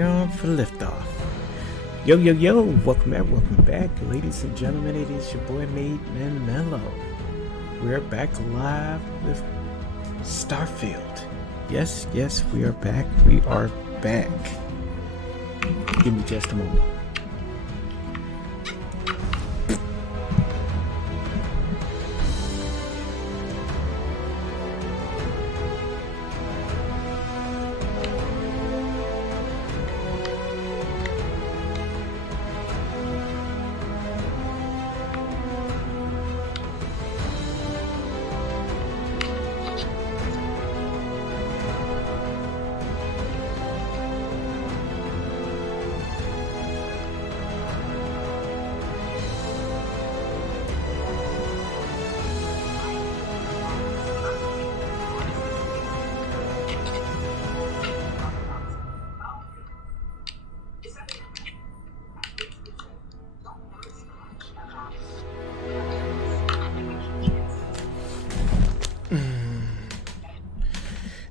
We're on for liftoff. Yo, yo, yo, welcome back, ladies and gentlemen. It is your boy MadeMenMelo. We're back live with Starfield. Yes, we are back. We are back. Give me just a moment.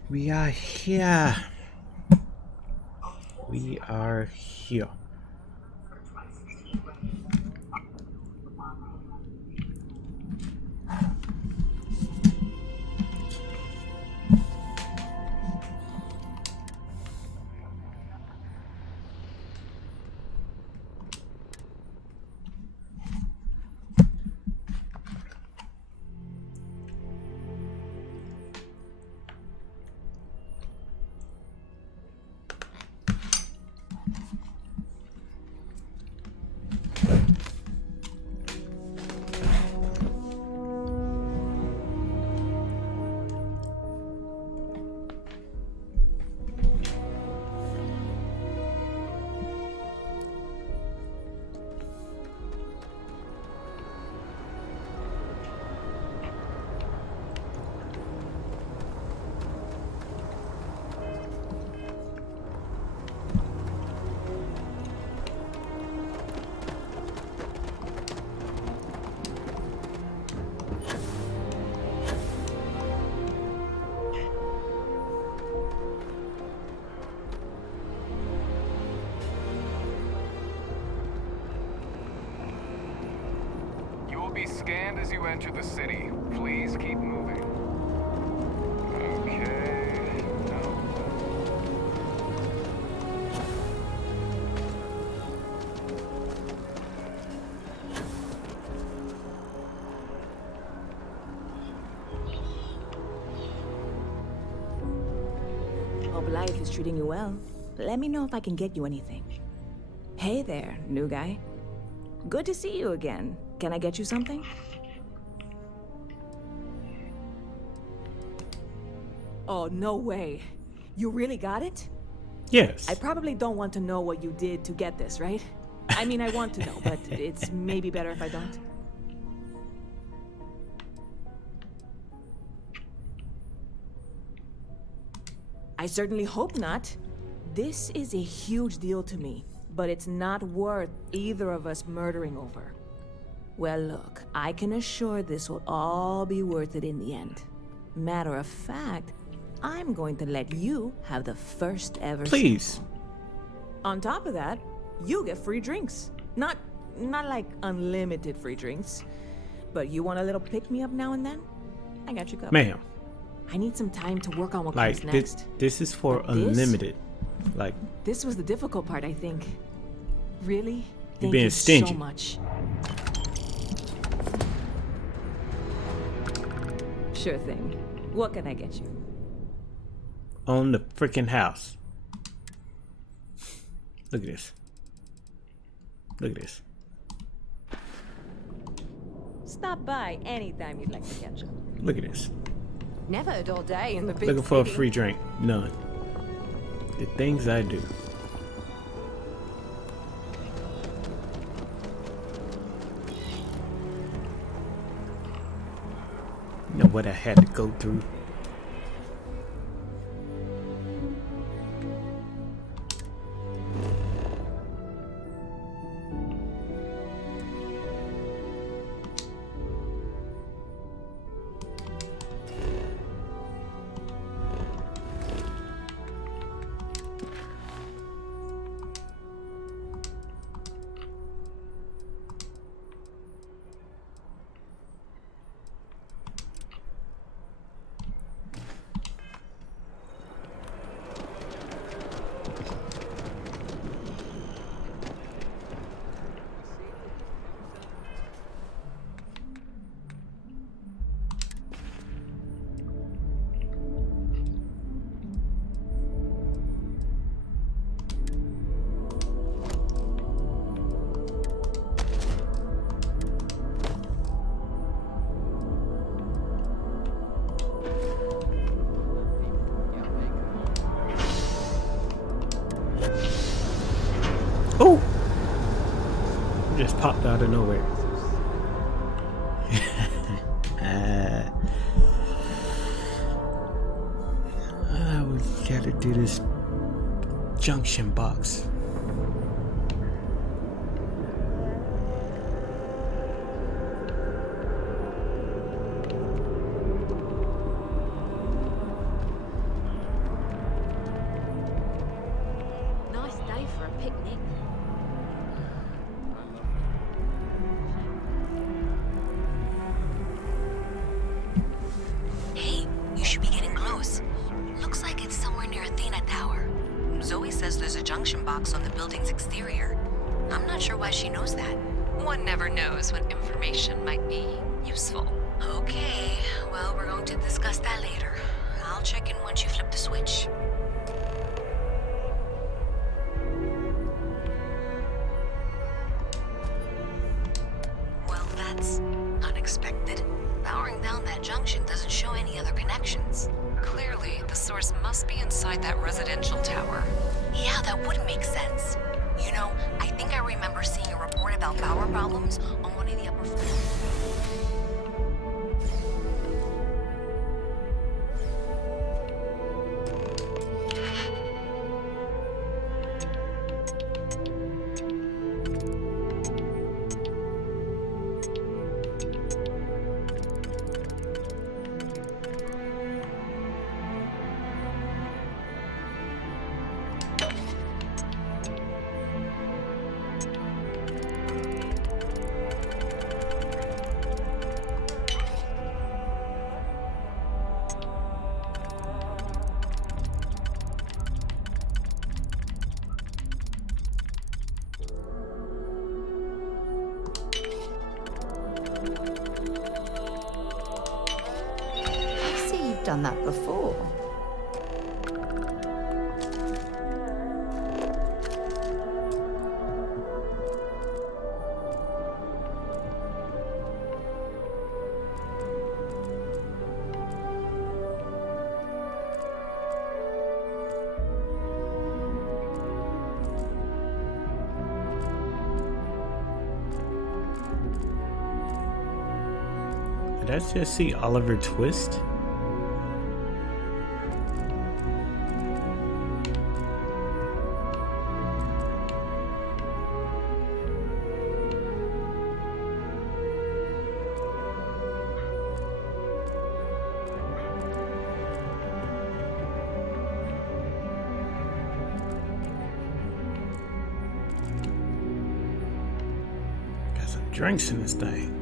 We are here. We are here. Be scanned as you enter the city. Please keep moving. Okay. No. Hope life is treating you well. Let me know if I can get you anything. Hey there, new guy. Good to see you again. Can I get you something? Oh, no way. You really got it? Yes. I probably don't want to know what you did to get this, right? I mean, I want to know, but it's maybe better if I don't. I certainly hope not. This is a huge deal to me, but it's not worth either of us murdering over. Well, look, I can assure this will all be worth it in the end. Matter of fact, I'm going to let you have the first ever Please. sample. On top of that, you get free drinks. Not like unlimited free drinks, but you want a little pick-me-up now and then? I got you covered. Ma'am. I need some time to work on what Like comes next. this is for But this? unlimited. Like This was the difficult part, I think. Really? You're Thank being you stingy. so much. Sure thing. What can I get you? on the freaking house. Look at this. Look at this. Stop by anytime you'd like to catch up. Look at this. Never a dull day in the big Looking for a city. free drink. None. The things I do. You know what I had to go through? Oh! Just popped out of nowhere. We gotta do this junction box. Nice day for a picnic. Hey, you should be getting close. Looks like it's somewhere near Athena Tower. Zoe says there's a junction box on the building's exterior. I'm not sure why she knows that. One never knows when information might be useful. Okay, well, we're going to discuss that later. I'll check in once you flip the switch. Well, that's unexpected. Powering down that junction doesn't show any other connections. Clearly, the source must be inside that residential tower. Yeah, that would make sense. You know, I think I remember seeing a report about power problems on one of the upper floors. Done that before. Did I just see Oliver Twist? Got some drinks in this thing.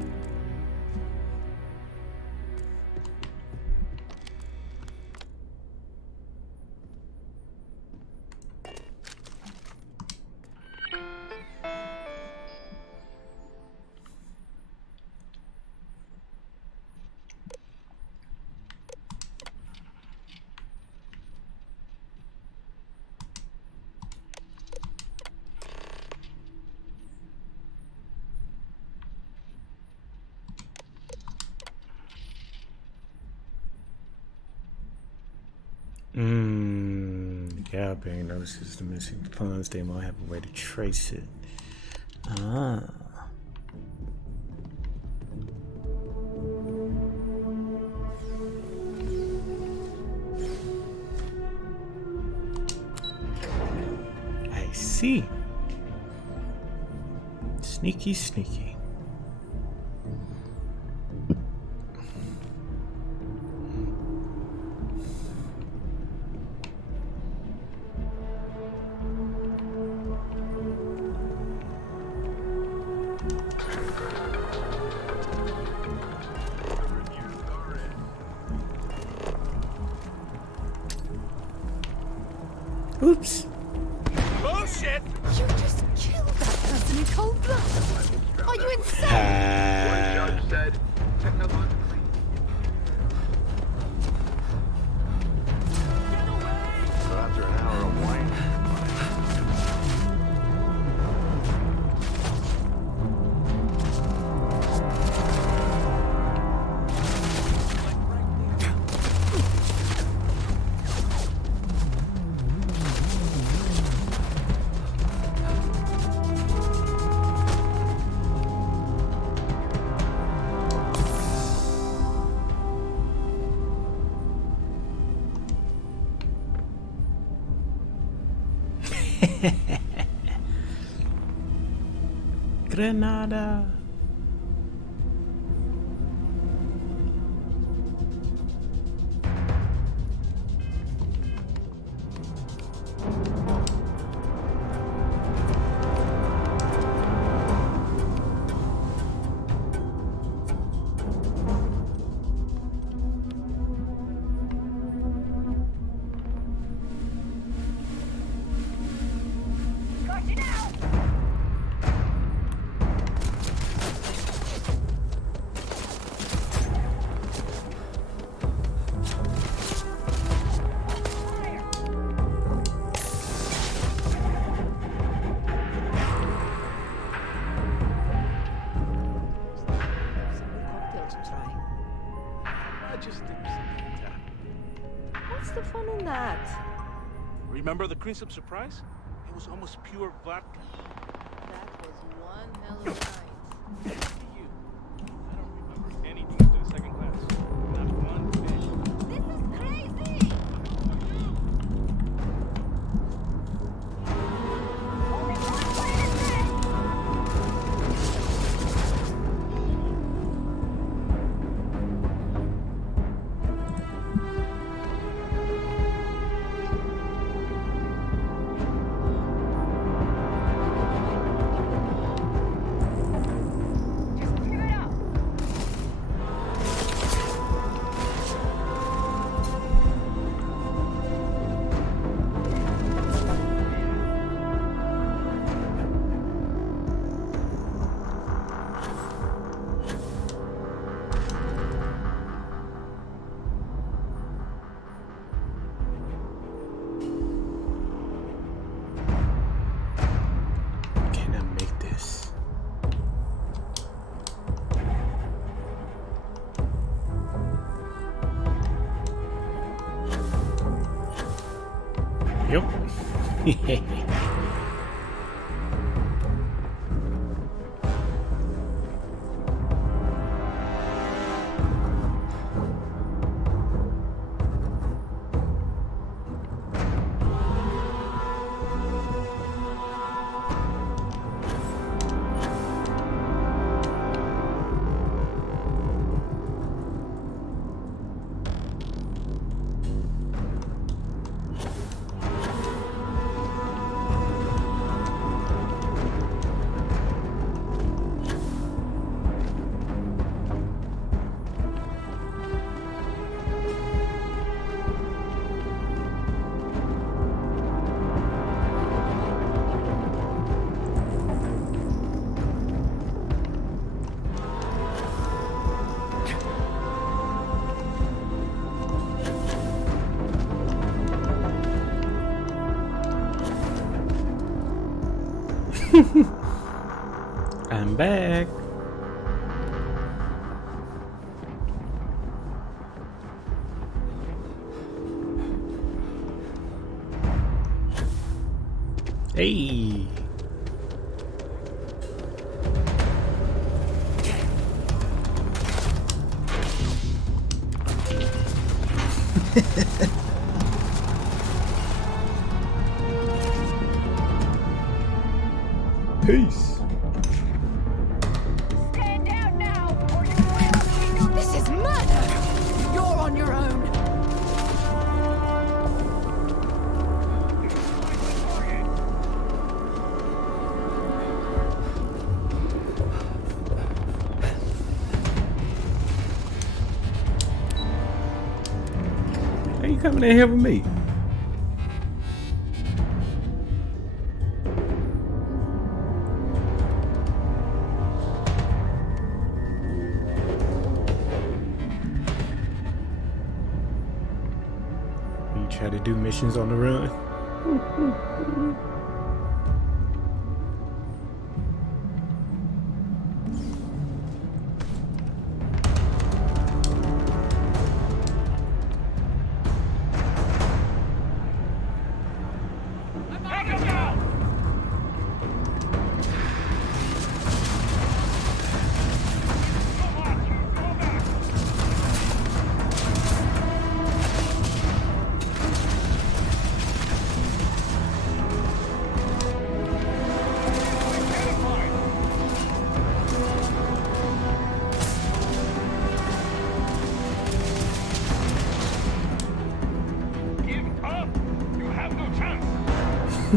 Yeah, being notices the missing funds, they might have a way to trace it. Ah. I see. Sneaky, sneaky. Oops. Bullshit! You just killed that person in cold blood. Are you insane? What Judge said, technologically. So after an hour of wine. Granada. Cocktail to try. I just think something like that. What's the fun in that? Remember the Crimson Surprise? It was almost pure vodka. That was one hell of a night. You. I don't remember anything after the second class. Not one bit. This is crazy! Can I make this? Yep. I'm back. Hey. Peace. Stand down now, or you will. This is murder! You're on your own. How you coming in here with me? You try to do missions on the run?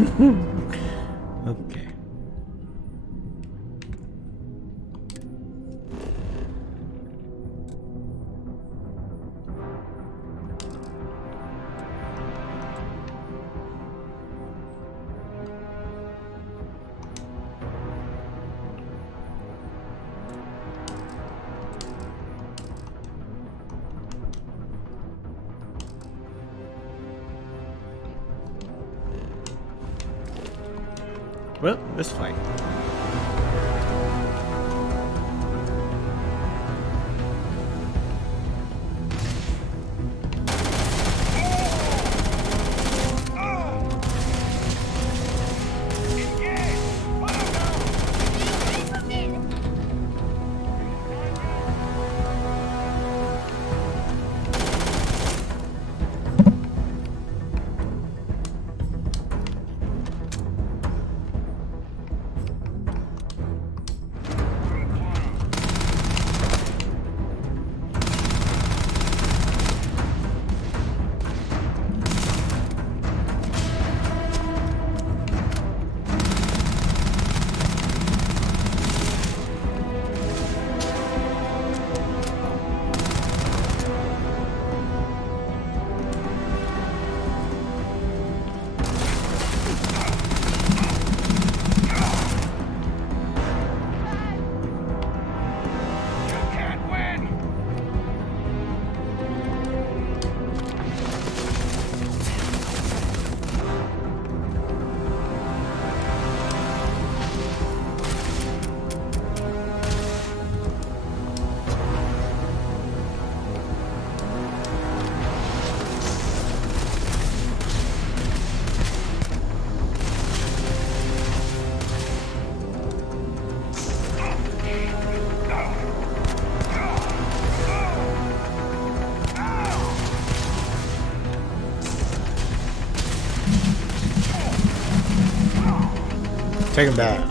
Okay. Well, let's fight. Take him down.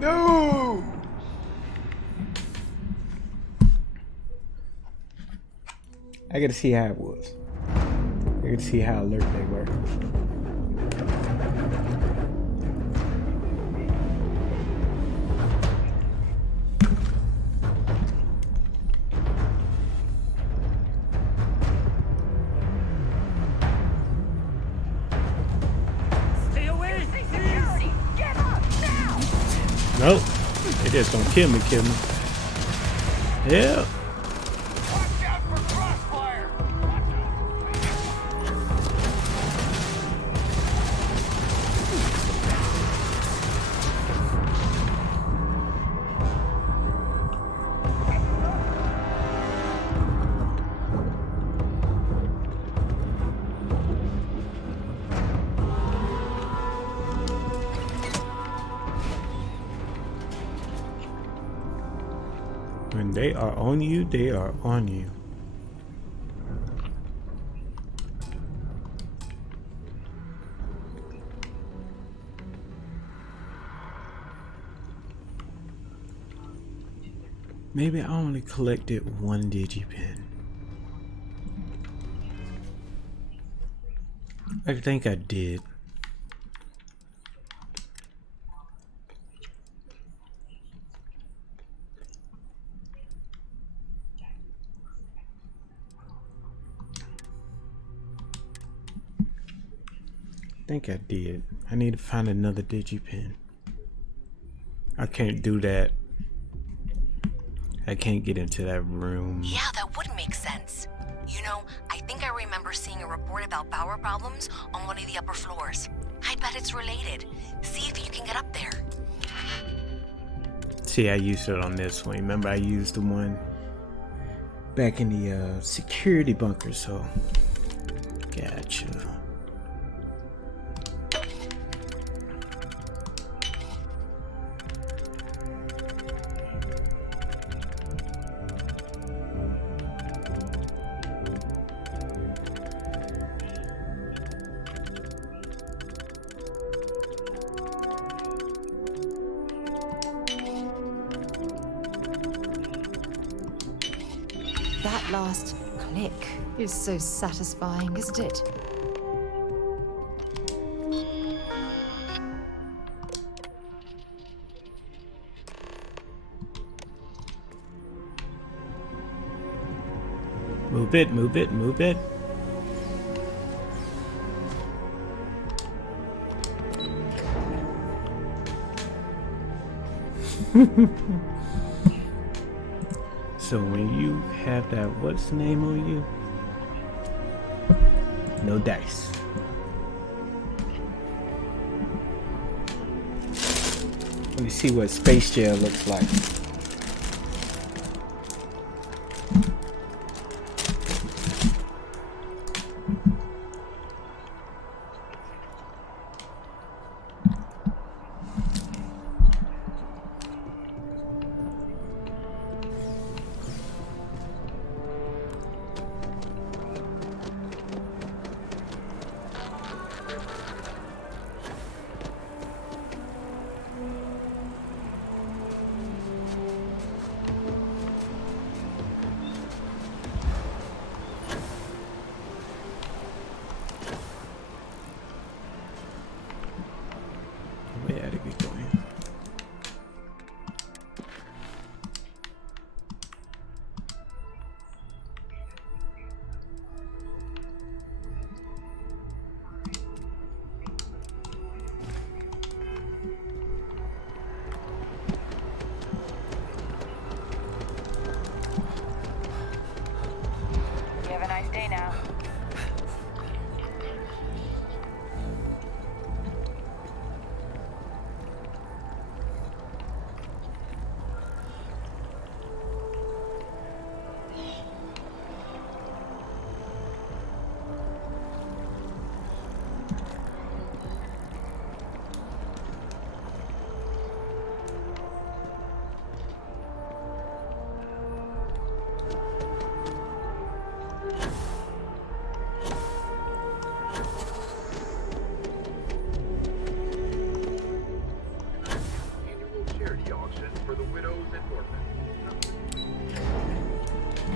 No! I gotta see how it was. I gotta see how alert they were. Stay away! Easy! Get up now! Nope. They just gonna kill me, Yeah. Watch out for crossfire! When they are on you, they are on you. Maybe I only collected one DigiPen. I think I did. I think I did. I need to find another DigiPen. I can't do that. I can't get into that room. Yeah, that would make sense. You know, I think I remember seeing a report about power problems on one of the upper floors. I bet it's related. See if you can get up there. See, I used it on this one. Remember, I used the one back in the security bunker, so gotcha. That last click is so satisfying, isn't it? Move it, move it, move it. So when you have that, what's the name on you? No dice. Let me see what space jail looks like. Where did we go in? You have a nice day now.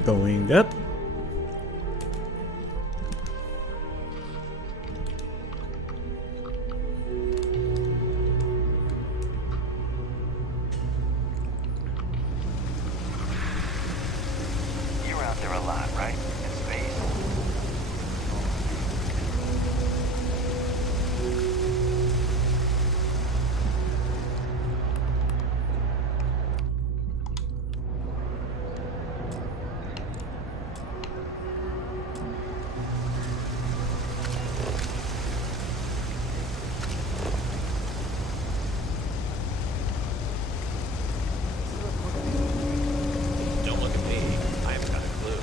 Going up. You're out there a lot, right? In space? Don't look at me. I haven't got a clue.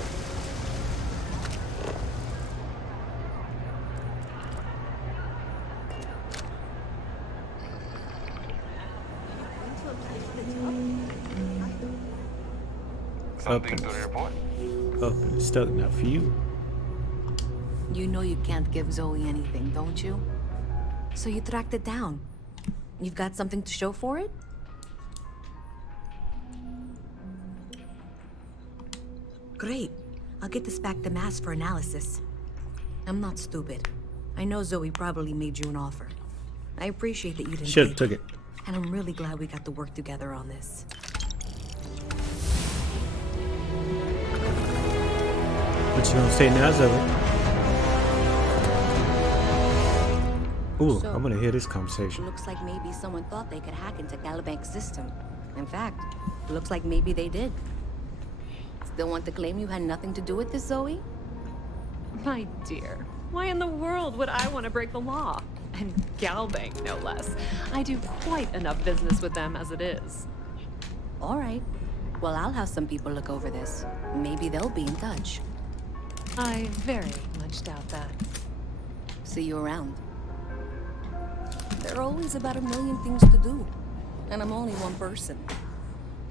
Something to report? Up and stuck, not for you. You know you can't give Zoe anything, don't you? So you tracked it down. You've got something to show for it? Great. I'll get this back to Mass for analysis. I'm not stupid. I know Zoe probably made you an offer. I appreciate that you didn't Should have take took it. And I'm really glad we got to work together on this. What you gonna say now, Zoe? Ooh, So, I'm gonna hear this conversation. Looks like maybe someone thought they could hack into Calibank's system. In fact, looks like maybe they did. Still want to claim you had nothing to do with this, Zoe? My dear, why in the world would I want to break the law? And Galbank, no less. I do quite enough business with them as it is. All right. Well, I'll have some people look over this. Maybe they'll be in touch. I very much doubt that. See you around. There are always about 1,000,000 things to do. And I'm only one person.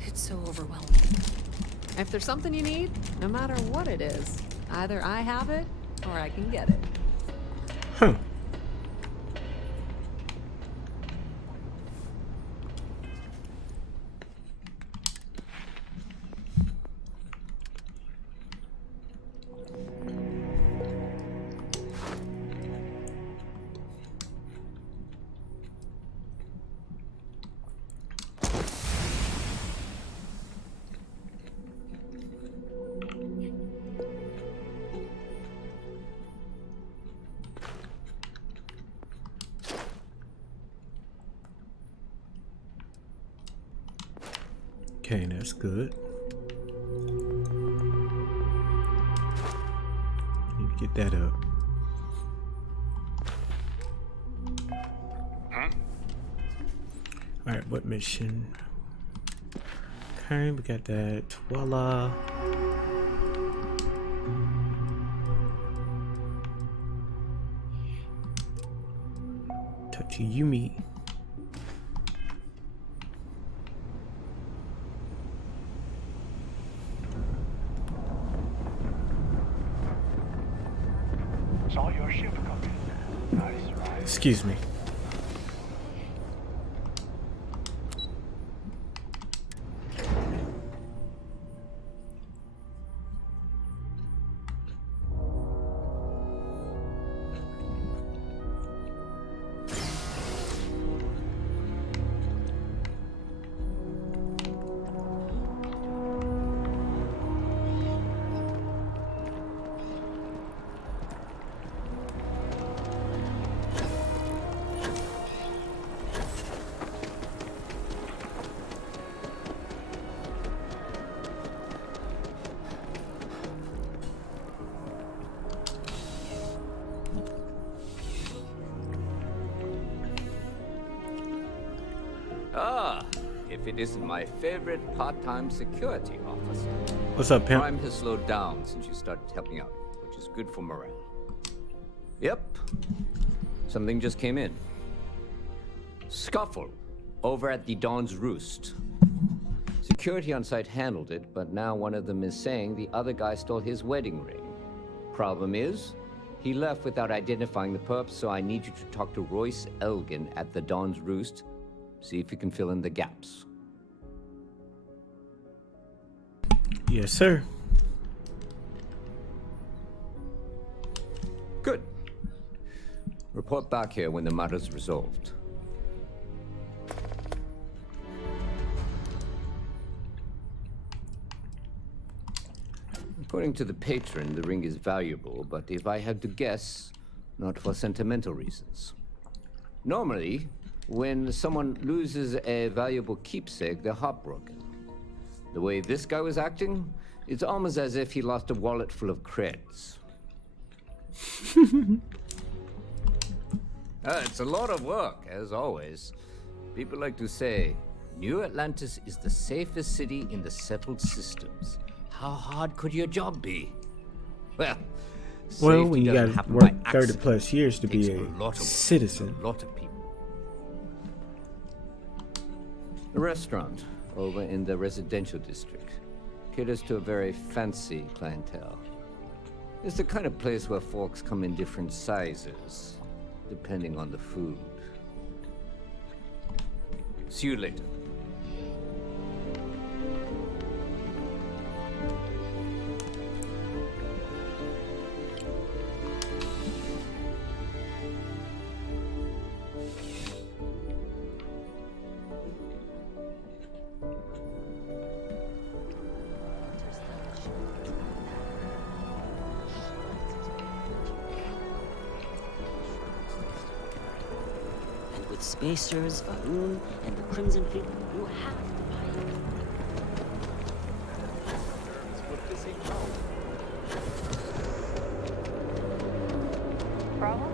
It's so overwhelming. If there's something you need, no matter what it is, either I have it or I can get it. Huh. Okay, that's good. Need to get that up. Alright, what mission? Okay, we got that. Voila. Touchy Yumi. Saw your ship come in. Nice ride. Excuse me. Ah, if it isn't my favorite part-time security officer. What's up, pimp? Crime has slowed down since you started helping out, which is good for morale. Yep. Something just came in. Scuffle over at the Dawn's Roost. Security on site handled it, but now one of them is saying the other guy stole his wedding ring. Problem is, he left without identifying the perp, so I need you to talk to Royce Elgin at the Dawn's Roost. See if you can fill in the gaps. Yes, sir. Good. Report back here when the matter's resolved. According to the patron, the ring is valuable, but if I had to guess, not for sentimental reasons. Normally, when someone loses a valuable keepsake, they're heartbroken. The way this guy was acting, it's almost as if he lost a wallet full of creds. It's a lot of work, as always. People like to say, New Atlantis is the safest city in the settled systems. How hard could your job be? Well, when you doesn't got to happen work by 30 accident. plus years to Takes be a a lot of work citizen. for a lot of people. The restaurant over in the residential district caters to a very fancy clientele. It's the kind of place where folks come in different sizes, depending on the food. See you later. With Spacers, Faroon, and the Crimson Fleet, you have to buy it. Problem?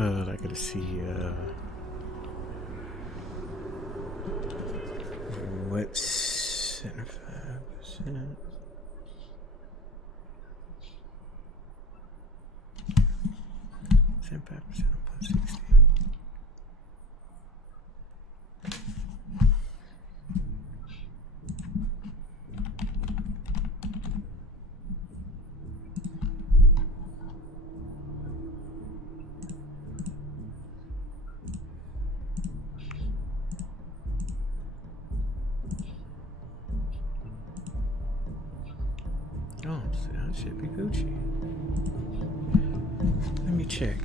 I gotta see, what's 75%? 75% of 160. Oh, so that should be Gucci. Let me check.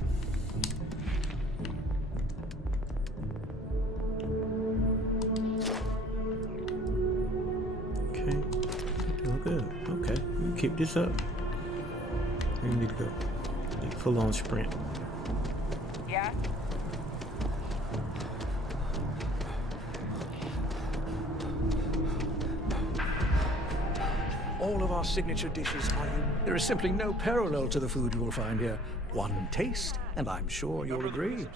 keep this up. Where you need to go? Need full on sprint. Yeah? All of our signature dishes are unique. There is simply no parallel to the food you will find here. One taste, and I'm sure you'll agree.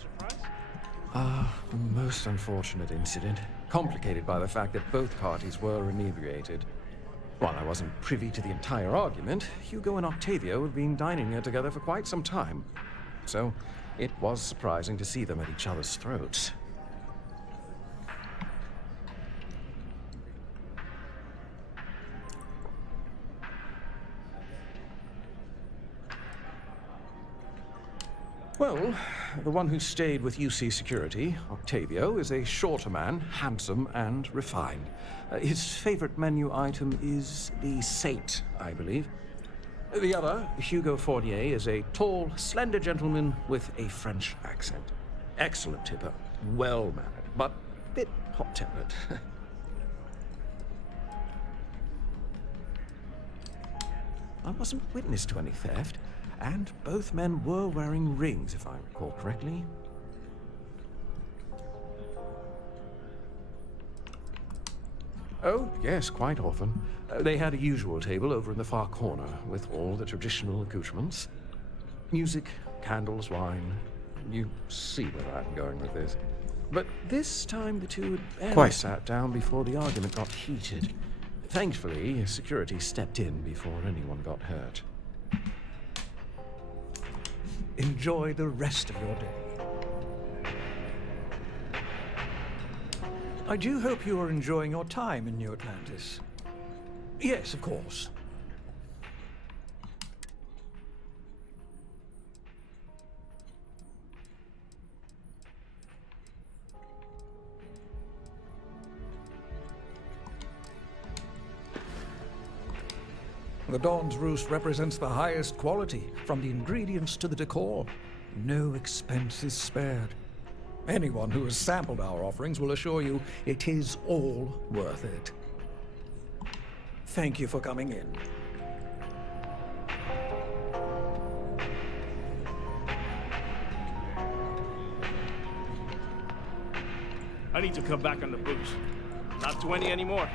A most unfortunate incident, complicated by the fact that both parties were inebriated. While I wasn't privy to the entire argument, Hugo and Octavio had been dining here together for quite some time. So, it was surprising to see them at each other's throats. Well, the one who stayed with UC Security, Octavio, is a shorter man, handsome and refined. His favorite menu item is the Saint, I believe. The other, Hugo Fournier, is a tall, slender gentleman with a French accent. Excellent tipper, well-mannered, but a bit hot-tempered. I wasn't witness to any theft. And both men were wearing rings, if I recall correctly. Oh, yes, quite often. They had a usual table over in the far corner, with all the traditional accoutrements. Music, candles, wine. You see where I'm going with this. But this time the two had barely sat down before the argument got heated. Thankfully, security stepped in before anyone got hurt. Enjoy the rest of your day. I do hope you are enjoying your time in New Atlantis. Yes, of course. The Dawn's Roost represents the highest quality, from the ingredients to the decor. No expense is spared. Anyone who has sampled our offerings will assure you it is all worth it. Thank you for coming in. I need to cut back on the booze. Not 20 anymore.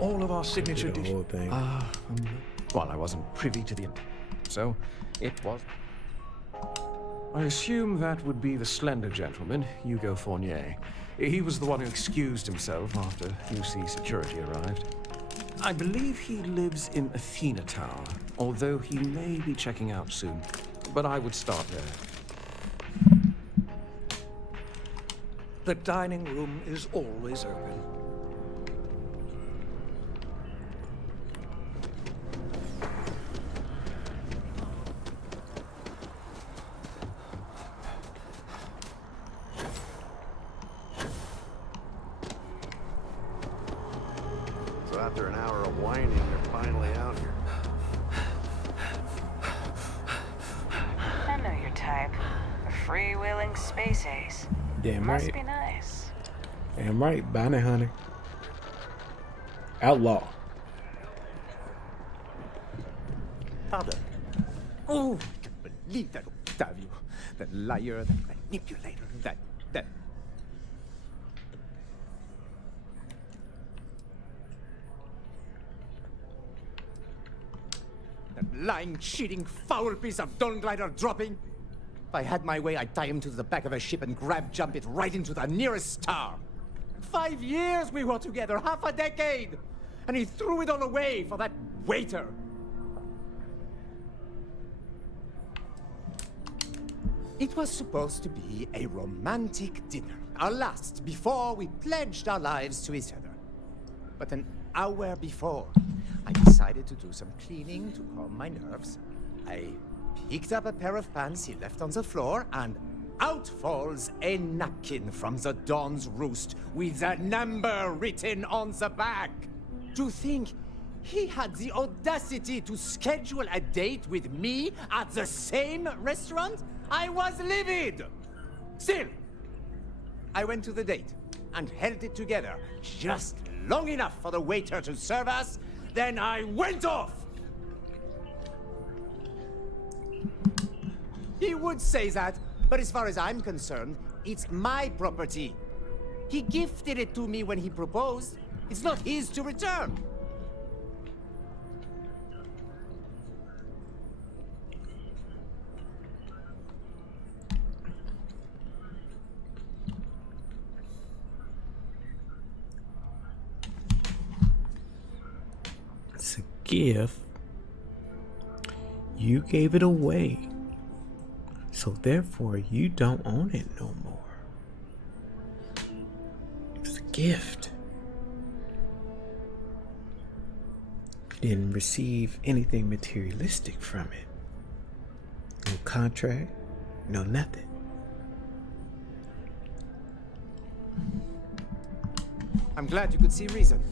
All of our signature dishes. Well, I wasn't privy to the... So, it was... I assume that would be the slender gentleman, Hugo Fournier. He was the one who excused himself after UC Security arrived. I believe he lives in Athena Tower, although he may be checking out soon. But I would start there. The dining room is always open. So after an hour of whining, they're finally out here. I know your type. A freewheeling space ace. Damn Must right. be nice. Damn right, bounty hunter. Outlaw. Pardon. Oh, I can't believe that Octavio. That liar, that manipulator, that... That lying, cheating, foul piece of Dawn Glider dropping. If I had my way, I'd tie him to the back of a ship and jump it right into the nearest star. 5 years we were together, half a decade. And he threw it all away for that waiter. It was supposed to be a romantic dinner, our last before we pledged our lives to each other. But an hour before, I decided to do some cleaning to calm my nerves. I picked up a pair of pants he left on the floor, and out falls a napkin from the Dawn's Roost with a number written on the back. To think He had the audacity to schedule a date with me at the same restaurant? I was livid! Still, I went to the date and held it together just long enough for the waiter to serve us, then I went off! He would say that, but as far as I'm concerned, it's my property. He gifted it to me when he proposed. It's not his to return. It's a gift. You gave it away. So therefore, you don't own it no more. It's a gift. You didn't receive anything materialistic from it. No contract, no nothing. I'm glad you could see reason.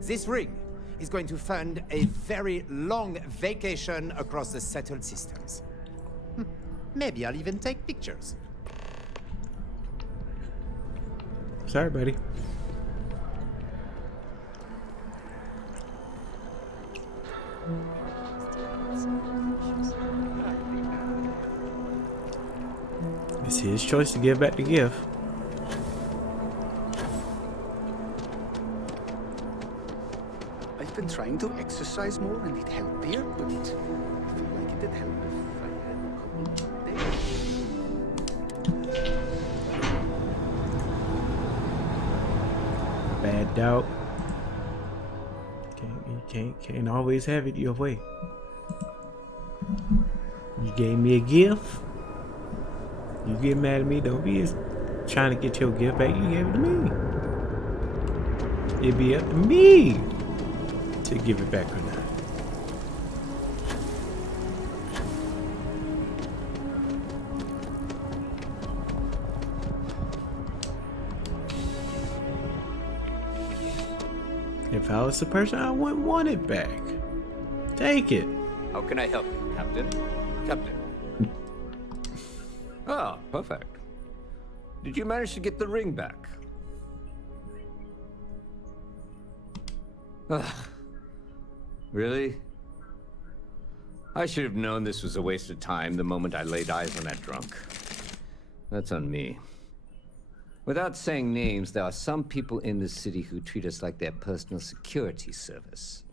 This ring is going to fund a very long vacation across the settled systems. Maybe I'll even take pictures. Sorry, buddy. It's his choice to give back the gift. I've been trying to exercise more and eat healthier, but I feel like it'd help if I had a couple days. Bad doubt. Can't always have it your way. You gave me a gift. You get mad at me, don't be trying to get your gift back. You gave it to me. It'd be up to me to give it back or not. If I was the person, I wouldn't want it back. Take it. How can I help you, Captain? Captain. Ah, perfect. Did you manage to get the ring back? Really? I should have known this was a waste of time the moment I laid eyes on that drunk. That's on me. Without saying names, there are some people in the city who treat us like their personal security service.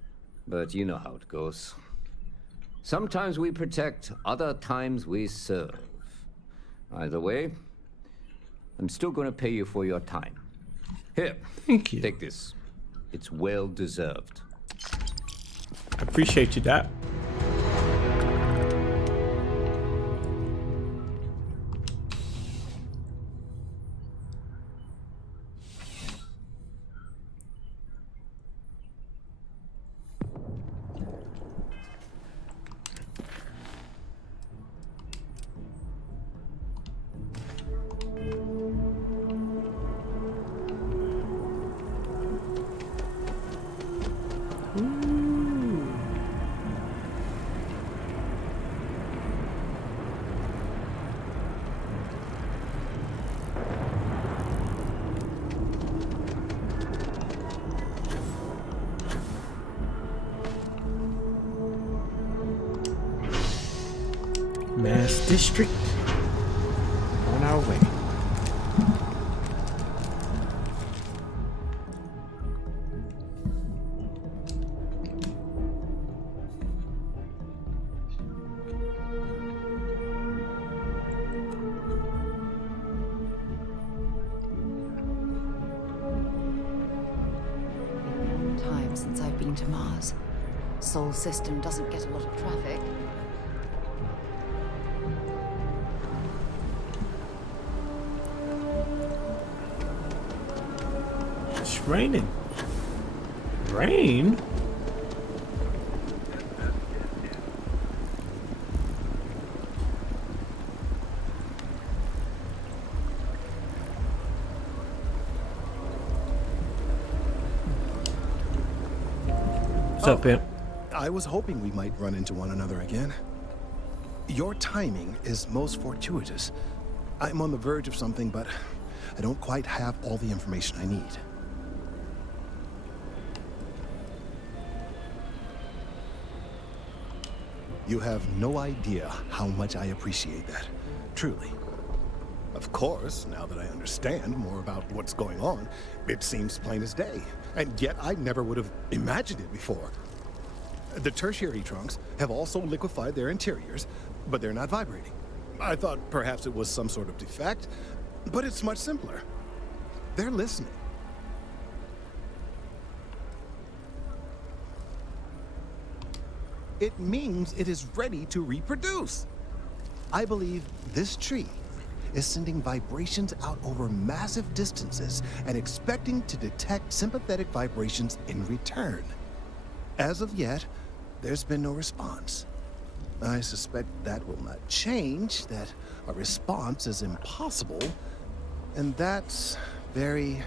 But you know how it goes. Sometimes we protect, other times we serve. Either way, I'm still going to pay you for your time. Here, thank you. Take this. It's well deserved. I appreciate you, Doc. Mass District on our way. Time since I've been to Mars. Sol system doesn't get a lot of traffic. It's raining. Rain? up, Pimp? I was hoping we might run into one another again. Your timing is most fortuitous. I'm on the verge of something, but I don't quite have all the information I need. You have no idea how much I appreciate that. Truly. Of course, now that I understand more about what's going on, it seems plain as day. And yet I never would have imagined it before. The tertiary trunks have also liquefied their interiors, but they're not vibrating. I thought perhaps it was some sort of defect, but it's much simpler. They're listening. It means it is ready to reproduce. I believe this tree is sending vibrations out over massive distances and expecting to detect sympathetic vibrations in return. As of yet, there's been no response. I suspect that will not change, that a response is impossible, and that's very,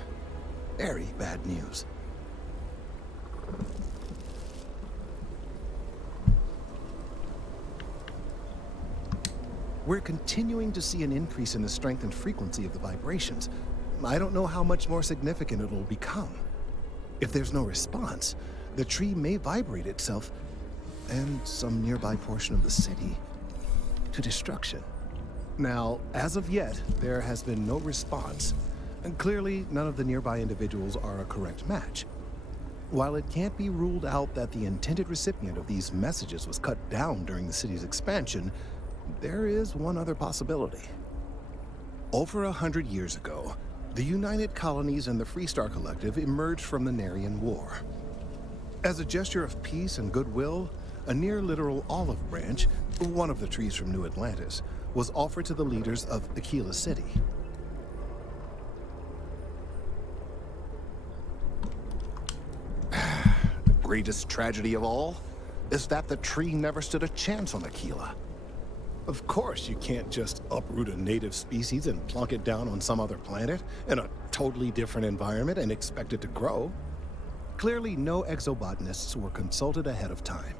very bad news. We're continuing to see an increase in the strength and frequency of the vibrations. I don't know how much more significant it'll become. If there's no response, the tree may vibrate itself and some nearby portion of the city to destruction. Now, as of yet, there has been no response, and clearly none of the nearby individuals are a correct match. While it can't be ruled out that the intended recipient of these messages was cut down during the city's expansion, there is one other possibility. Over 100 years ago, the United Colonies and the Freestar Collective emerged from the Narian War. As a gesture of peace and goodwill, a near-literal olive branch, one of the trees from New Atlantis, was offered to the leaders of Aquila City. The greatest tragedy of all is that the tree never stood a chance on Aquila. Of course, you can't just uproot a native species and plunk it down on some other planet in a totally different environment and expect it to grow. Clearly, no exobotanists were consulted ahead of time.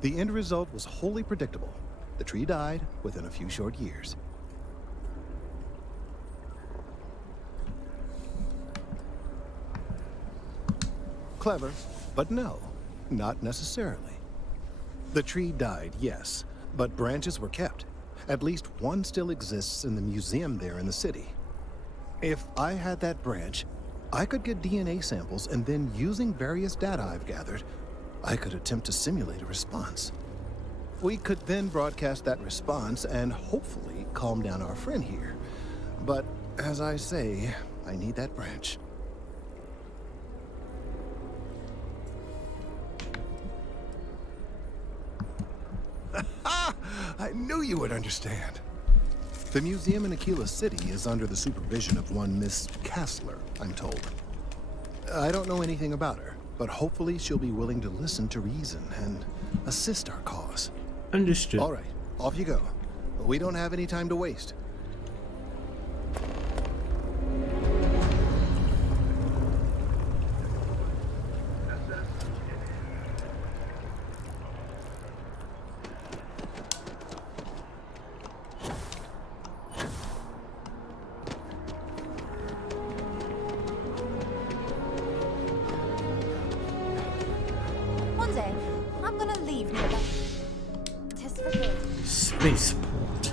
The end result was wholly predictable. The tree died within a few short years. Clever, but no, not necessarily. The tree died, yes, but branches were kept. At least one still exists in the museum there in the city. If I had that branch, I could get DNA samples, and then using various data I've gathered, I could attempt to simulate a response. We could then broadcast that response and hopefully calm down our friend here. But as I say, I need that branch. I knew you would understand. The museum in Aquila City is under the supervision of one Miss Kassler, I'm told. I don't know anything about her, but hopefully she'll be willing to listen to reason and assist our cause. Understood. All right, off you go. But we don't have any time to waste. One day, I'm gonna leave now. Test for good. Spaceport.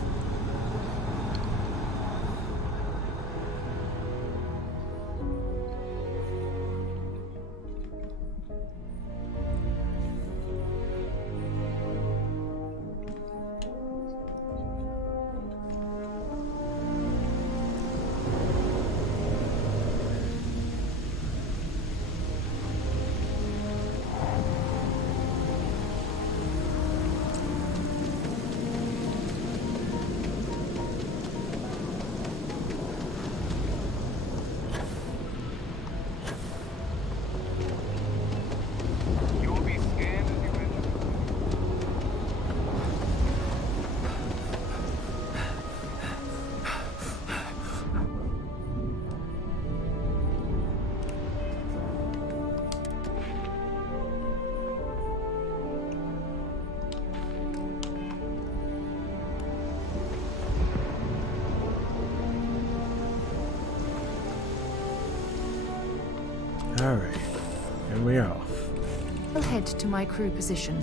Alright, and we're off. I'll head to my crew position.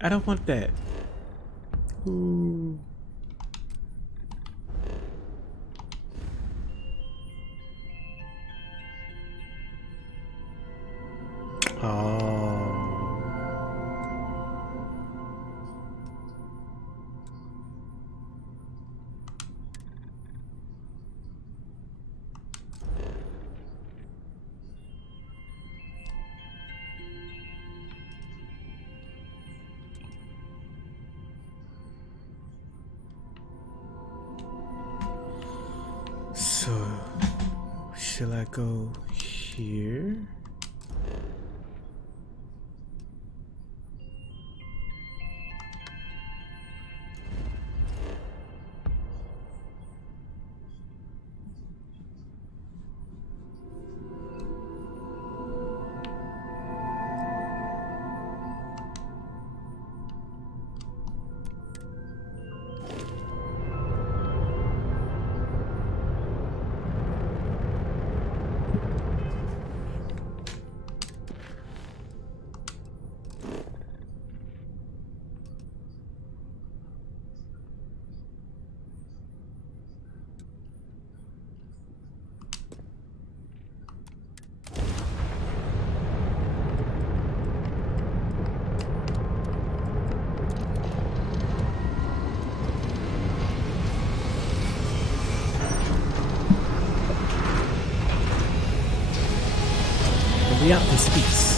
I don't want that. Ooh. So, shall I go here? We out this piece.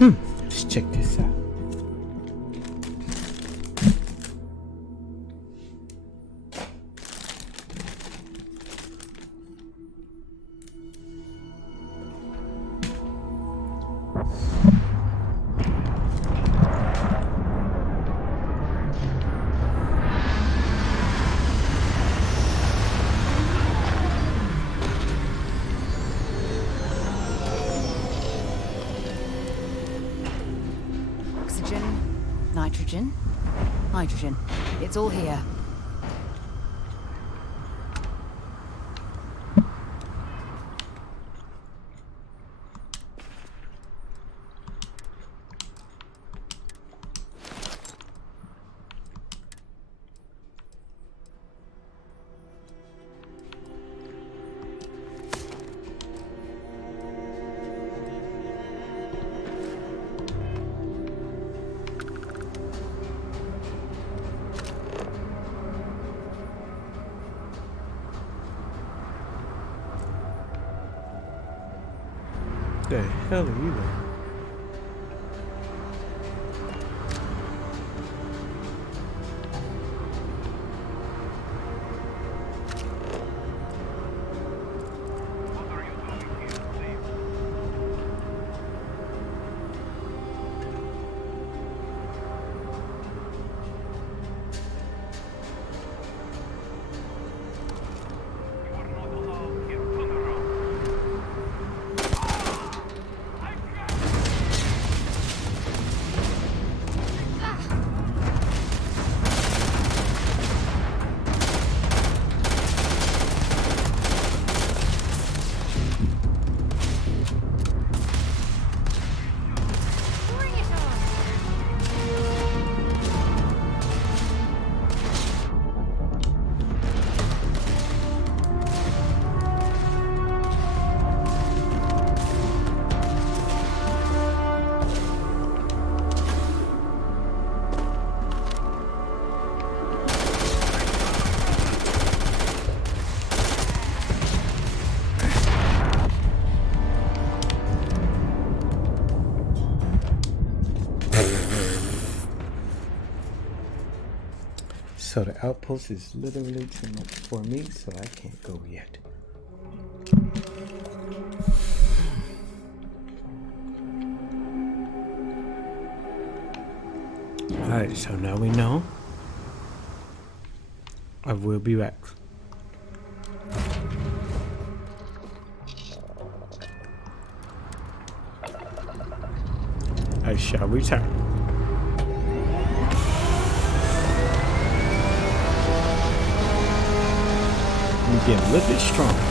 Let's check this out. Oxygen, nitrogen, hydrogen. It's all here. The hell are you doing? So the outpost is literally too much for me, so I can't go yet. Alright, so now we know. I will be back. I shall return. We get a little bit stronger.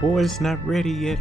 Boy's not ready yet.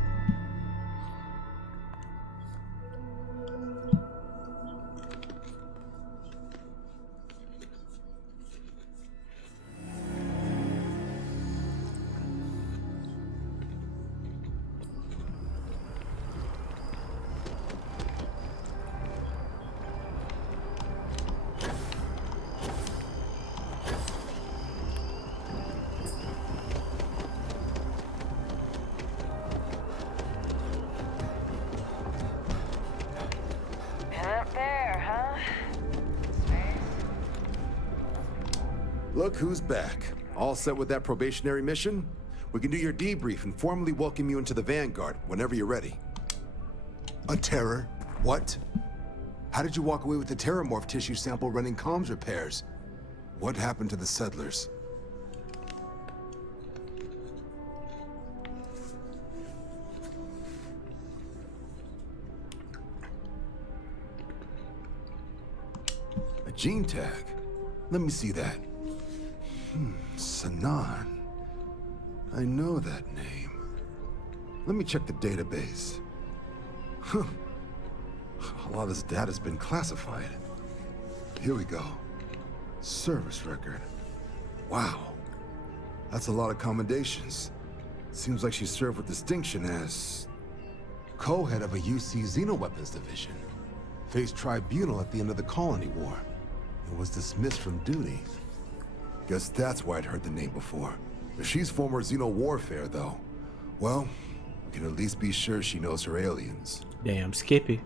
Look who's back. All set with that probationary mission? We can do your debrief and formally welcome you into the Vanguard whenever you're ready. A terror? What? How did you walk away with the terramorph tissue sample running comms repairs? What happened to the settlers? Gene tag. Let me see that. Sanan. I know that name. Let me check the database. Huh. A lot of this data's been classified. Here we go. Service record. Wow. That's a lot of commendations. Seems like she served with distinction as co-head of a UC Xenoweapons division. Faced tribunal at the end of the Colony War. And was dismissed from duty. Guess that's why I'd heard the name before. If she's former Xeno warfare, though, well, we can at least be sure she knows her aliens. Damn Skippy.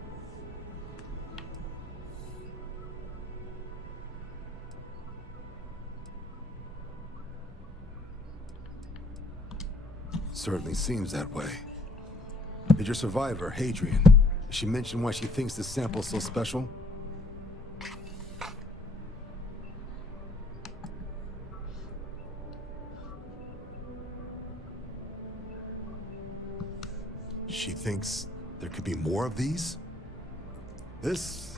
Certainly seems that way. Did your survivor, Hadrian, did she mention why she thinks this sample's so special? She thinks there could be more of these? This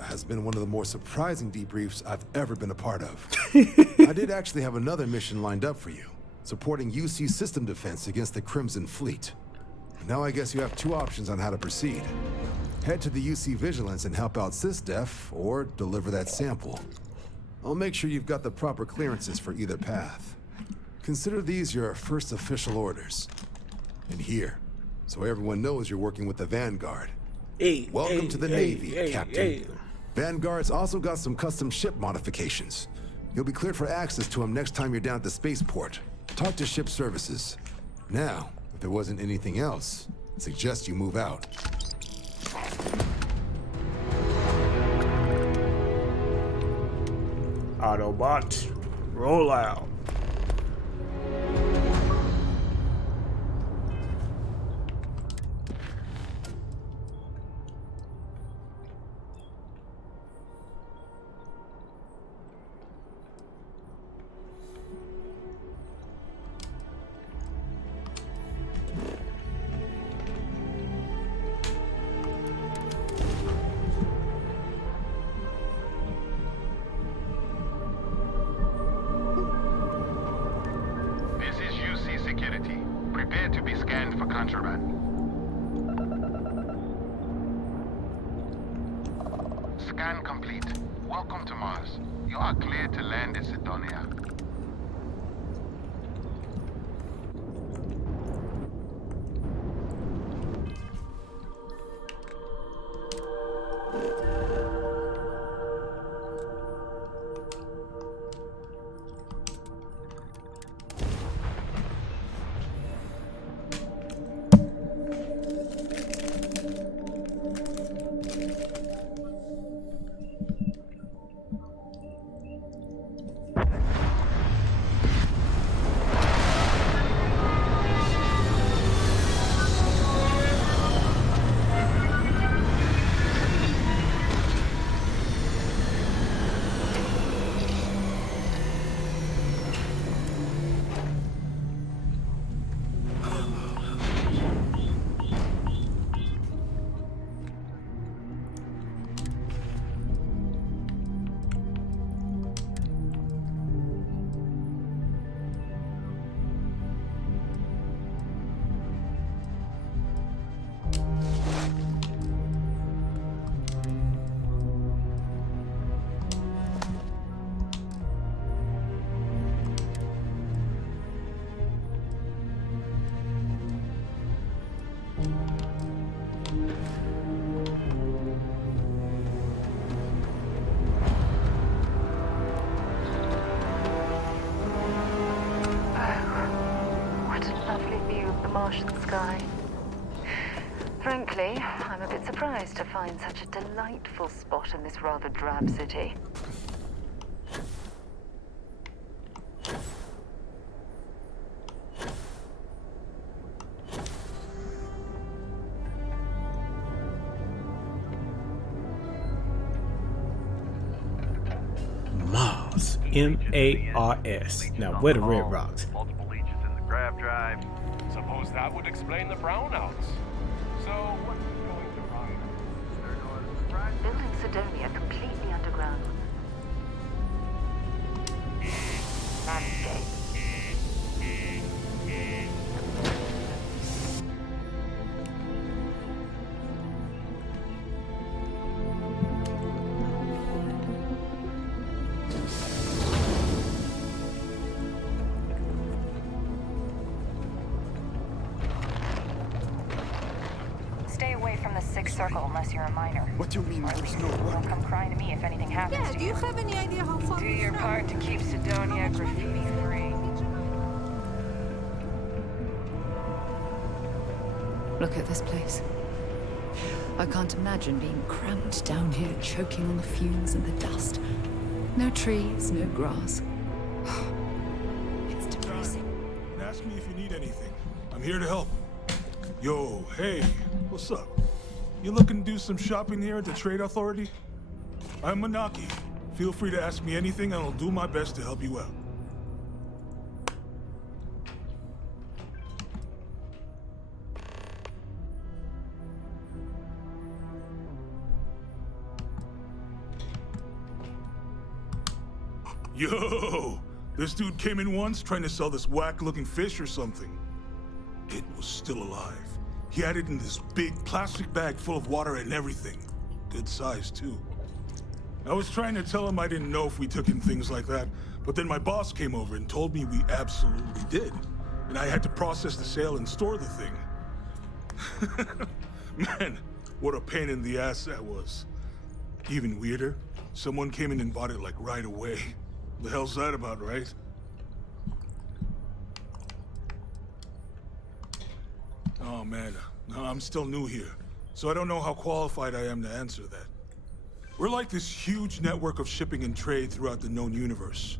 has been one of the more surprising debriefs I've ever been a part of. I did actually have another mission lined up for you, supporting UC system defense against the Crimson Fleet. Now I guess you have two options on how to proceed. Head to the UC Vigilance and help out SysDef, or deliver that sample. I'll make sure you've got the proper clearances for either path. Consider these your first official orders. And here, so everyone knows you're working with the Vanguard. Welcome to the Navy, Captain. Vanguard's also got some custom ship modifications. You'll be cleared for access to them next time you're down at the spaceport. Talk to ship services. Now, if there wasn't anything else, I suggest you move out. Autobots, roll out. Scan complete. Welcome to Mars. You are cleared to land in Sidonia. Martian sky. Frankly, I'm a bit surprised to find such a delightful spot in this rather drab city. Mars. M-A-R-S. Now, where the red rocks? Multiple leeches in the grav drive. Suppose that would explain the brownouts. So, what's going to run? Building Sidonia completely underground landscape. Stay away from the Sixth Circle unless you're a minor. What do you mean there's no Don't come crying to me if anything happens to Do you have any idea how far Do your part to keep Sidonia graffiti-free. Look at this place. I can't imagine being cramped down here, choking on the fumes and the dust. No trees, no grass. It's depressing. And ask me if you need anything. I'm here to help. Yo, hey, what's up? You looking to do some shopping here at the Trade Authority? I'm Manaki. Feel free to ask me anything and I'll do my best to help you out. Yo! This dude came in once trying to sell this whack-looking fish or something. It was still alive. He had it in this big plastic bag full of water and everything. Good size, too. I was trying to tell him I didn't know if we took in things like that, but then my boss came over and told me we absolutely did. And I had to process the sale and store the thing. Man, what a pain in the ass that was. Even weirder, someone came in and bought it like right away. The hell's that about, right? Oh man, I'm still new here, so I don't know how qualified I am to answer that. We're like this huge network of shipping and trade throughout the known universe.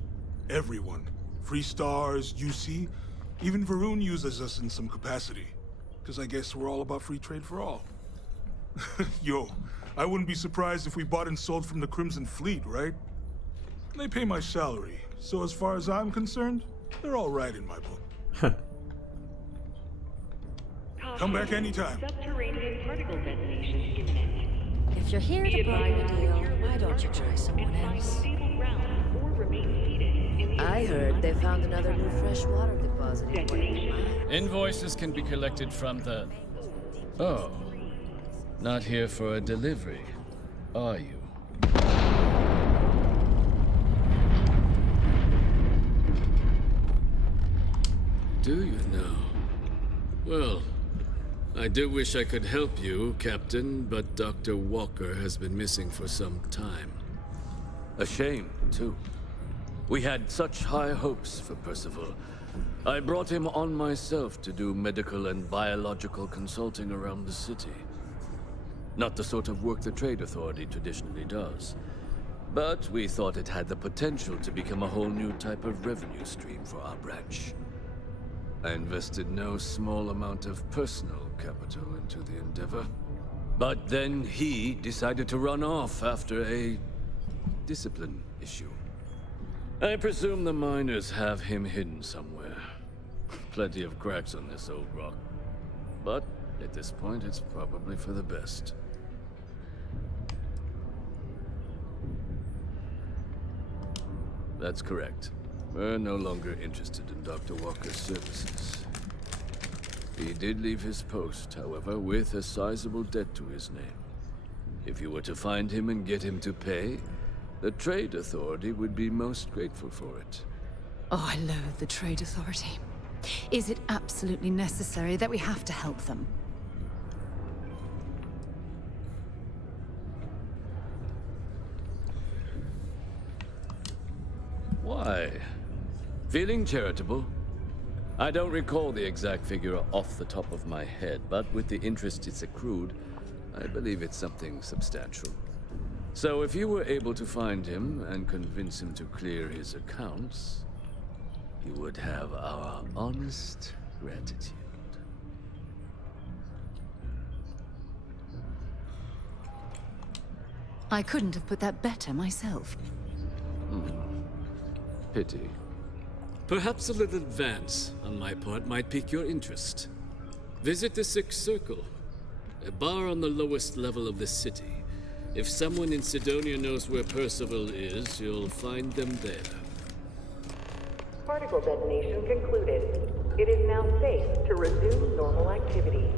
Everyone, Free Stars, UC, even Varun uses us in some capacity. Because I guess we're all about free trade for all. Yo, I wouldn't be surprised if we bought and sold from the Crimson Fleet, right? They pay my salary, so as far as I'm concerned, they're all right in my book. Come back anytime. Subterranean particle detonation imminent. If you're here to bargain a deal, why don't you try someone else? I heard they found another new freshwater deposit in one of the mines. Invoices can be collected from the... Oh. Not here for a delivery, are you? Do you know? Well, I do wish I could help you, Captain, but Dr. Walker has been missing for some time. A shame, too. We had such high hopes for Percival. I brought him on myself to do medical and biological consulting around the city. Not the sort of work the Trade Authority traditionally does. But we thought it had the potential to become a whole new type of revenue stream for our branch. I invested no small amount of personal capital into the endeavor. But then he decided to run off after a discipline issue. I presume the miners have him hidden somewhere. Plenty of cracks on this old rock. But at this point, it's probably for the best. That's correct. We're no longer interested in Dr. Walker's services. He did leave his post, however, with a sizable debt to his name. If you were to find him and get him to pay, the Trade Authority would be most grateful for it. Oh, I loathe the Trade Authority. Is it absolutely necessary that we have to help them? Why? Feeling charitable? I don't recall the exact figure off the top of my head, but with the interest it's accrued, I believe it's something substantial. So if you were able to find him and convince him to clear his accounts, you would have our honest gratitude. I couldn't have put that better myself. Pity. Perhaps a little advance on my part might pique your interest. Visit the Sixth Circle, a bar on the lowest level of the city. If someone in Sidonia knows where Percival is, you'll find them there. Particle detonation concluded. It is now safe to resume normal activity.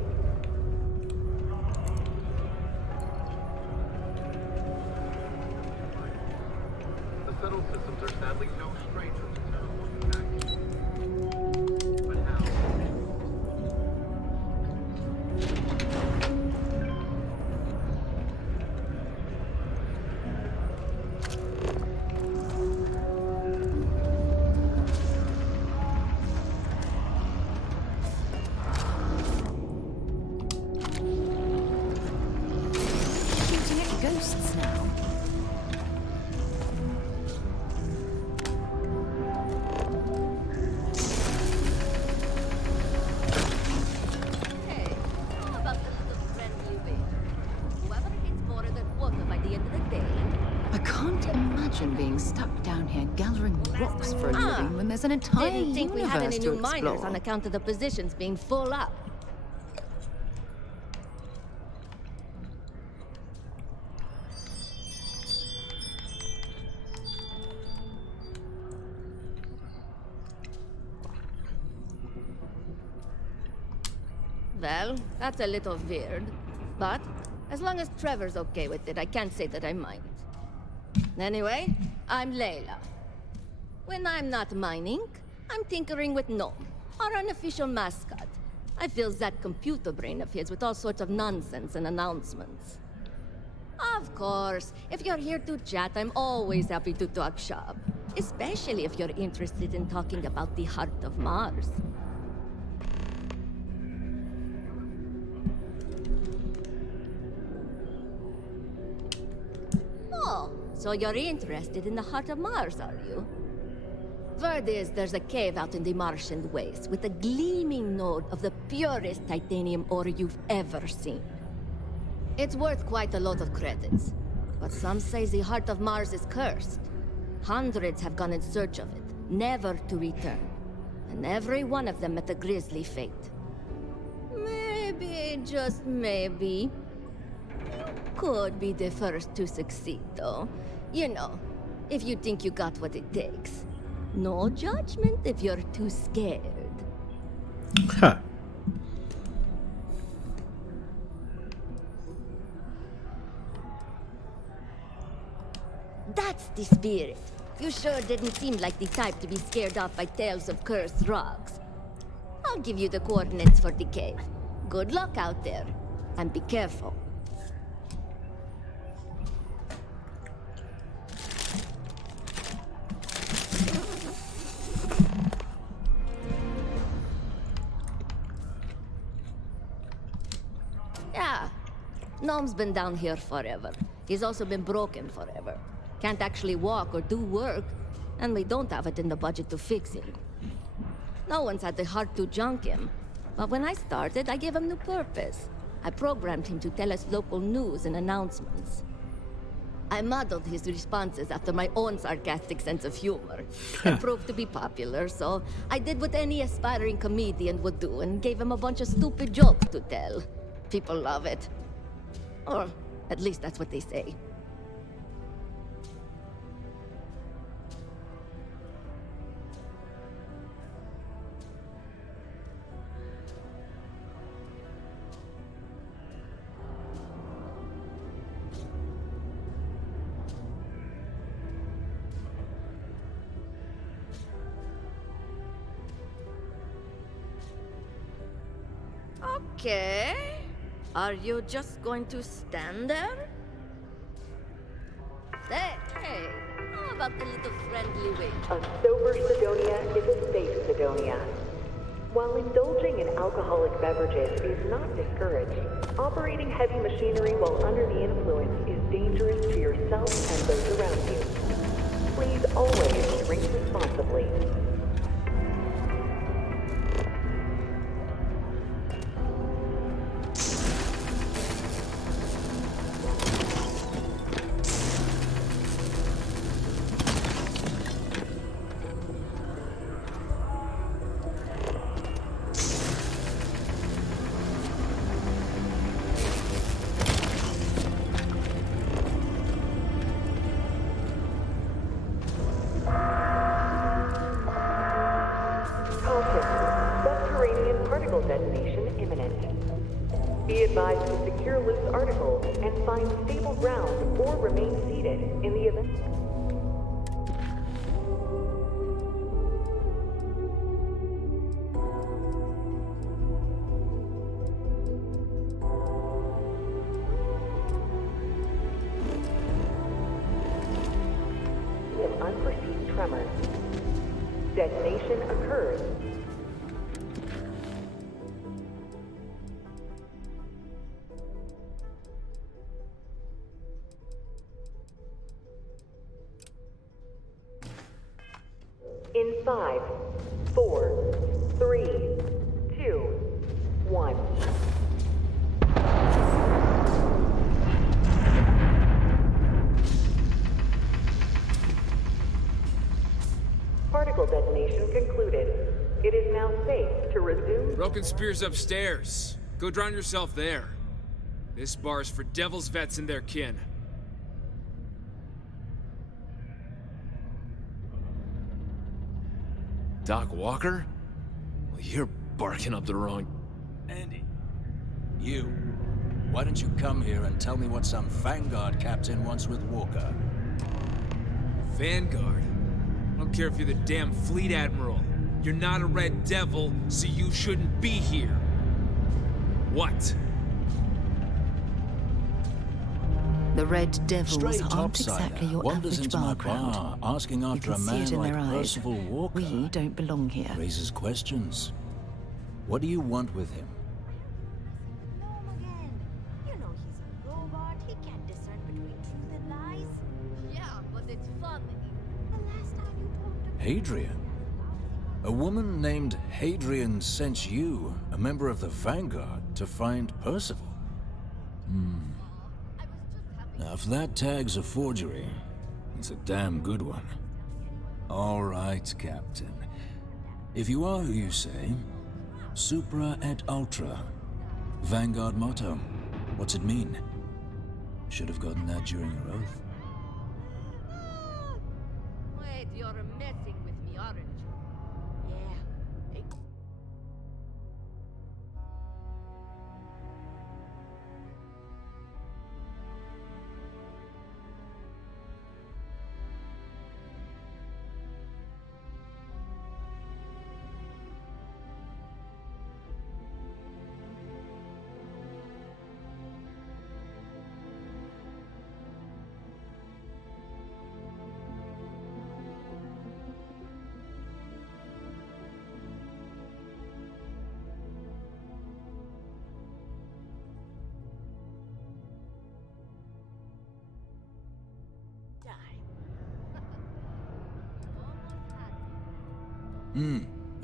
The subtle systems are sadly no strangers to terrible impacts. But how? Shooting at ghosts now. Hey, how about the little friendly waiter? Whoever hits more than water by the end of the day. I can't imagine being stuck down here gathering rocks for a living when there's an entire Didn't think we had any universe to new miners explore. on account of the positions being full up. Well, that's a little weird. But as long as Trevor's okay with it, I can't say that I mind. Anyway, I'm Layla. When I'm not mining, I'm tinkering with Gnome, our unofficial mascot. I fill that computer brain of his with all sorts of nonsense and announcements. Of course, if you're here to chat, I'm always happy to talk shop. Especially if you're interested in talking about the heart of Mars. Oh, so you're interested in the heart of Mars, are you? Word is there's a cave out in the Martian waste with a gleaming node of the purest titanium ore you've ever seen. It's worth quite a lot of credits, but some say the heart of Mars is cursed. Hundreds have gone in search of it, never to return. And every one of them met a grisly fate. Maybe, just maybe, you could be the first to succeed, though. You know, if you think you got what it takes. No judgment if you're too scared. Huh. That's the spirit. You sure didn't seem like the type to be scared off by tales of cursed rocks. I'll give you the coordinates for the cave. Good luck out there, and be careful. Yeah, Gnome's been down here forever. He's also been broken forever. Can't actually walk or do work, and we don't have it in the budget to fix him. No one's had the heart to junk him. But when I started, I gave him new purpose. I programmed him to tell us local news and announcements. I modeled his responses after my own sarcastic sense of humor. It proved to be popular, so I did what any aspiring comedian would do and gave him a bunch of stupid jokes to tell. People love it. Or at least that's what they say. Okay. Are you just going to stand there? Hey, how about the little friendly wait? A sober Sidonia is a safe Sidonia. While indulging in alcoholic beverages is not discouraged, operating heavy machinery while under the influence is dangerous to yourself and those around you. Please always drink responsibly. advised to secure loose articles and find stable ground or remain seated in the event. Of unforeseen tremors. Detonation occurs. In 5, 4, 3, 2, 1. Particle detonation concluded. It is now safe to resume. Broken Spear's upstairs. Go drown yourself there. This bar's for Devil's vets and their kin. Doc Walker? Well, you're barking up the wrong... Andy, you. Why don't you come here and tell me what some Vanguard captain wants with Walker? Vanguard? I don't care if you're the damn fleet admiral. You're not a Red Devil, so you shouldn't be here. What? The Red Devils Stray aren't topsider exactly your wanders average into bar my crowd. bar, asking after You a can see man it in like their eyes. Percival Walker. We don't belong here. Raises questions. What do you want with him? You know he's a robot. He can't discern between truth and lies. Yeah, but it's funny. The last time you talked to Hadrian? A woman named Hadrian sent you, a member of the Vanguard, to find Percival? Now, if that tag's a forgery, it's a damn good one. All right, Captain. If you are who you say, Supra et Ultra. Vanguard motto. What's it mean? Should have gotten that during your oath. Wait, you're messing with me, aren't you? Yeah.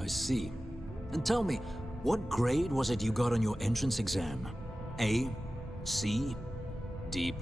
I see. And tell me, what grade was it you got on your entrance exam? A? C? D+?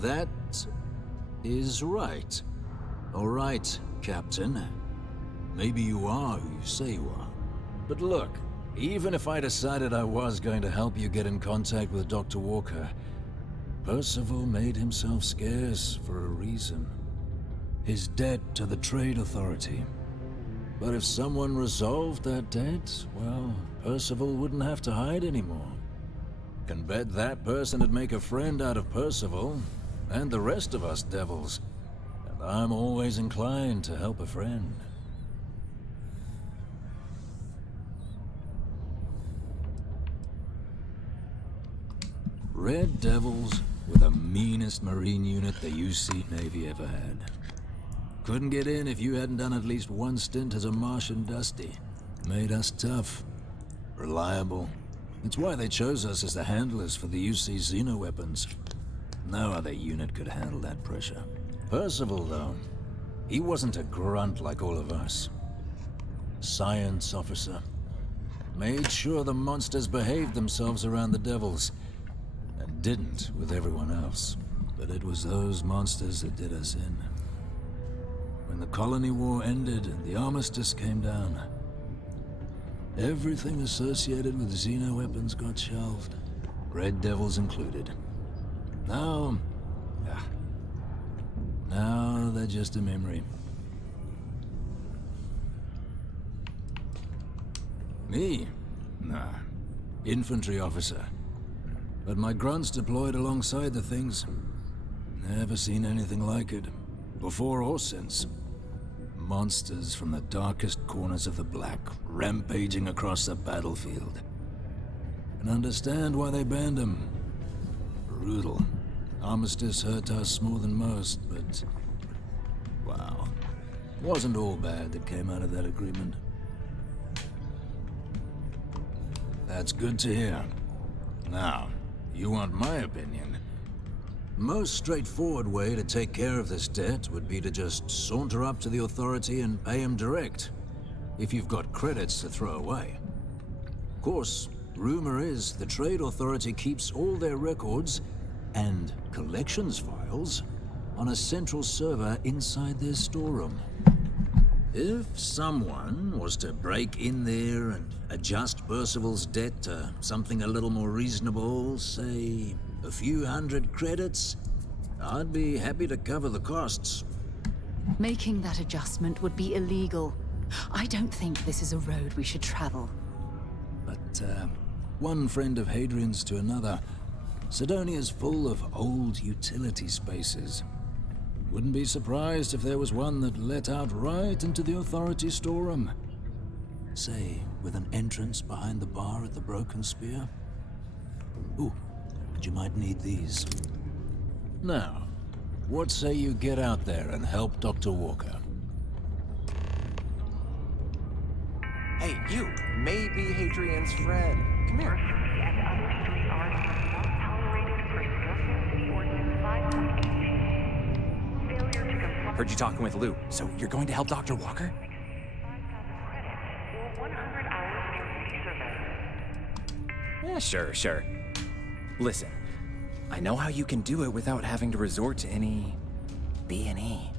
That is right. All right, Captain. Maybe you are who you say you are. But look, even if I decided I was going to help you get in contact with Dr. Walker, Percival made himself scarce for a reason. His debt to the Trade Authority. But if someone resolved that debt, well, Percival wouldn't have to hide anymore. Can bet that person would make a friend out of Percival, and the rest of us devils. And I'm always inclined to help a friend. Red Devils were the meanest Marine unit the UC Navy ever had. Couldn't get in if you hadn't done at least one stint as a Martian Dusty. Made us tough, reliable. It's why they chose us as the handlers for the UC Xeno weapons. No other unit could handle that pressure. Percival, though, he wasn't a grunt like all of us. science officer. Made sure the monsters behaved themselves around the devils, and didn't with everyone else. But it was those monsters that did us in. When the colony war ended and the armistice came down, everything associated with xeno weapons got shelved, Red Devils included. Now they're just a memory. Me? Nah. Infantry officer. But my grunts deployed alongside the things. Never seen anything like it. Before or since. Monsters from the darkest corners of the Black, rampaging across the battlefield. And understand why they banned them. Brutal. Armistice hurt us more than most, but... wow. Wasn't all bad that came out of that agreement. That's good to hear. Now, you want my opinion? Most straightforward way to take care of this debt would be to just saunter up to the authority and pay him direct, if you've got credits to throw away. Of course, rumor is the Trade Authority keeps all their records and collections files on a central server inside their storeroom. If someone was to break in there and adjust Percival's debt to something a little more reasonable, say a few hundred credits, I'd be happy to cover the costs. Making that adjustment would be illegal. I don't think this is a road we should travel. But, one friend of Hadrian's to another, Sidonia's full of old utility spaces. Wouldn't be surprised if there was one that let out right into the authority storeroom. Say, with an entrance behind the bar at the Broken Spear. Ooh, but you might need these. Now, what say you get out there and help Dr. Walker? Hey, you may be Hadrian's friend. Come here. Heard you talking with Lou, so you're going to help Dr. Walker? Yeah, sure. Listen, I know how you can do it without having to resort to any B&E.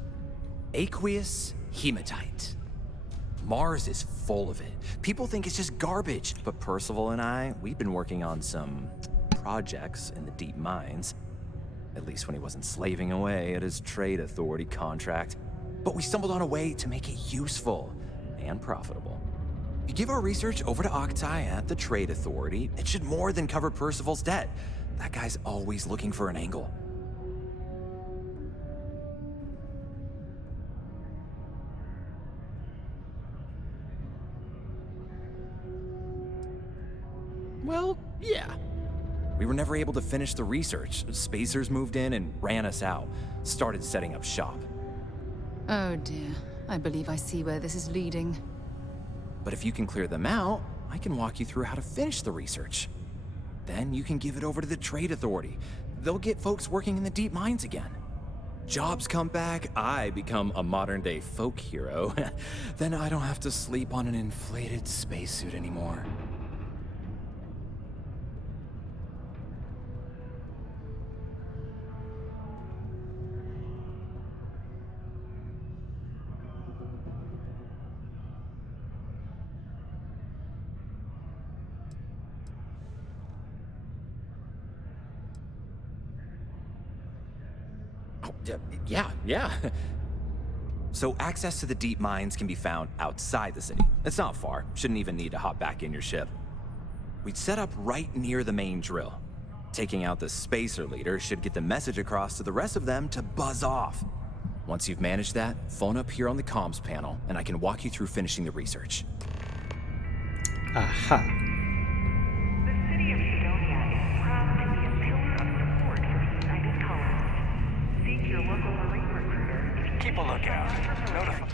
Aqueous hematite. Mars is full of it. People think it's just garbage, but Percival and I, we've been working on some projects in the deep mines. At least when he wasn't slaving away at his Trade Authority contract. But we stumbled on a way to make it useful and profitable. You give our research over to Octai at the Trade Authority, it should more than cover Percival's debt. That guy's always looking for an angle. Well, yeah. We were never able to finish the research. Spacers moved in and ran us out. Started setting up shop. Oh dear. I believe I see where this is leading. But if you can clear them out, I can walk you through how to finish the research. Then you can give it over to the Trade Authority. They'll get folks working in the deep mines again. Jobs come back, I become a modern-day folk hero. Then I don't have to sleep on an inflated spacesuit anymore. Yeah. So access to the deep mines can be found outside the city. It's not far. Shouldn't even need to hop back in your ship. We'd set up right near the main drill. Taking out the spacer leader should get the message across to the rest of them to buzz off. Once you've managed that, phone up here on the comms panel, and I can walk you through finishing the research. Aha. Keep a lookout. Notify.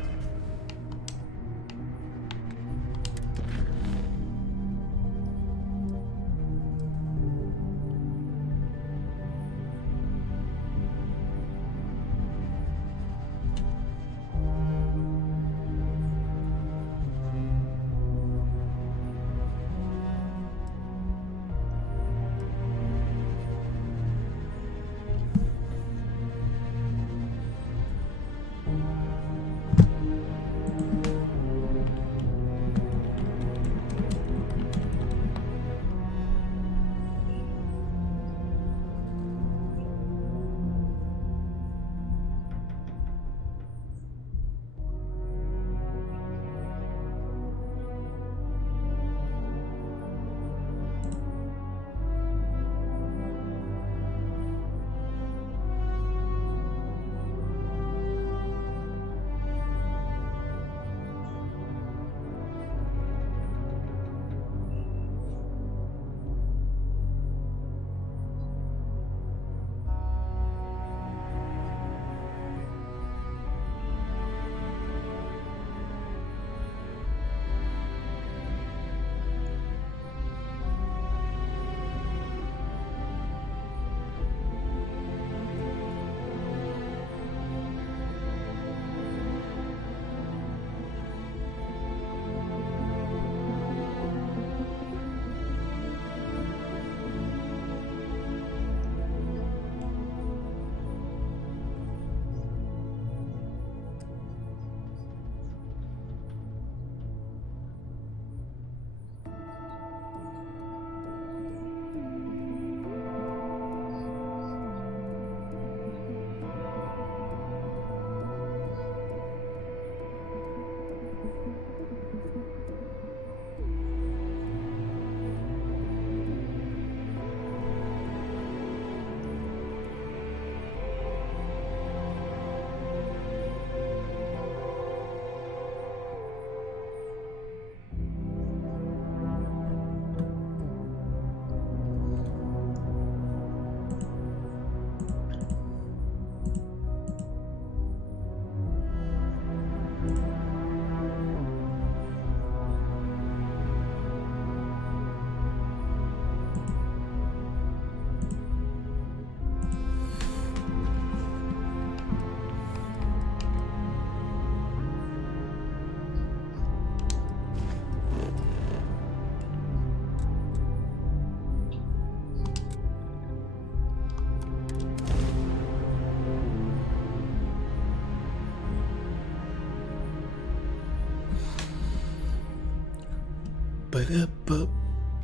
Ba-da-ba,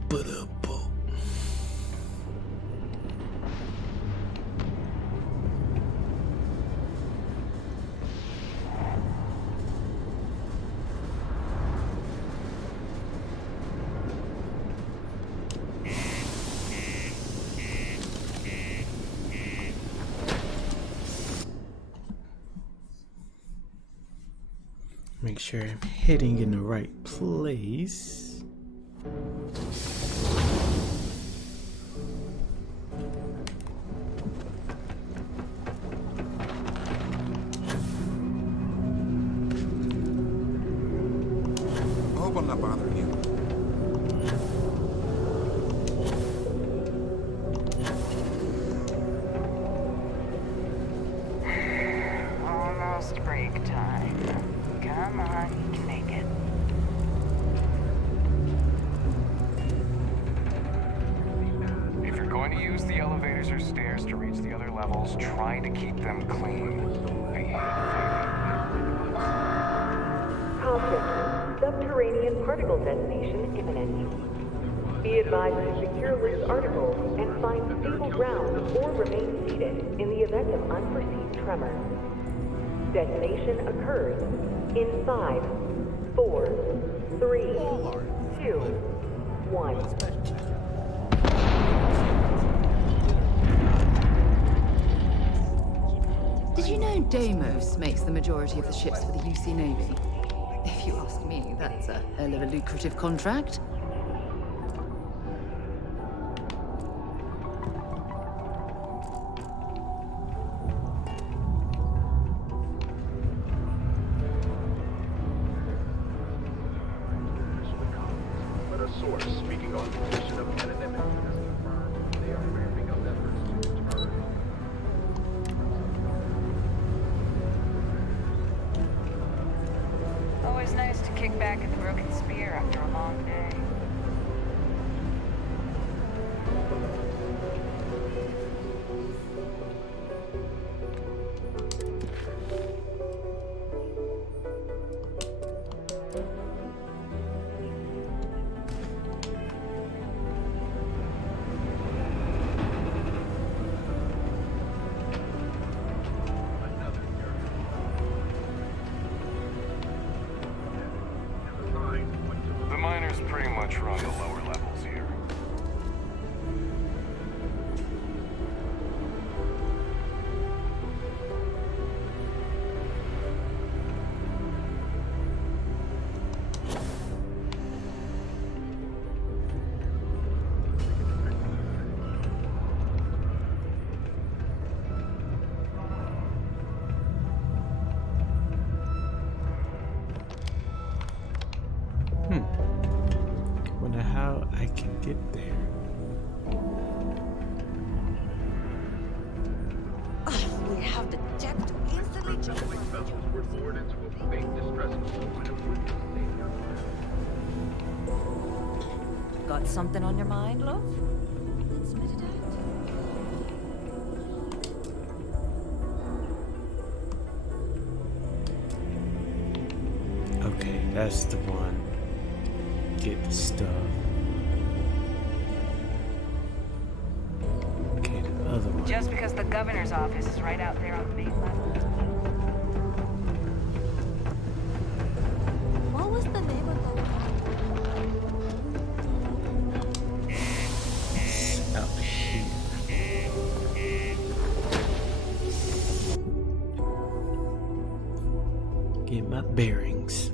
ba-da-ba. Make sure I'm heading in the right place. I hope I'm not bothering you. Almost break time. Come on, you can make it. If you're going to use the elevators or stairs to reach the other levels, try to keep them clean. I hate Caution. Subterranean particle detonation imminent. Be advised to secure loose articles and find stable ground or remain seated in the event of unforeseen tremor. Detonation occurs in 5, 4, 3, 2, 1. Did you know Deimos makes the majority of the ships for the UC Navy? If you ask me, that's a hell of a lucrative contract. But a source speaking on position of anonymity has confirmed they are ramping up efforts to return. Always nice to kick back at the Broken Spear after a long day. The miners pretty much run the lower levels here. Wonder how I can get there. We have the tech to instantly jump. Vessels were lured into a fake distress call and avoided danger. Got something on your mind, love? Let's spit it out. Okay, that's the one. Get the stuff. Okay, the other one. Just because the governor's office is right out there on the main level. What was the name of the Out here. Get my bearings.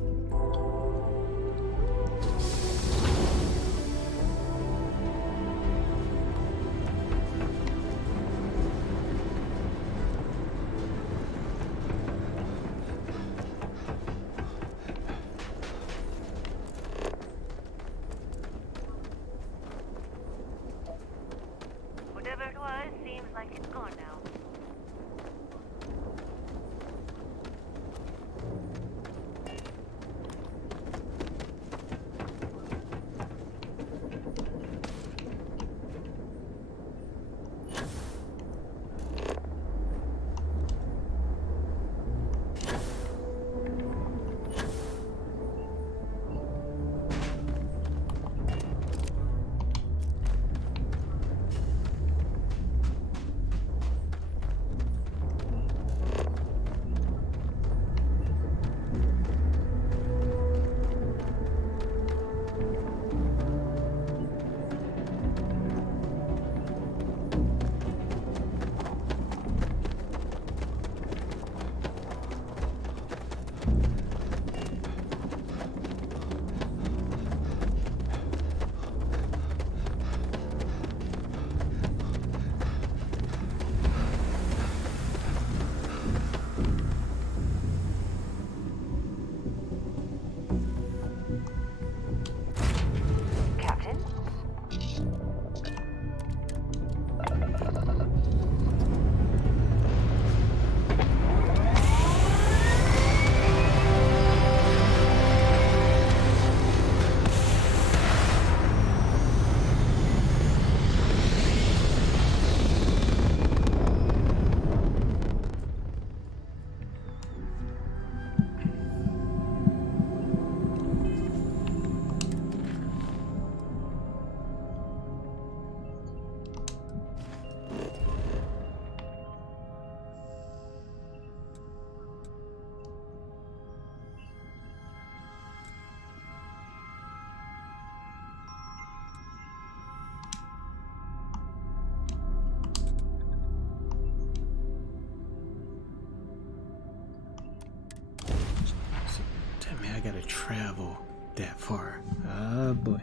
gotta travel that far. Oh boy.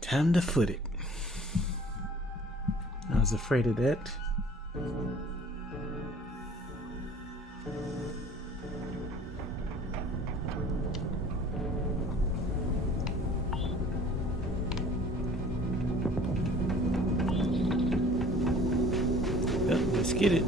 Time to foot it. I was afraid of that. Yep, let's get it.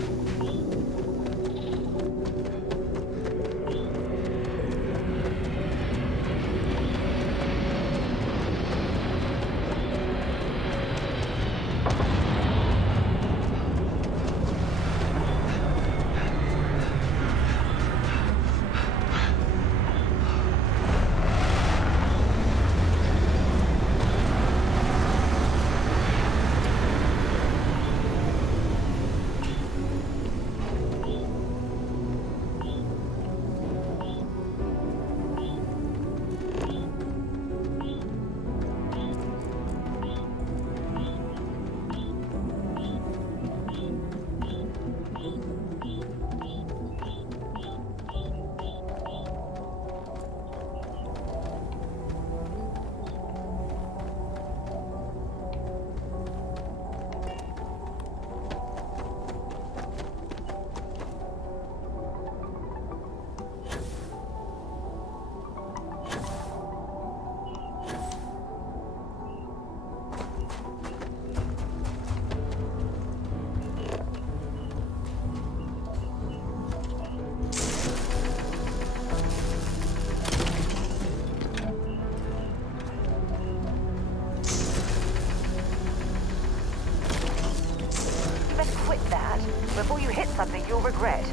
Before you hit something you'll regret.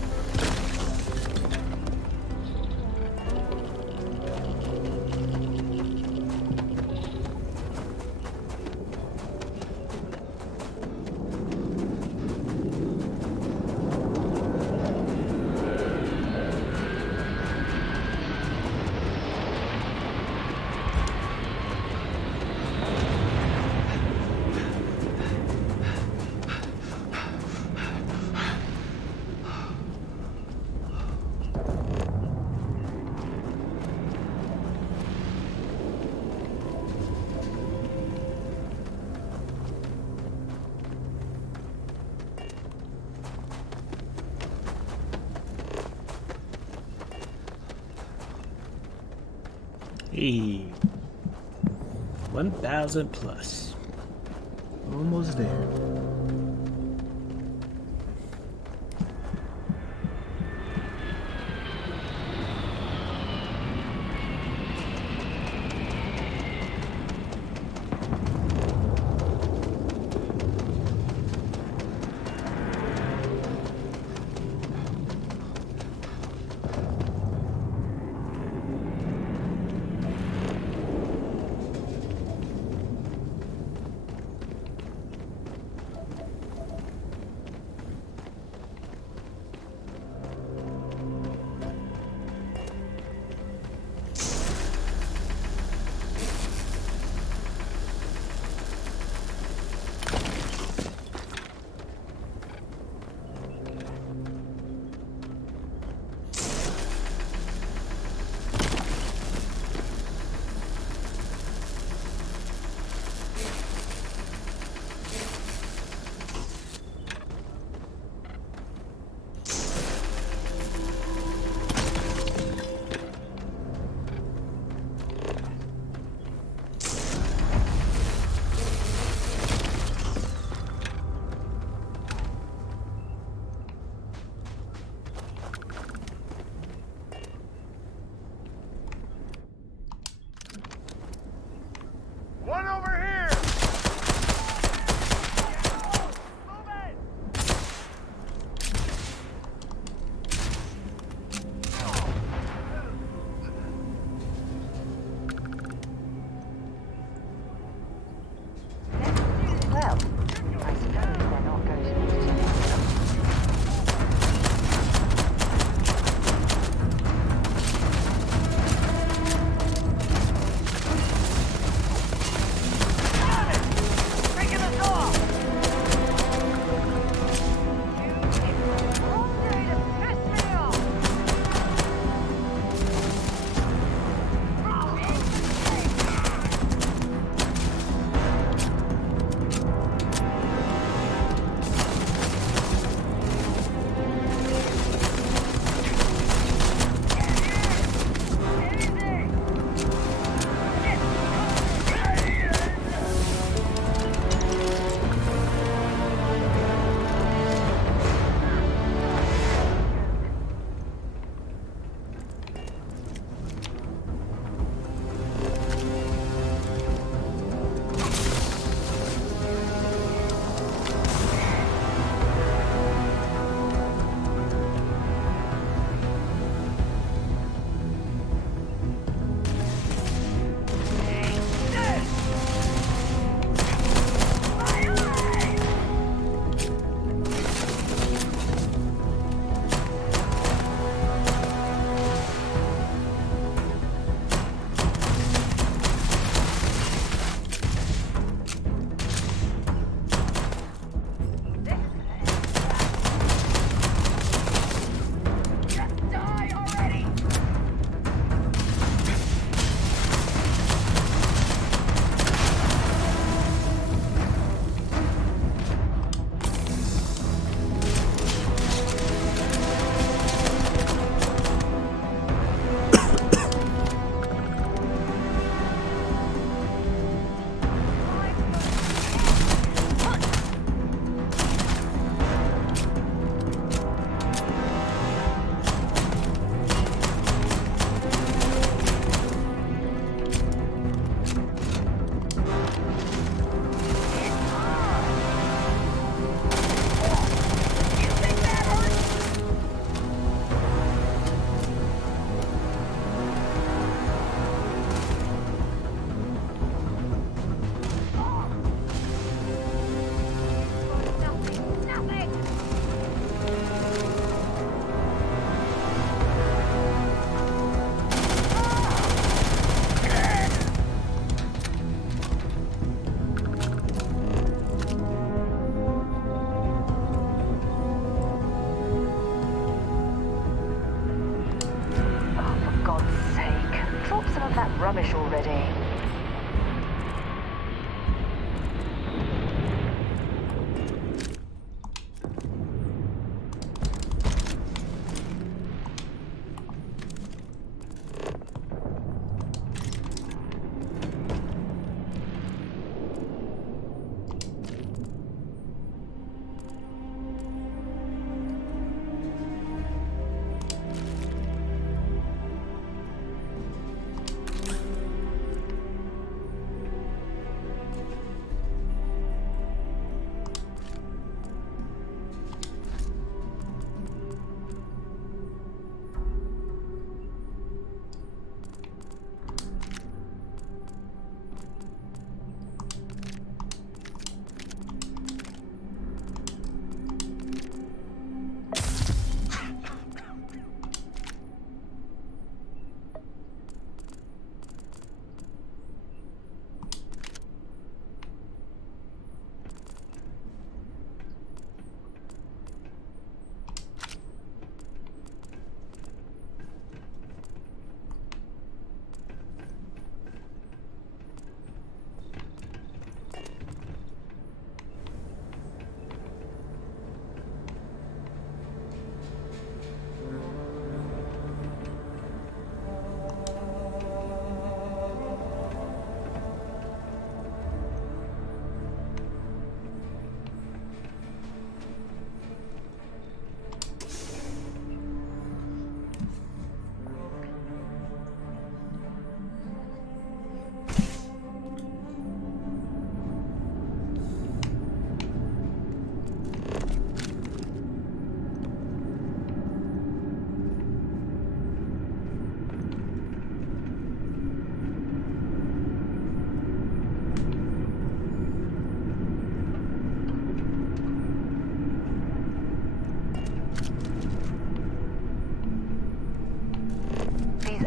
Hey, 1,000 plus. Almost there.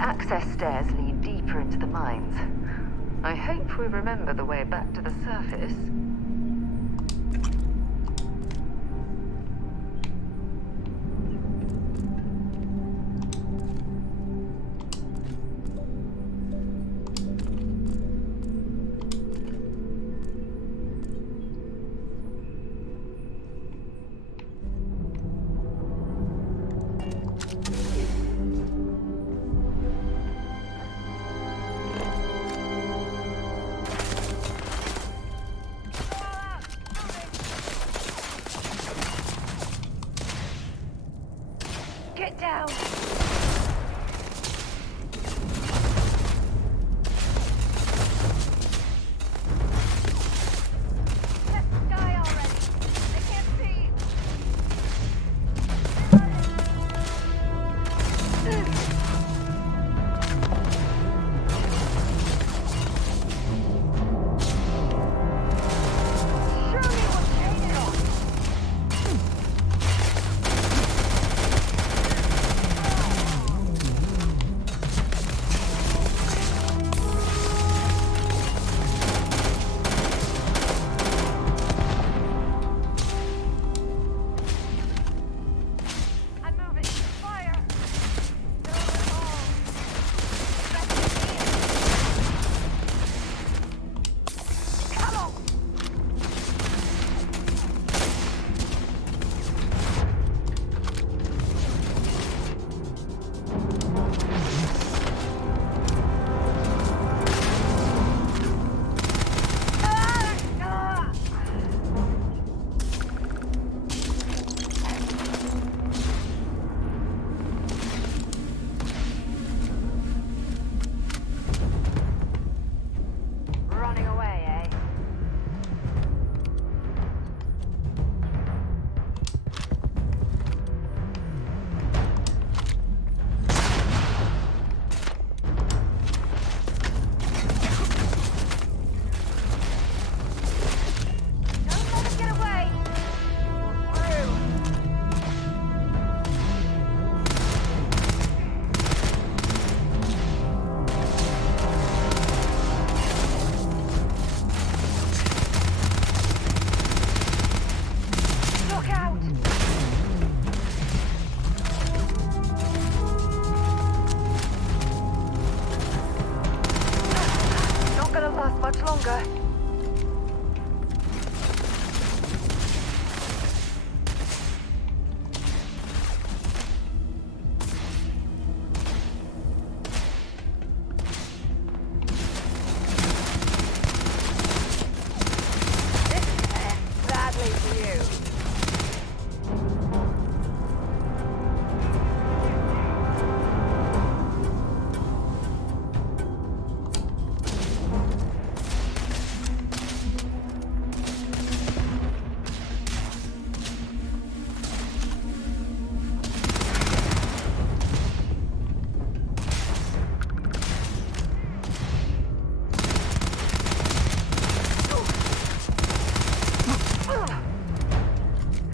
Access stairs lead deeper into the mines. I hope we remember the way back to the surface. much longer. Badly for you.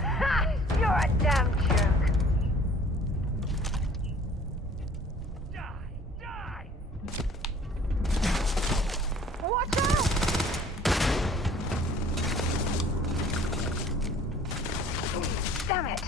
Ha! You're a damn joke. Watch out! Damn it.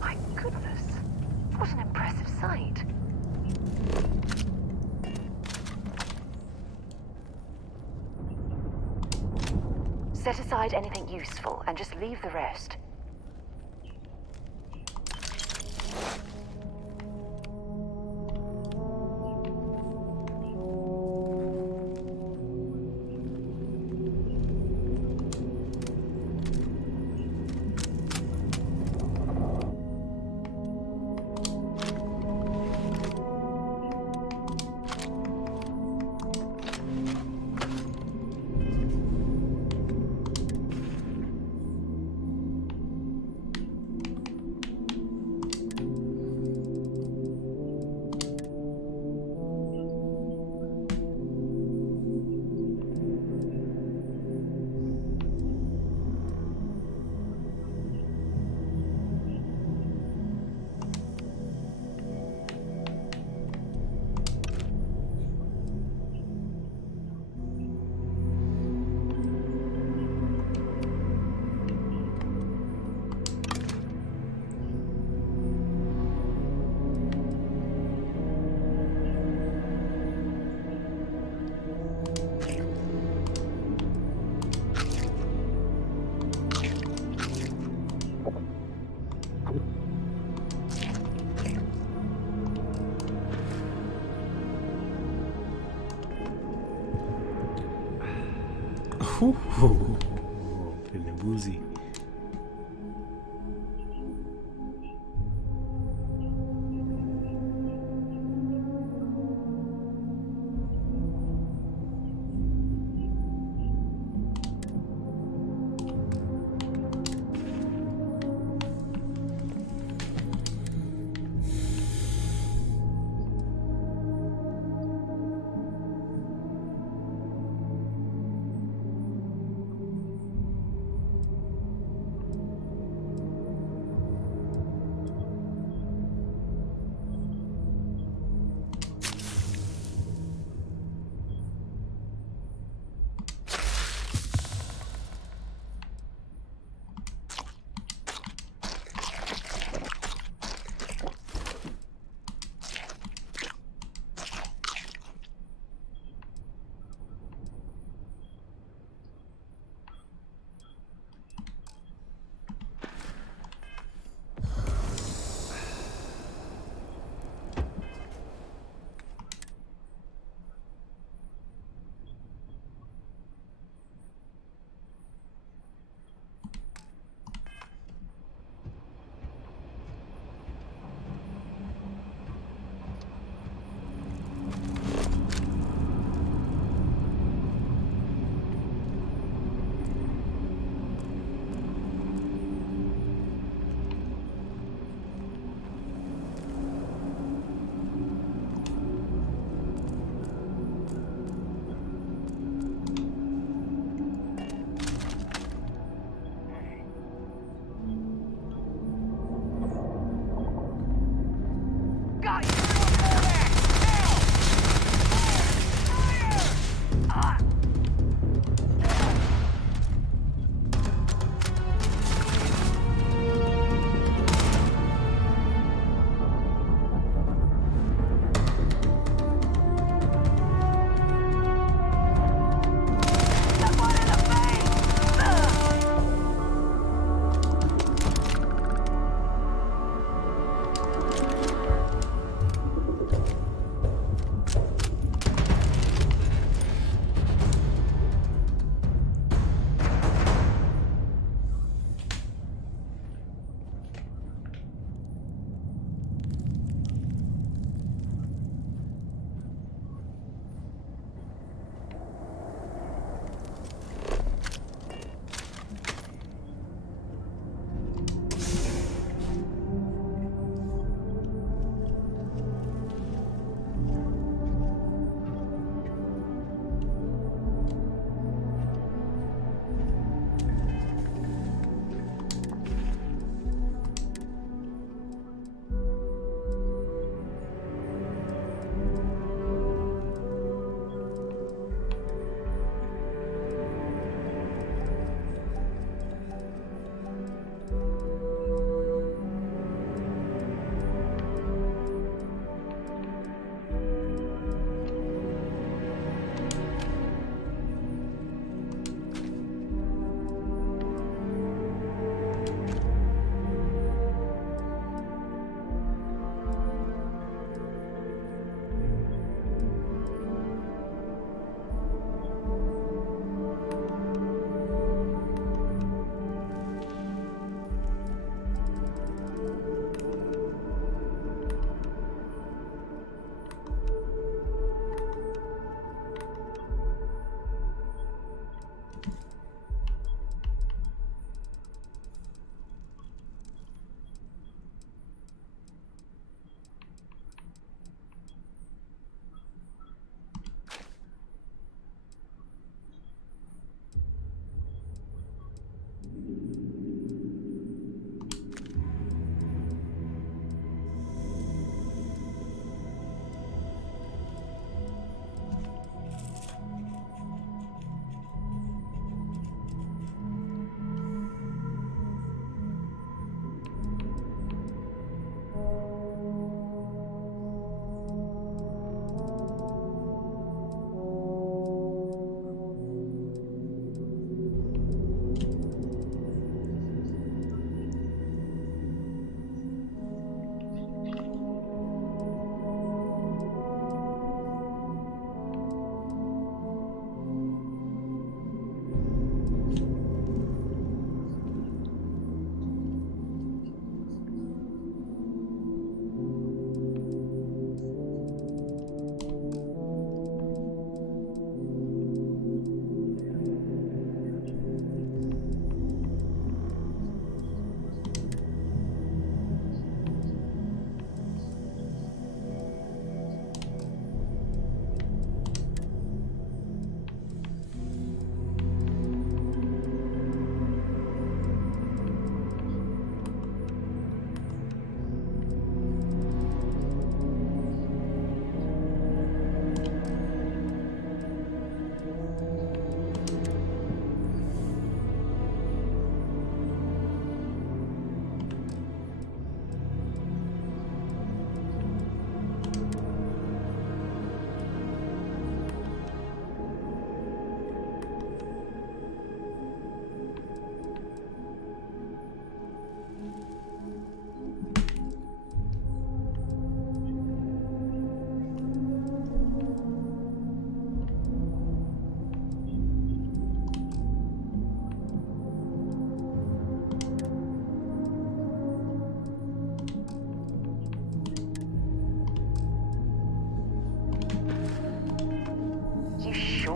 My goodness. What an impressive sight. Set aside anything useful and just leave the rest. Ooh, feeling woozy.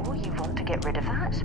sure you want to get rid of that?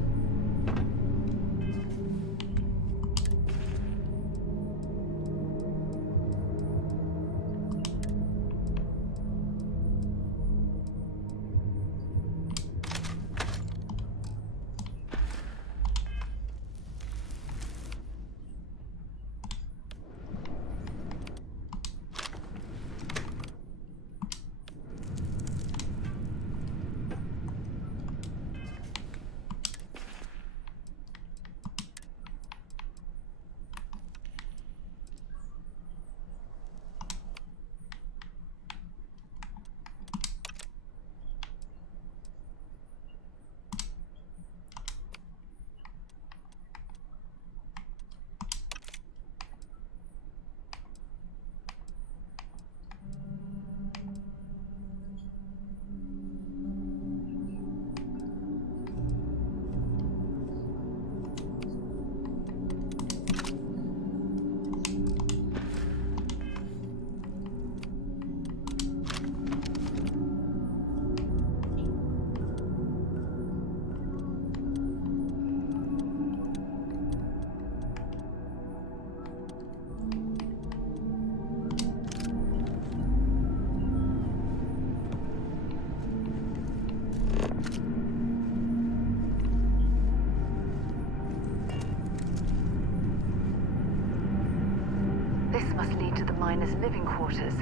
Living quarters.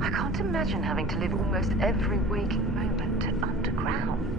I can't imagine having to live almost every waking moment underground.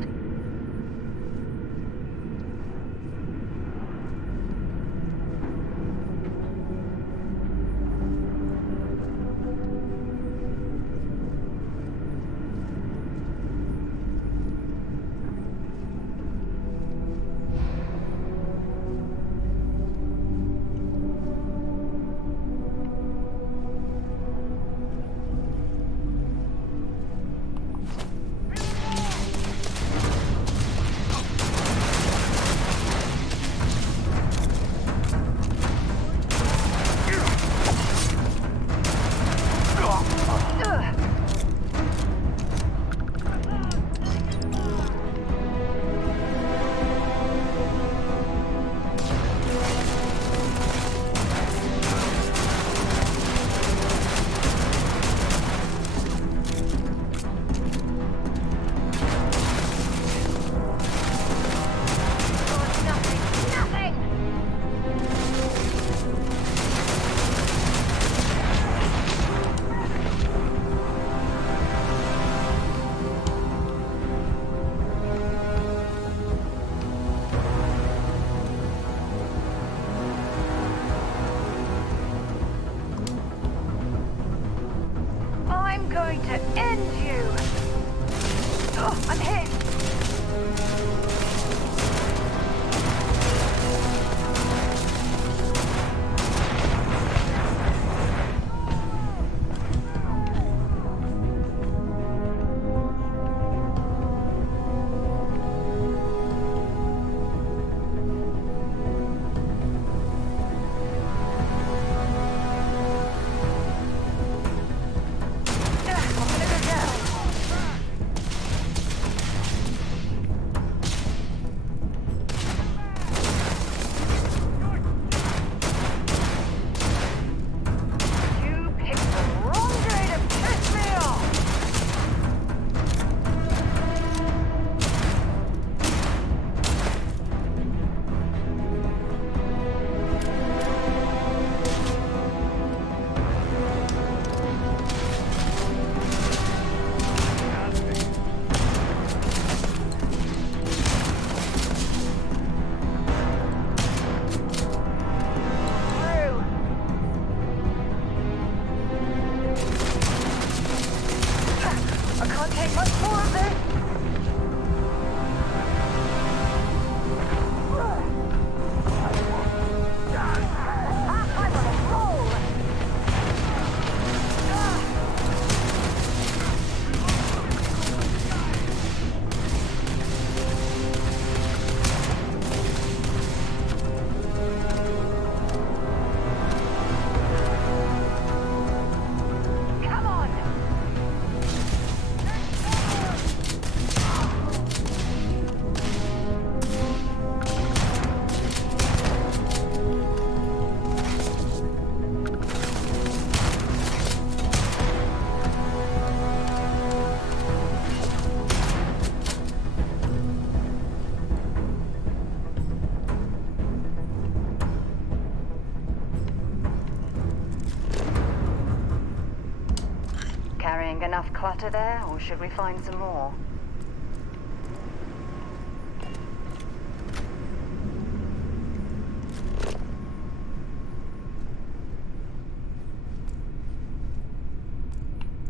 think enough clutter there, or should we find some more?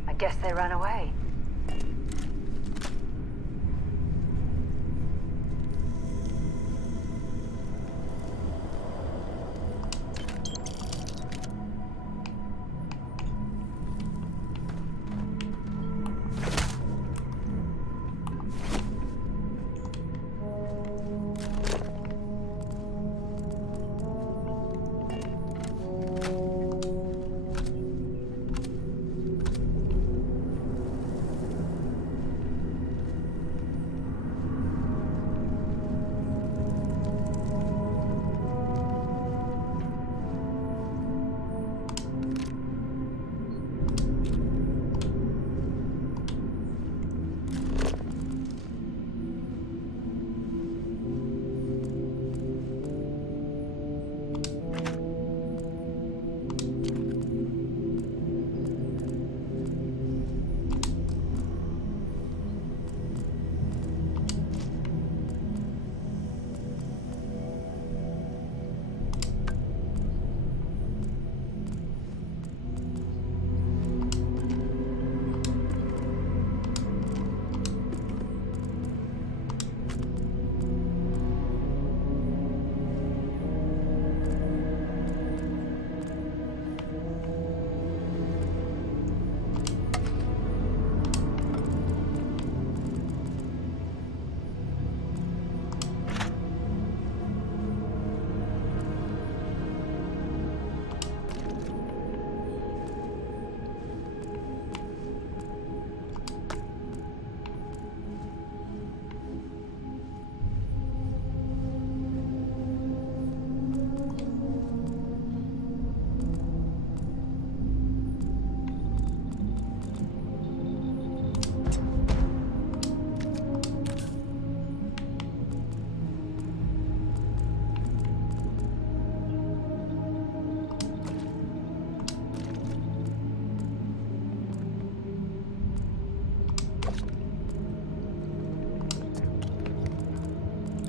I guess they ran away.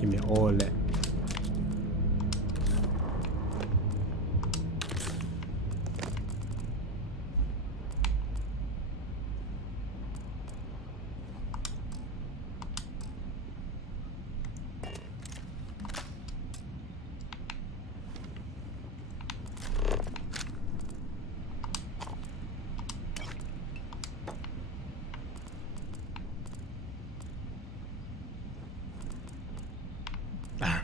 Give me all that. Ah.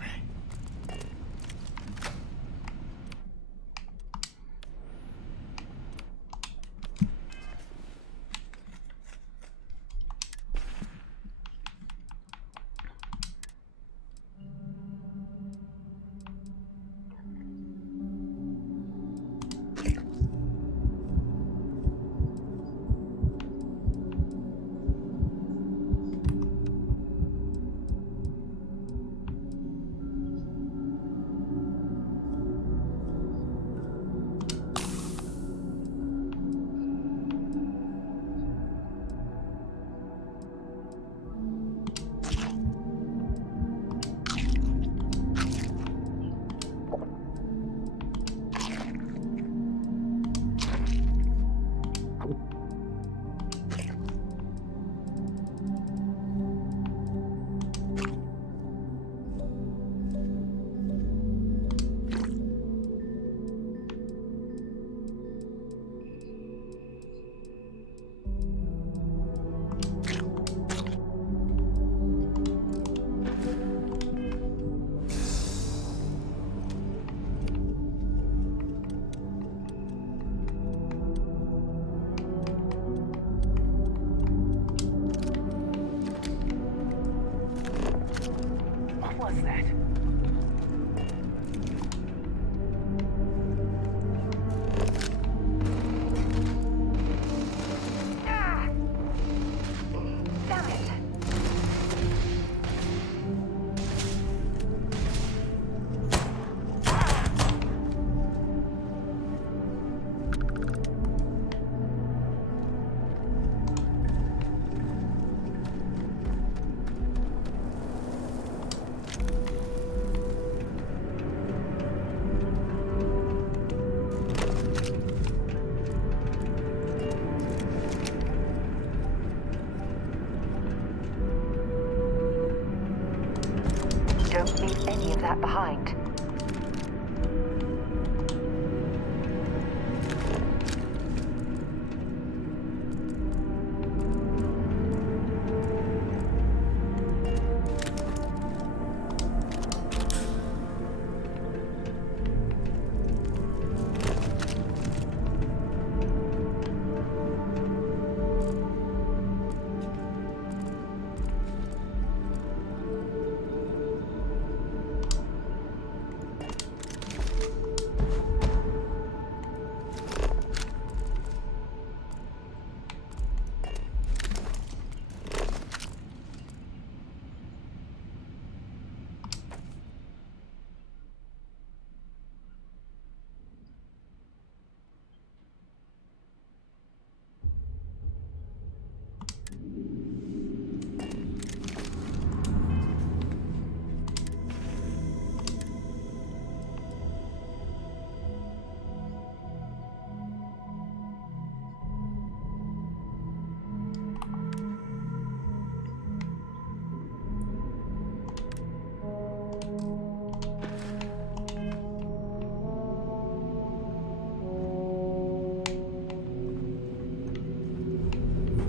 can't leave any of that behind.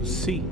See.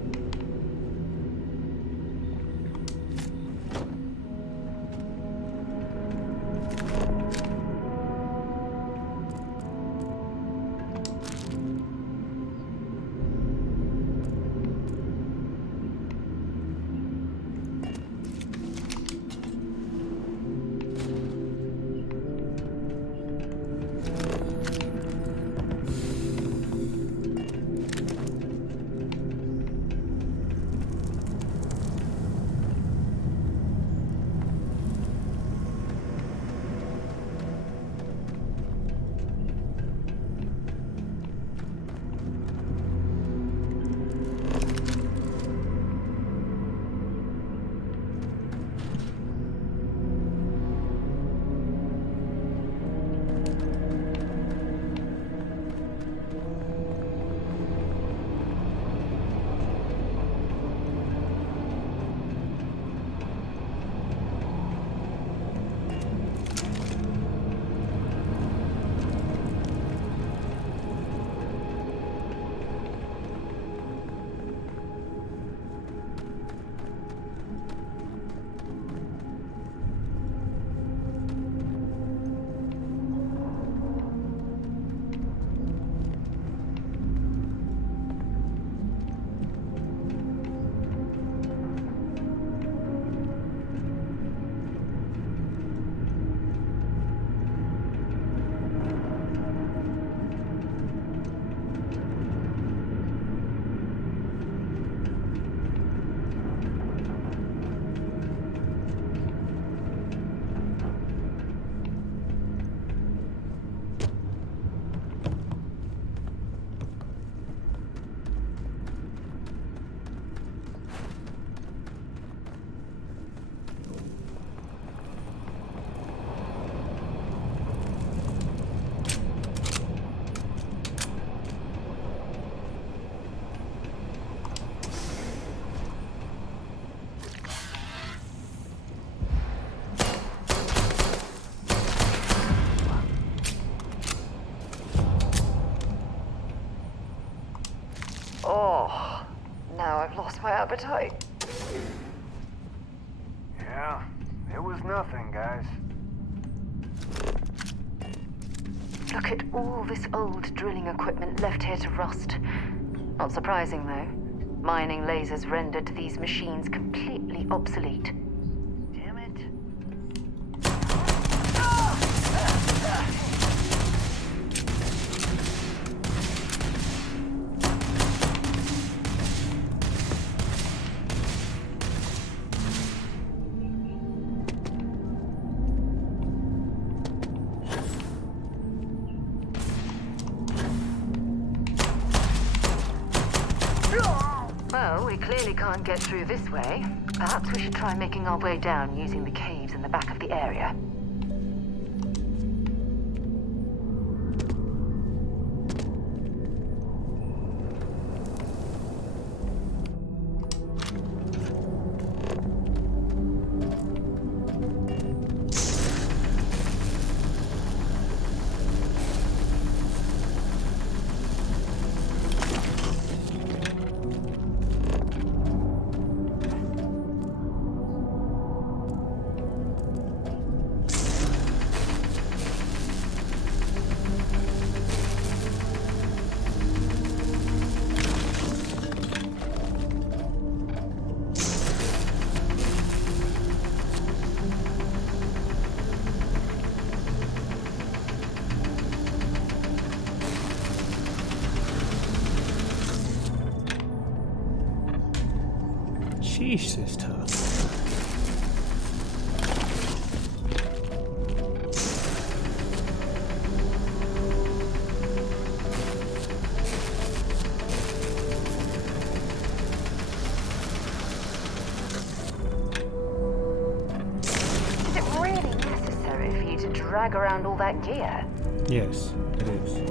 Oh, now I've lost my appetite. Yeah, it was nothing, guys. Look at all this old drilling equipment left here to rust. Not surprising, though. Mining lasers rendered these machines completely obsolete. Damn it. Well, we clearly can't get through this way. Perhaps we should try making our way down using the caves in the back of the area. Sheesh, this is tough. Is it really necessary for you to drag around all that gear? Yes, it is.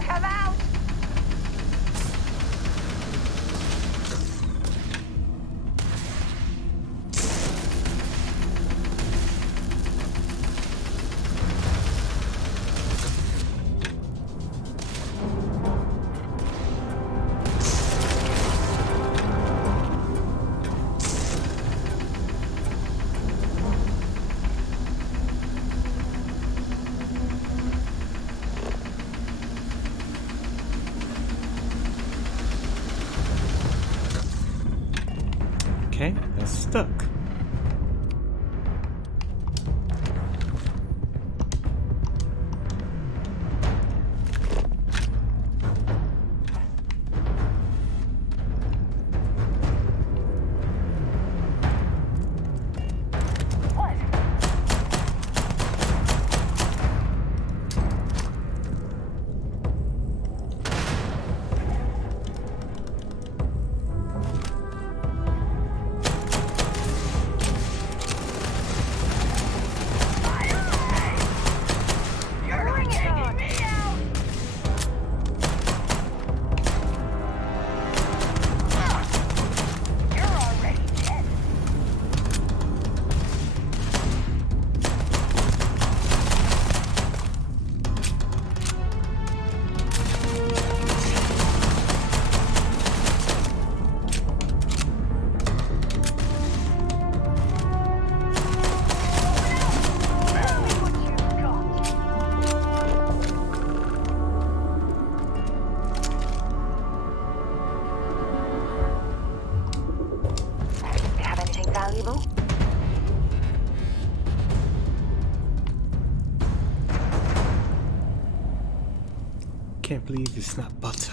Come out! Okay, that's stuck. Valuable? Can't believe it's not butter.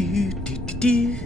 do, do, do, do.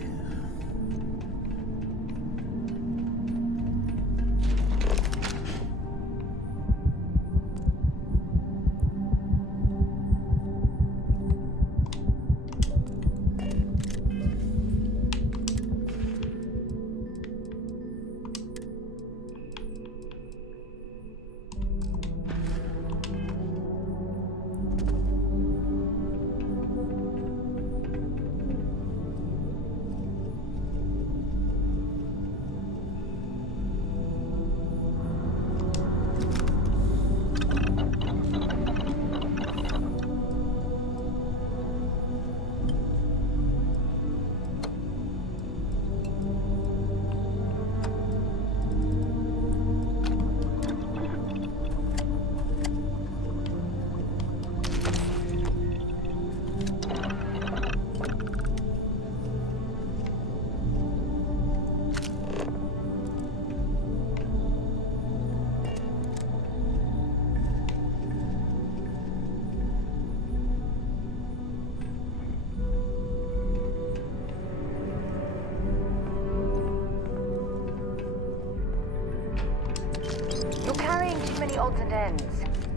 You're carrying too many odds and ends.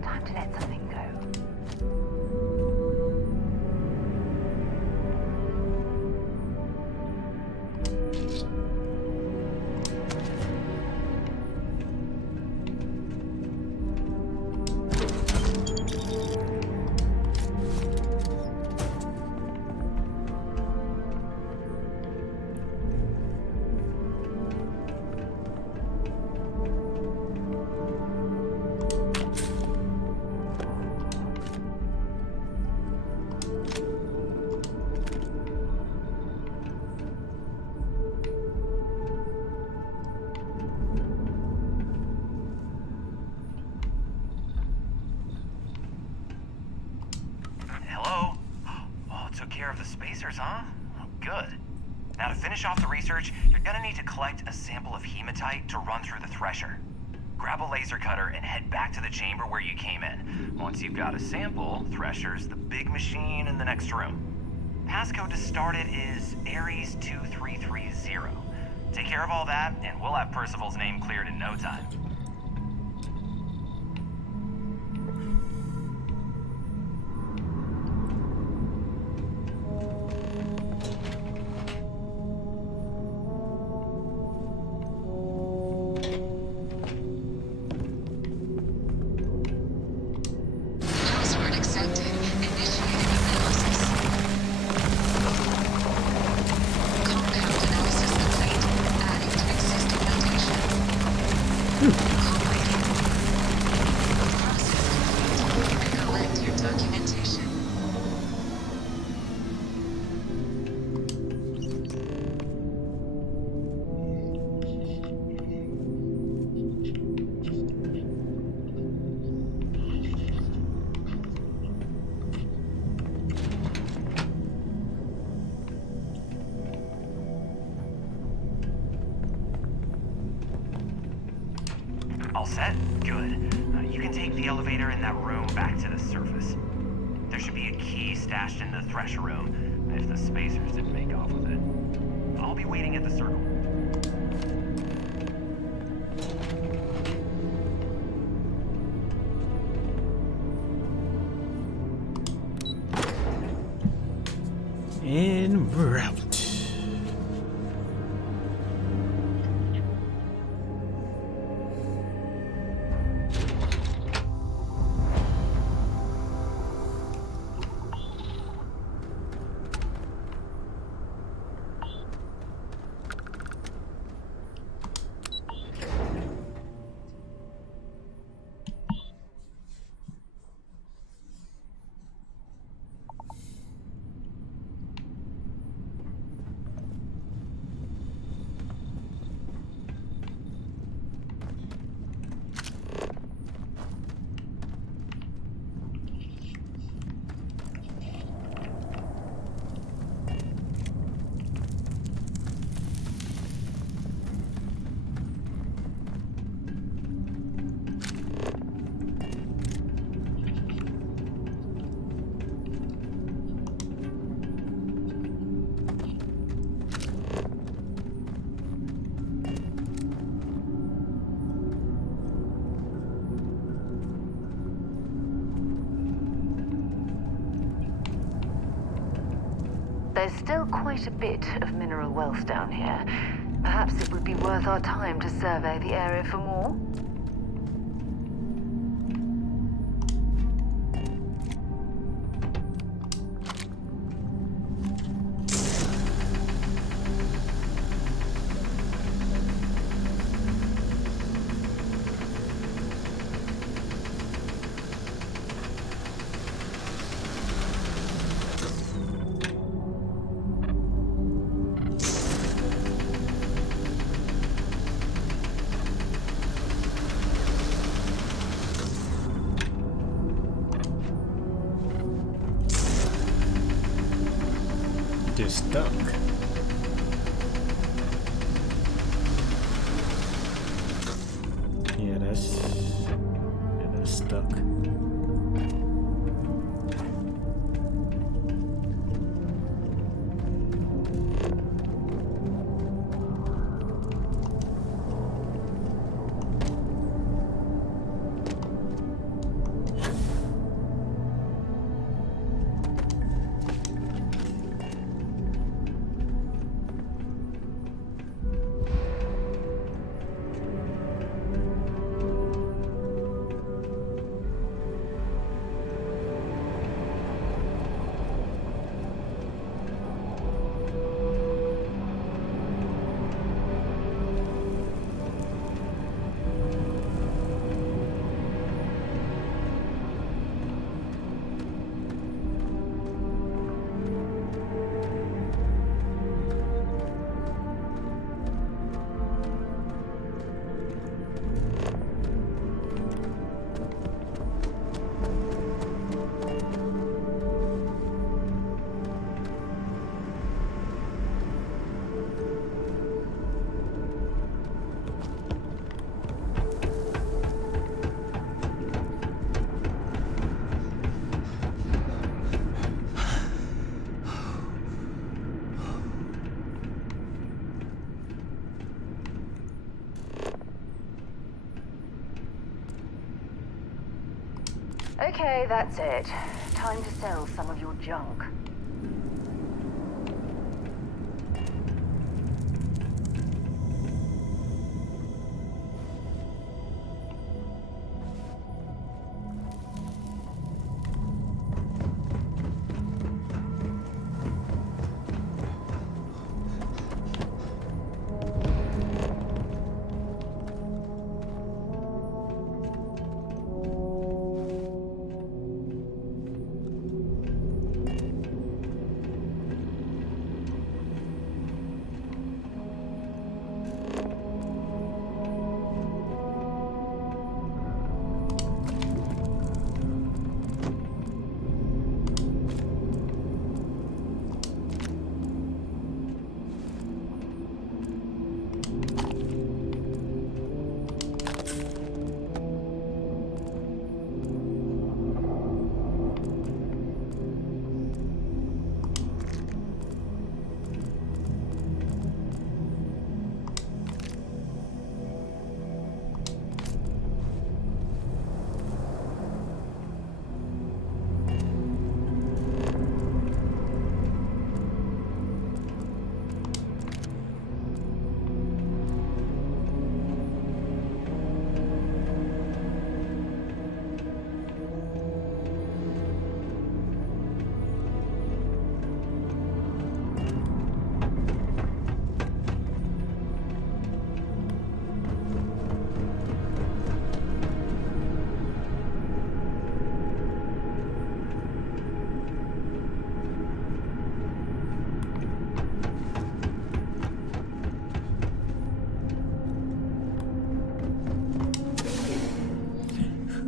Time to let something go. Hello? Oh, took care of the spacers, huh? Oh, good. Now to finish off the research, you're gonna need to collect a sample of hematite to run through the thresher. Grab a laser cutter and head back to the chamber where you came in. Once you've got a sample, Thresher's the big machine in the next room. Passcode to start it is Ares 2330. Take care of all that, and we'll have Percival's name cleared in no time. Password accepted. Initiating analysis. Compound analysis complete. Adding to existing notation. Completed. Process complete. Collect your documentation. All set? Good. You can take the elevator in that room back to the surface. There should be a key stashed in the thresher room, if the spacers didn't make off with it. I'll be waiting at the circle. And we're out. There's still quite a bit of mineral wealth down here. Perhaps it would be worth our time to survey the area for more. They're stuck. Yeah, that's stuck. Okay, that's it. Time to sell some of your junk.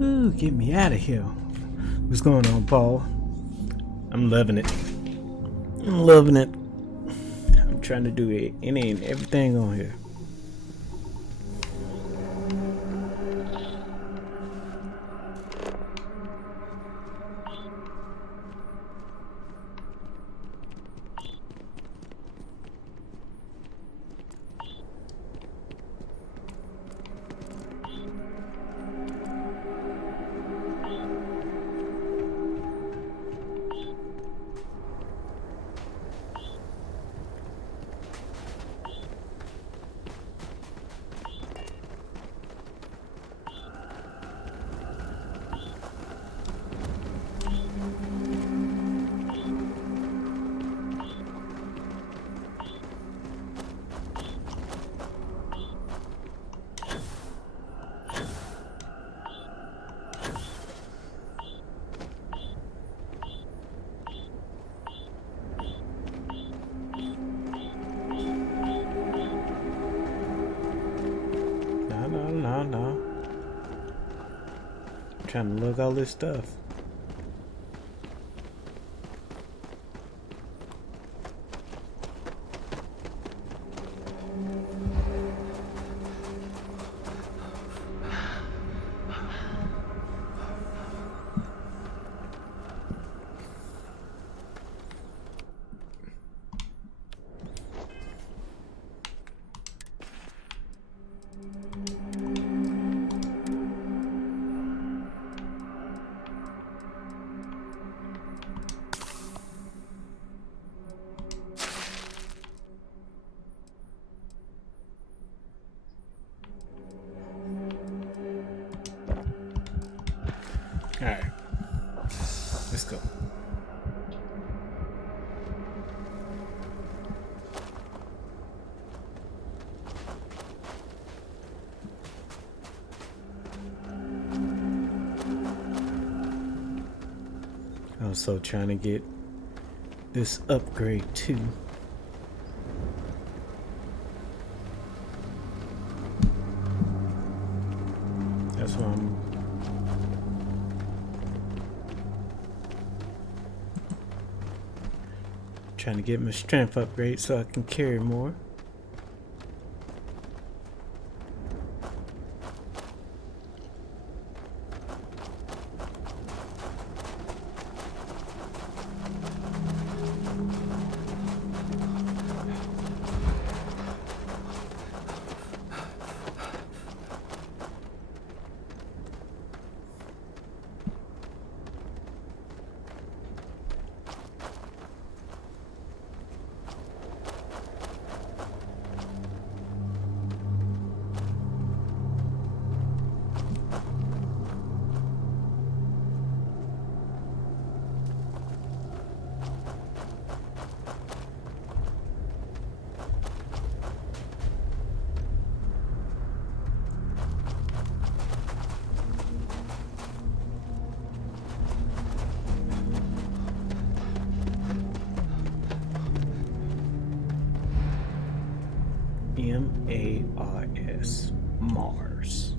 Ooh, get me out of here. What's going on, Paul? I'm loving it. I'm loving it. I'm trying to do it, any and everything on here. trying to look all this stuff. Alright. Let's go. Also trying to get this upgrade too. That's what I'm trying to get my strength upgrade so I can carry more. M-A-R-S, Mars.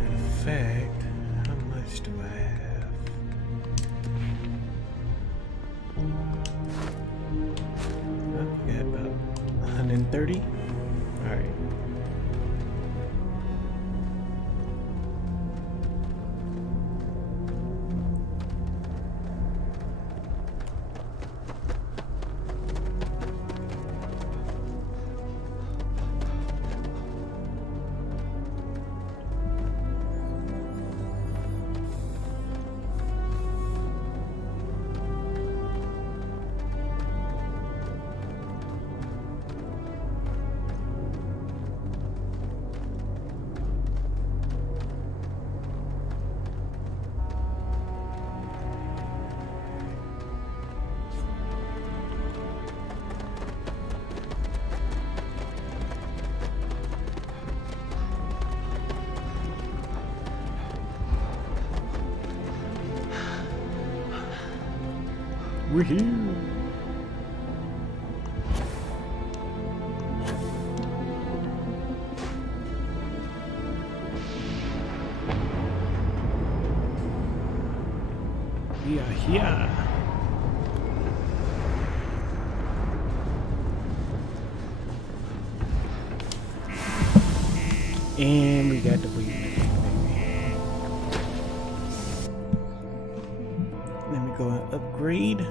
In fact, how much do I have? Yeah, about 130. All right. We're here. We are here. And we got the wheel. Let me go and upgrade.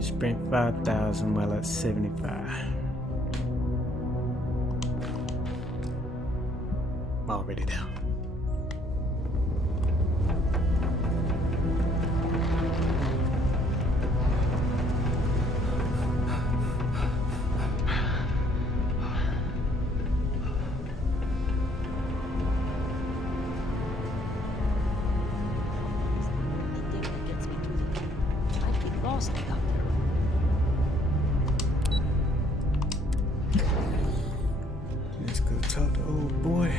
Sprint 5,000 while at 75. Already down. mostly, Doctor. Let's go talk to old boy.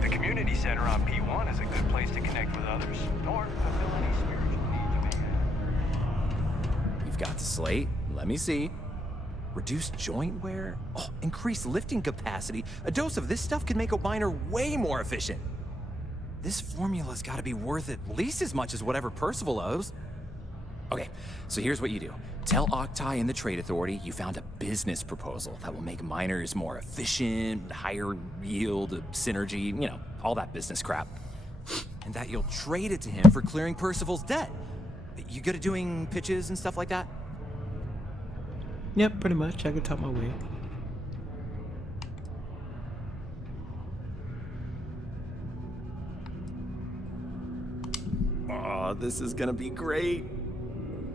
The community center on P1 is a good place to connect with others, or fulfill any spiritual needs you may have. You've got the slate. Let me see. Reduced joint wear? Oh, increased lifting capacity. A dose of this stuff could make a miner way more efficient. This formula's gotta be worth at least as much as whatever Percival owes. Okay, so here's what you do. Tell Octai and the Trade Authority you found a business proposal that will make miners more efficient, higher yield, synergy, you know, all that business crap. And that you'll trade it to him for clearing Percival's debt. You good at doing pitches and stuff like that? Yep, pretty much. I can talk my way. Oh, this is gonna be great.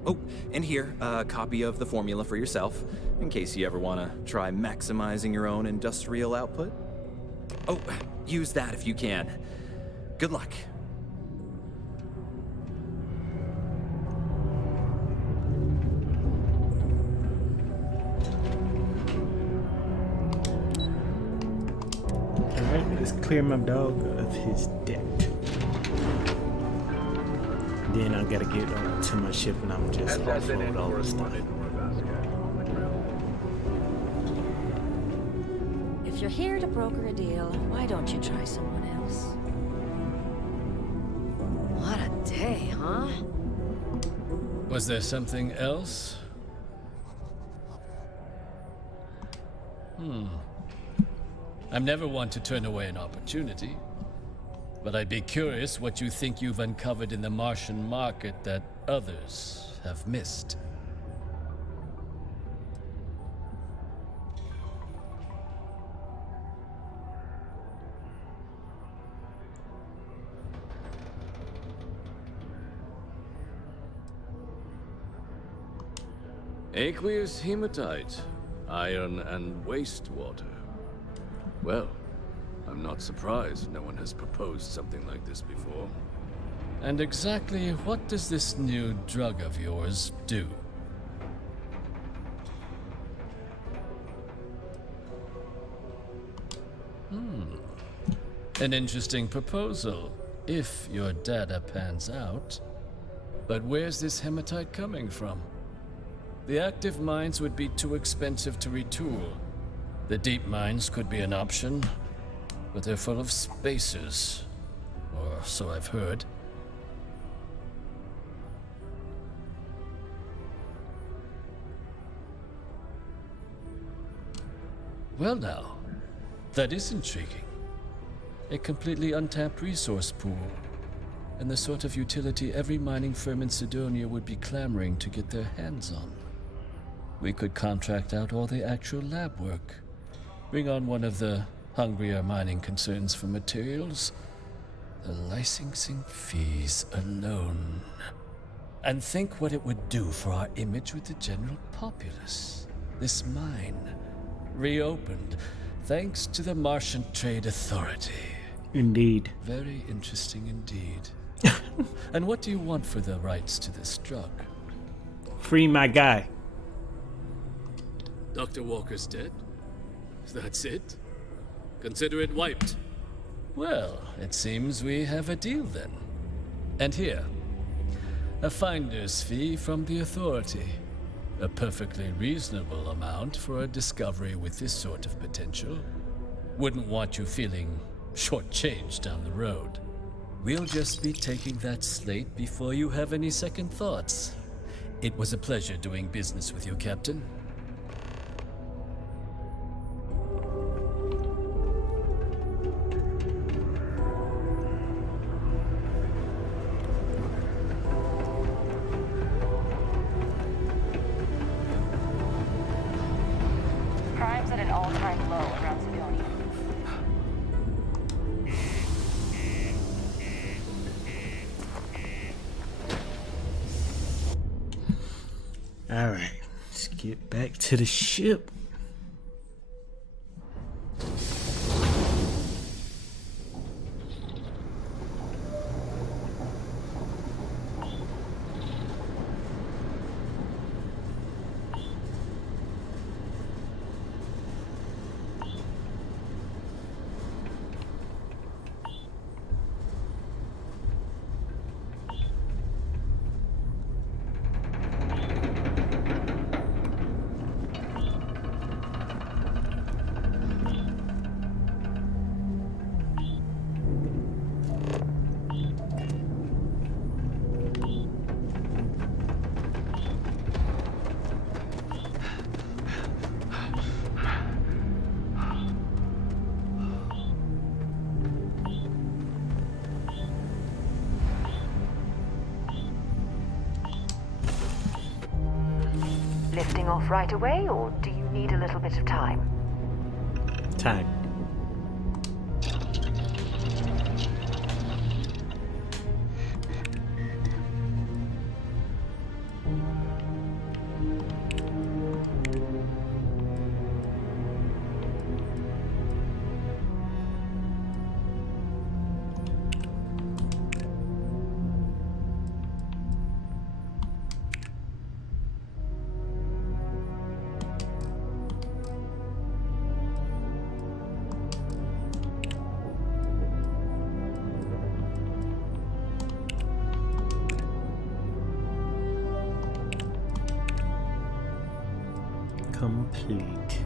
Oh, and here, a copy of the formula for yourself, in case you ever want to try maximizing your own industrial output. Oh, use that if you can. Good luck. Alright, let's clear my dog of his debt. Then I gotta get to my ship and I'm just offload all this stuff. If you're here to broker a deal, why don't you try someone else? What a day, huh? Was there something else? I'm never one to turn away an opportunity. But I'd be curious what you think you've uncovered in the Martian market that others have missed. Aqueous hematite, iron and wastewater. Well, I'm not surprised no one has proposed something like this before. And exactly what does this new drug of yours do? An interesting proposal, if your data pans out. But where's this hematite coming from? The active mines would be too expensive to retool. The deep mines could be an option, but they're full of spacers, or so I've heard. Well now, that is intriguing. A completely untapped resource pool, and the sort of utility every mining firm in Sidonia would be clamoring to get their hands on. We could contract out all the actual lab work, bring on one of the hungrier mining concerns for materials, the licensing fees alone. And think what it would do for our image with the general populace. This mine, reopened, thanks to the Martian Trade Authority. Indeed. Very interesting indeed. And what do you want for the rights to this drug? Free my guy. Dr. Walker's dead? That's it? Consider it wiped. Well, it seems we have a deal then. And here, a finder's fee from the Authority. A perfectly reasonable amount for a discovery with this sort of potential. Wouldn't want you feeling shortchanged down the road. We'll just be taking that slate before you have any second thoughts. It was a pleasure doing business with you, Captain. Crime's at an all-time low around Sidonia. Alright, let's get back to the ship. Lifting off right away, or do you need a little bit of time? Time. Complete.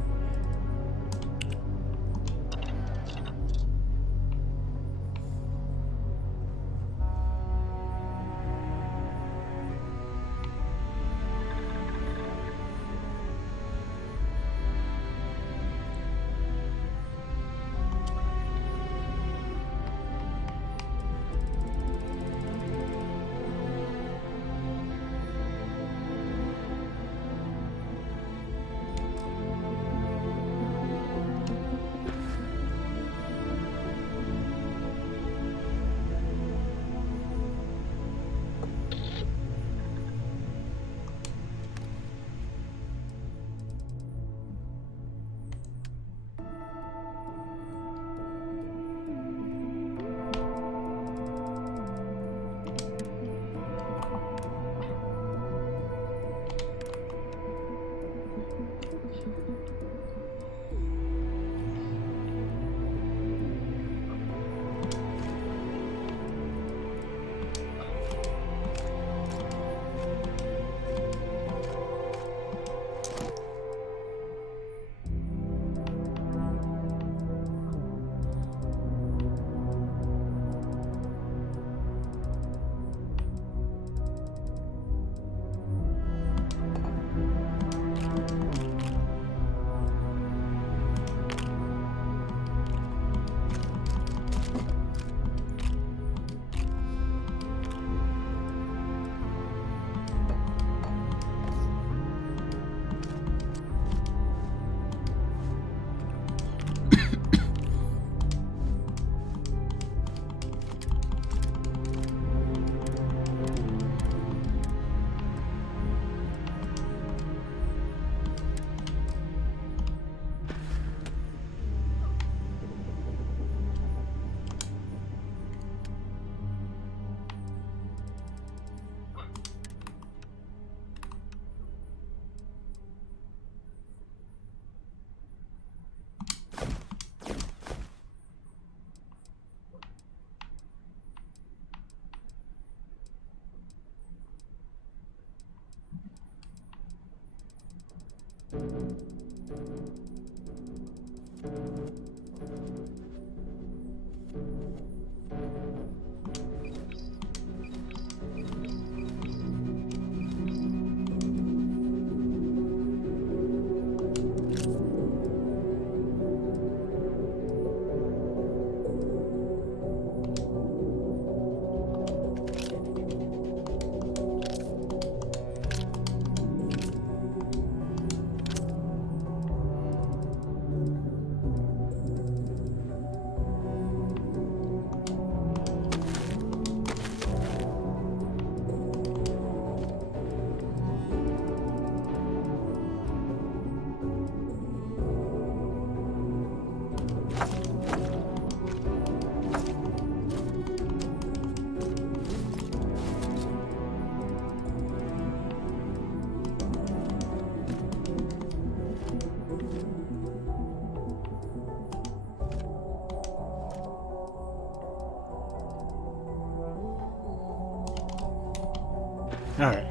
Alright,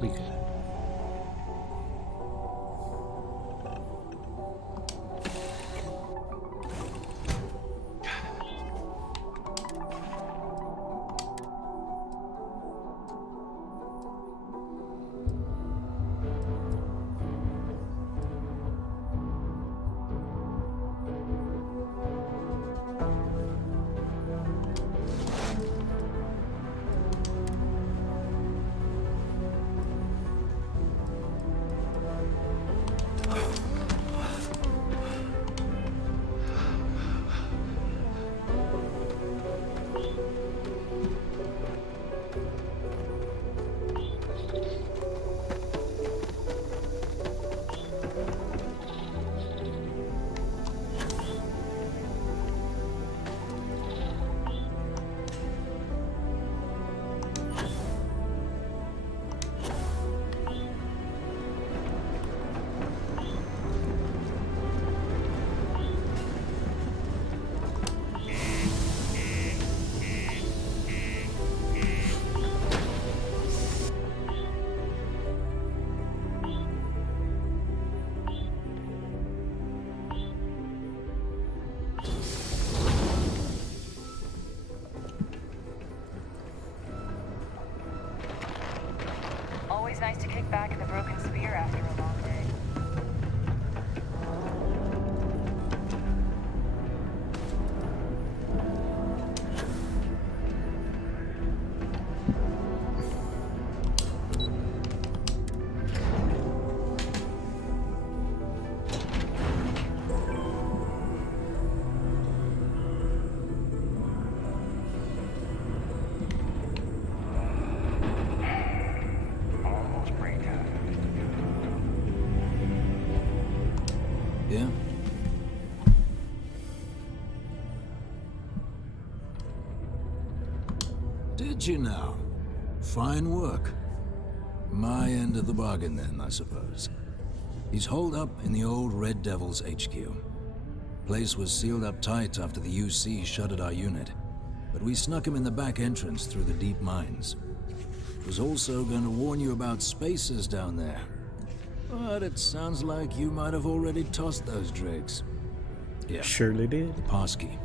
we good. Always nice to kick back in the broken spear after a long day. Yeah? Did you now? Fine work. My end of the bargain then, I suppose. He's holed up in the old Red Devil's HQ. Place was sealed up tight after the UC shuttered our unit, but we snuck him in the back entrance through the deep mines. Was also going to warn you about spacers down there. But it sounds like you might have already tossed those drakes. Yeah. Surely did. The passkey.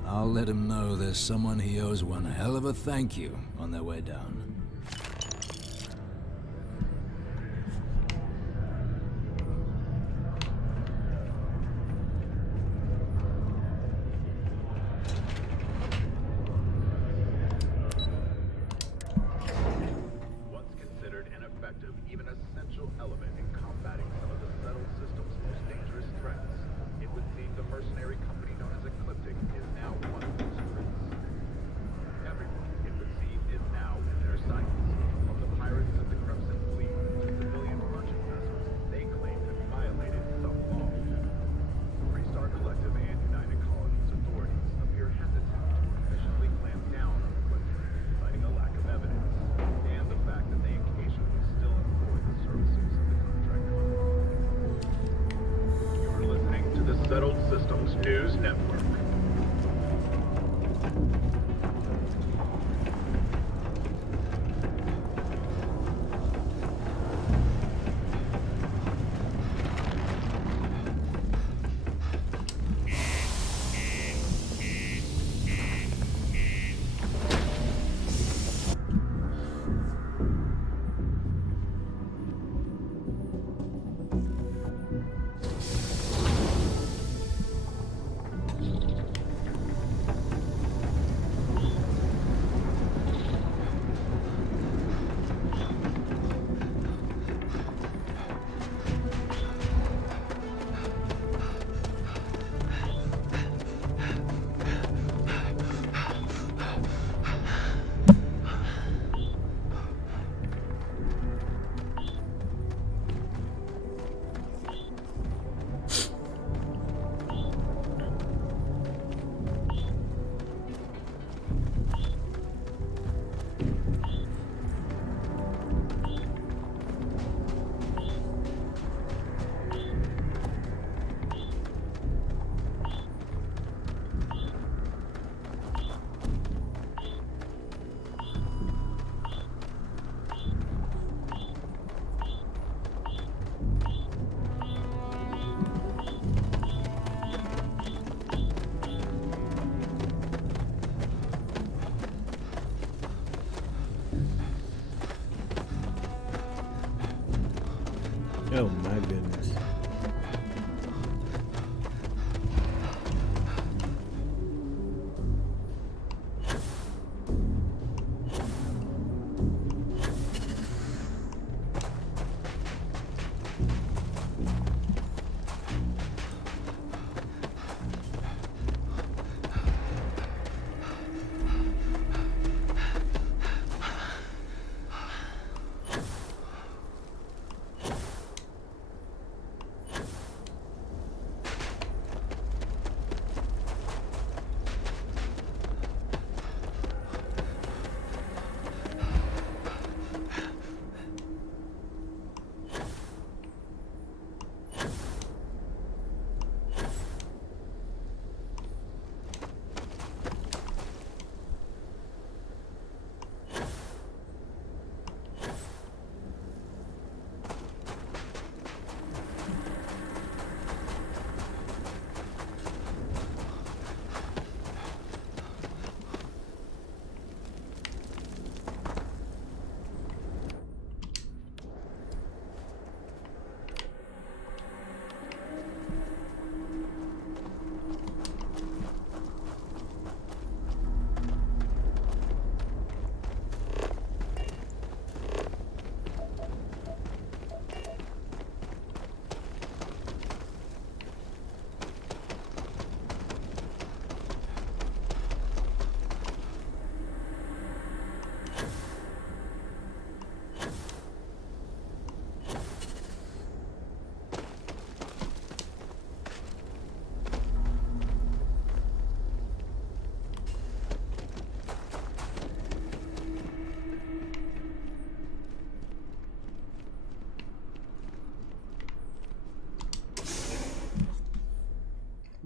And I'll let him know there's someone he owes one hell of a thank you on their way down. News Network. Oh my goodness.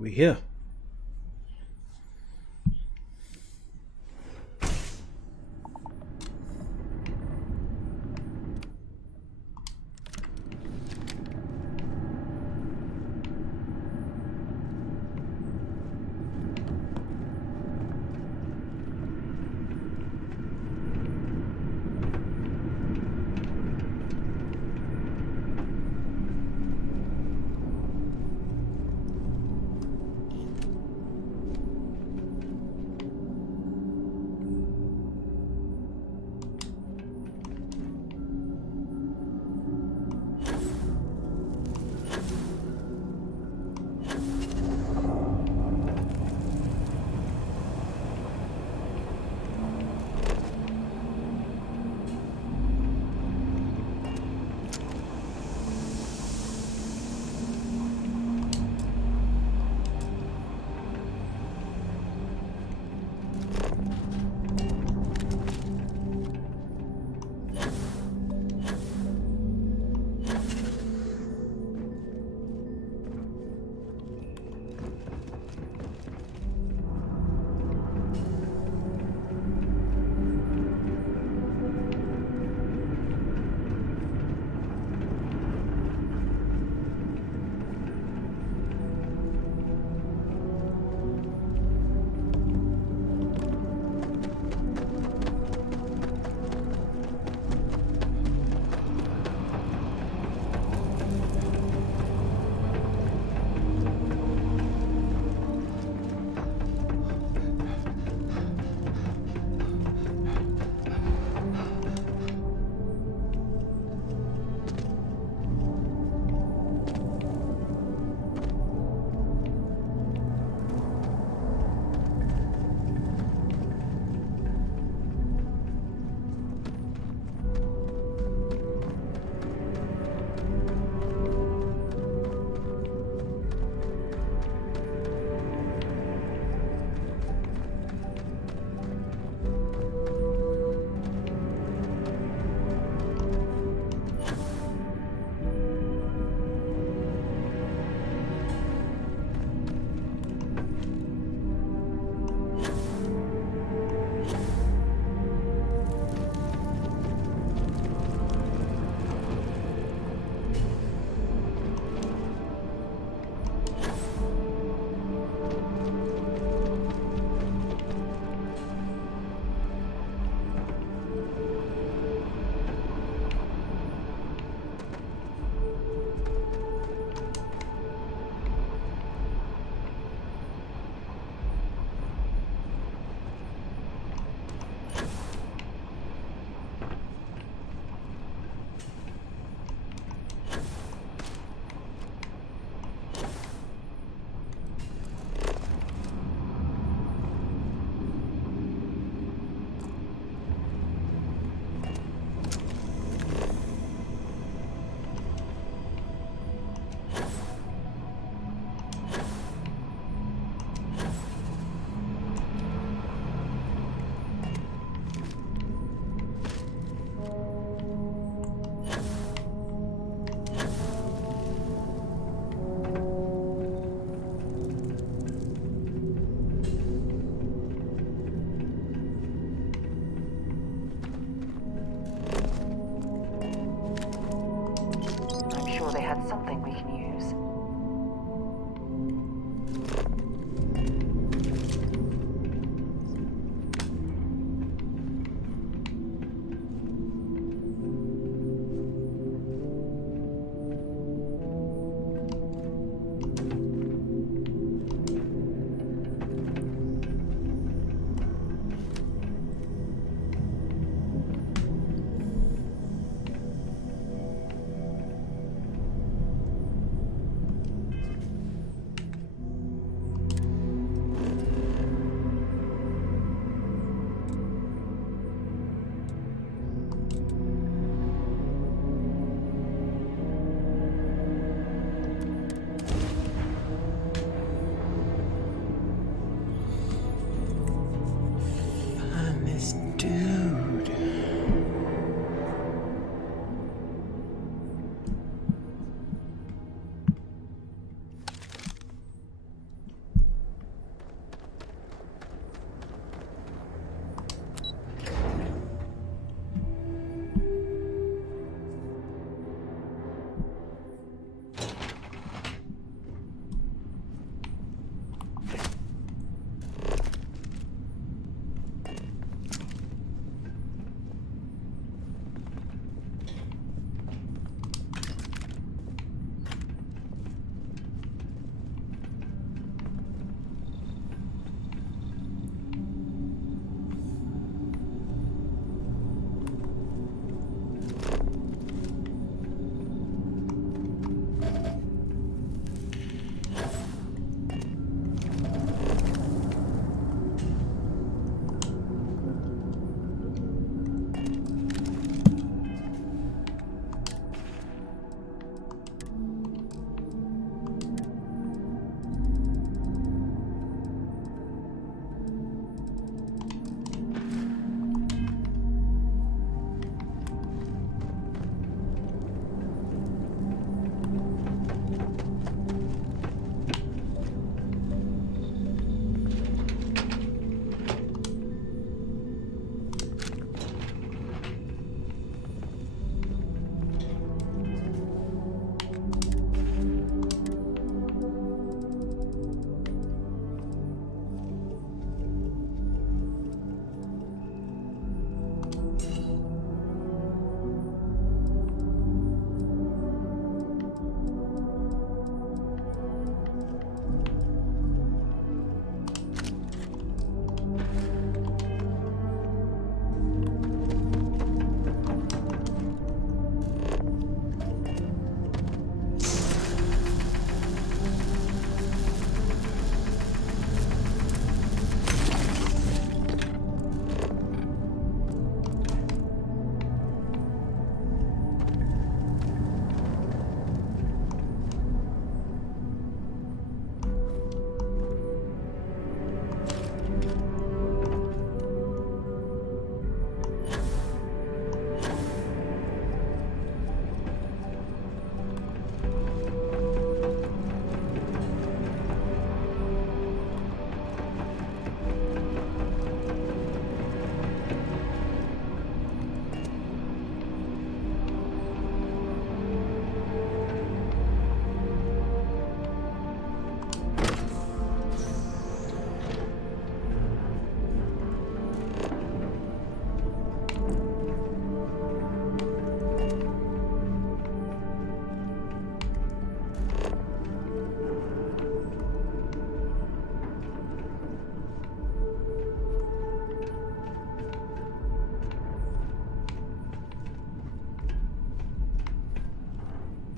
over here. something we can use.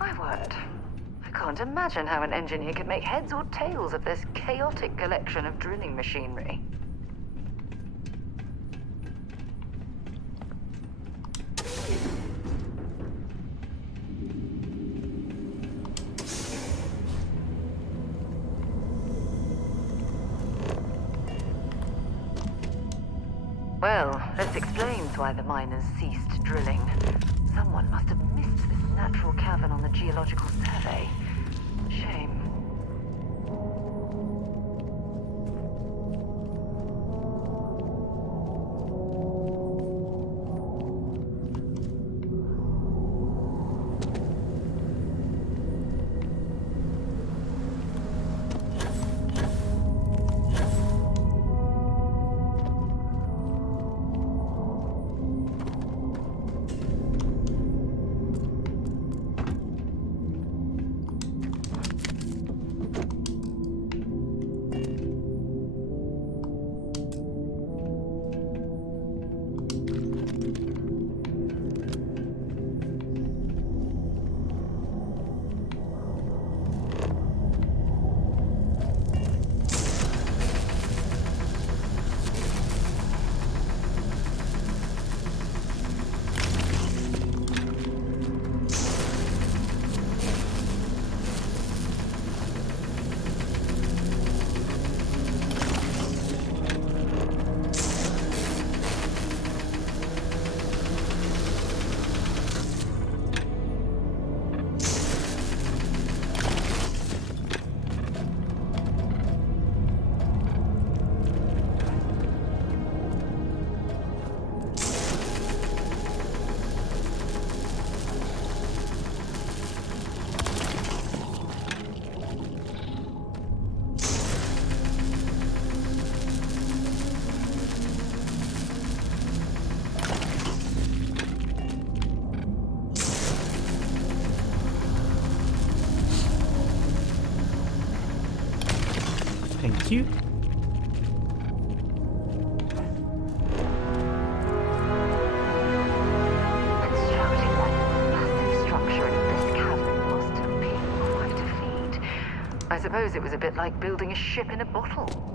My word. I can't imagine how an engineer could make heads or tails of this chaotic collection of drilling machinery. Well, this explains why the miners ceased drilling. Someone must have missed this natural cavern on the geological survey. Shame. Thank you. Constructing that massive structure in this cavern must have been quite a feat. I suppose it was a bit like building a ship in a bottle.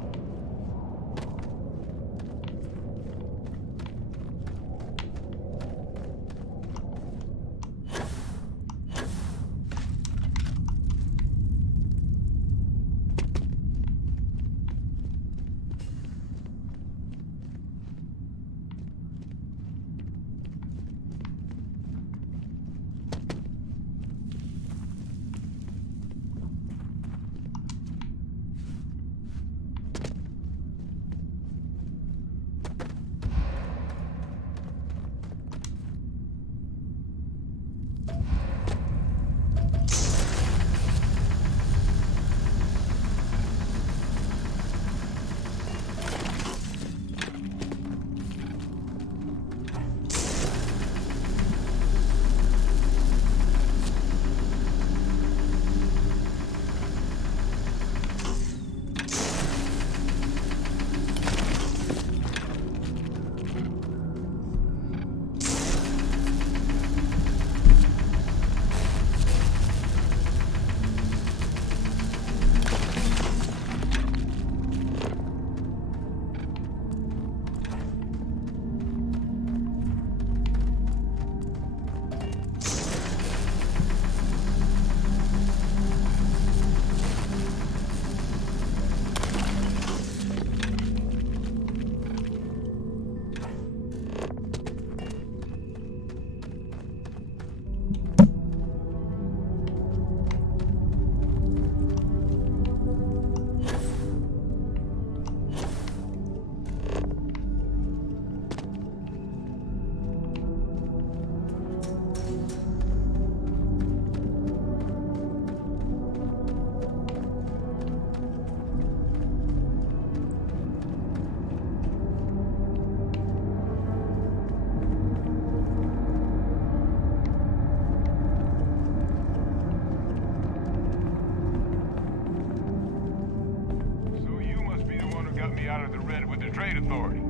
Trade Authority.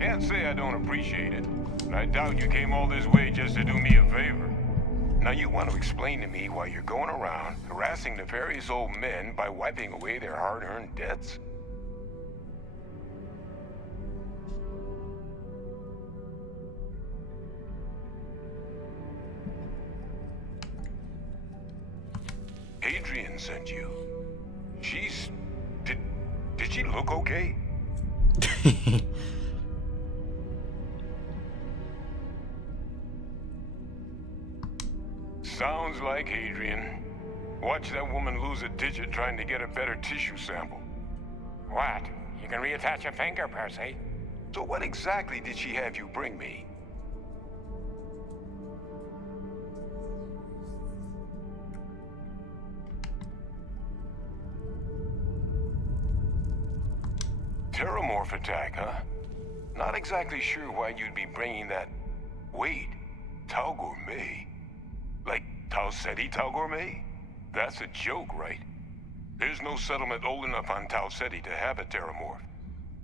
Can't say I don't appreciate it, but I doubt you came all this way just to do me a favor. Now you want to explain to me why you're going around harassing nefarious old men by wiping away their hard-earned debts? Adrian sent you. Did she look okay? Sounds like Adrian. Watch that woman lose a digit trying to get a better tissue sample. What? You can reattach a finger, Percy. So what exactly did she have you bring me? Terramorph attack, huh? Not exactly sure why you'd be bringing that... Wait, Tau Gourmet? Like Tau Ceti Tau Gourmet? That's a joke, right? There's no settlement old enough on Tau Ceti to have a Terramorph.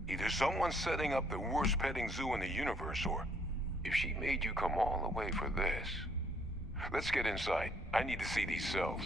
Either someone's setting up the worst petting zoo in the universe, or if she made you come all the way for this... Let's get inside. I need to see these cells.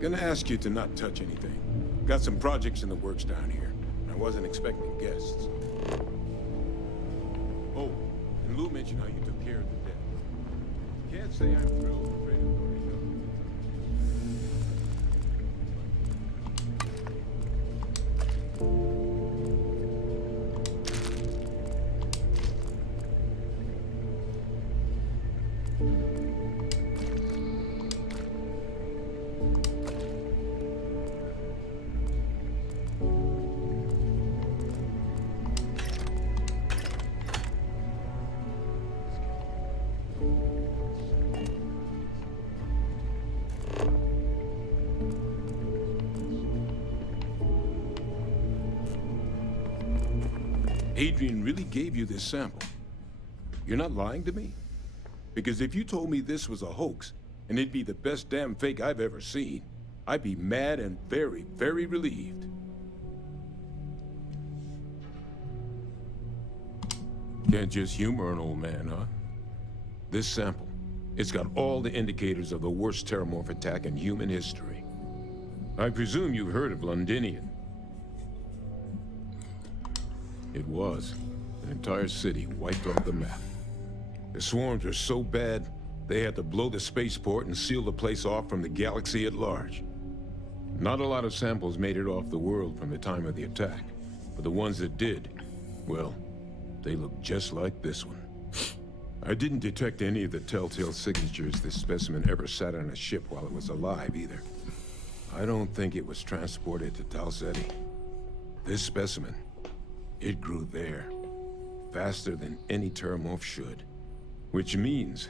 Gonna ask you to not touch anything. Got some projects in the works down here. I wasn't expecting guests. Oh, and Lou mentioned how you took care of the dead. Can't say I'm thrilled with predatory help. Adrian really gave you this sample. You're not lying to me? Because if you told me this was a hoax, and it'd be the best damn fake I've ever seen, I'd be mad and very, very relieved. Can't just humor an old man, huh? This sample, it's got all the indicators of the worst Terramorph attack in human history. I presume you've heard of Londinian. It was. An entire city wiped off the map. The swarms were so bad, they had to blow the spaceport and seal the place off from the galaxy at large. Not a lot of samples made it off the world from the time of the attack, but the ones that did, well, they look just like this one. I didn't detect any of the telltale signatures this specimen ever sat on a ship while it was alive, either. I don't think it was transported to Tau Ceti. This specimen, it grew there, faster than any Terramorph should. Which means,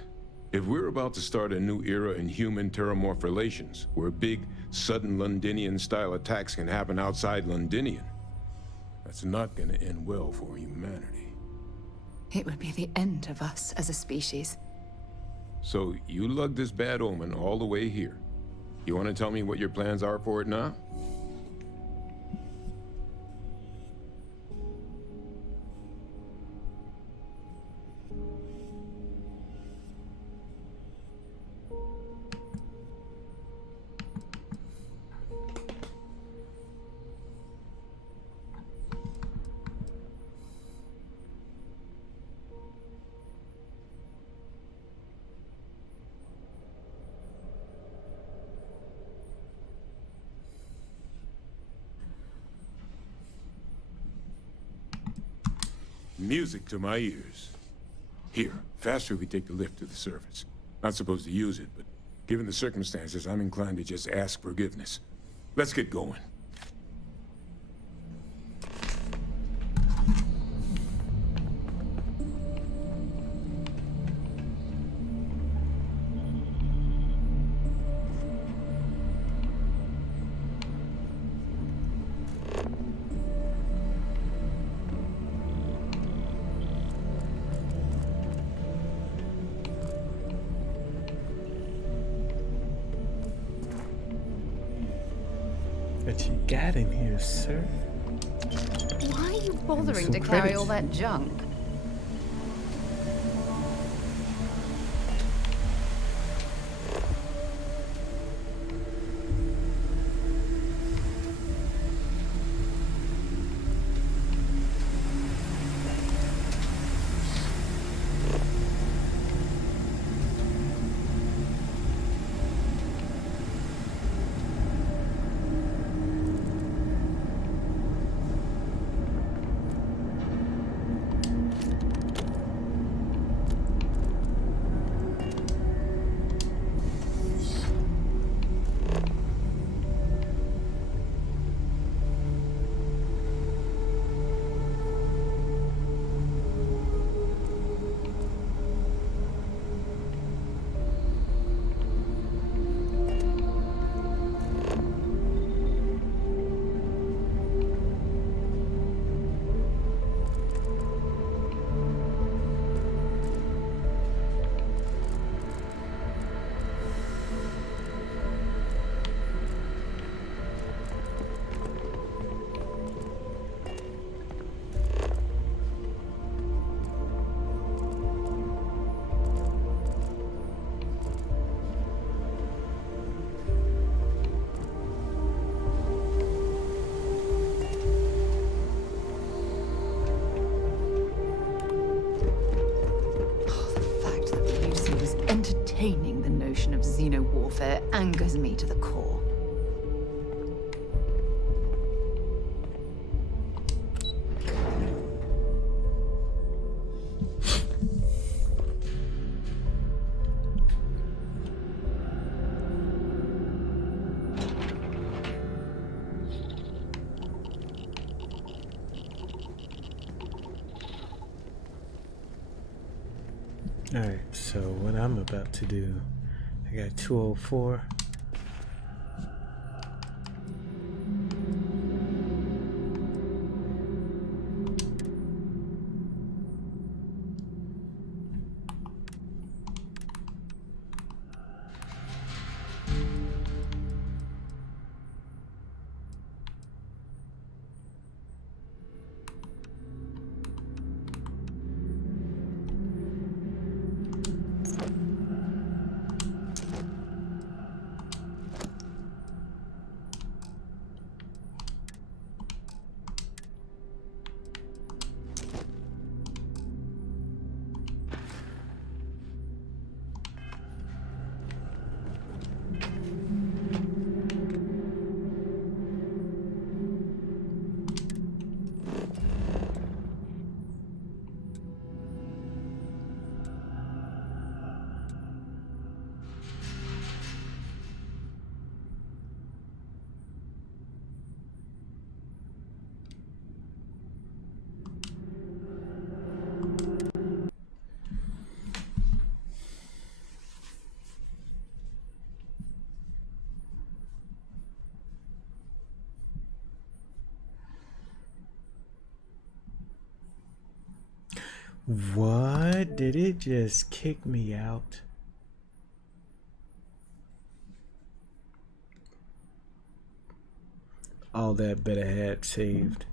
if we're about to start a new era in human-Terramorph relations, where big, sudden Londinian-style attacks can happen outside Londinian, that's not gonna end well for humanity. It would be the end of us as a species. So, you lugged this bad omen all the way here. You want to tell me what your plans are for it now? Music to my ears. Here, faster we take the lift to the surface. Not supposed to use it, but given the circumstances, I'm inclined to just ask forgiveness. Let's get going. What you got in here, sir? Why are you bothering some to carry credits. all that junk? Entertaining the notion of xeno-warfare angers me to the core. Alright, so what I'm about to do, I got 204. What? Did it just kick me out? All that better had saved.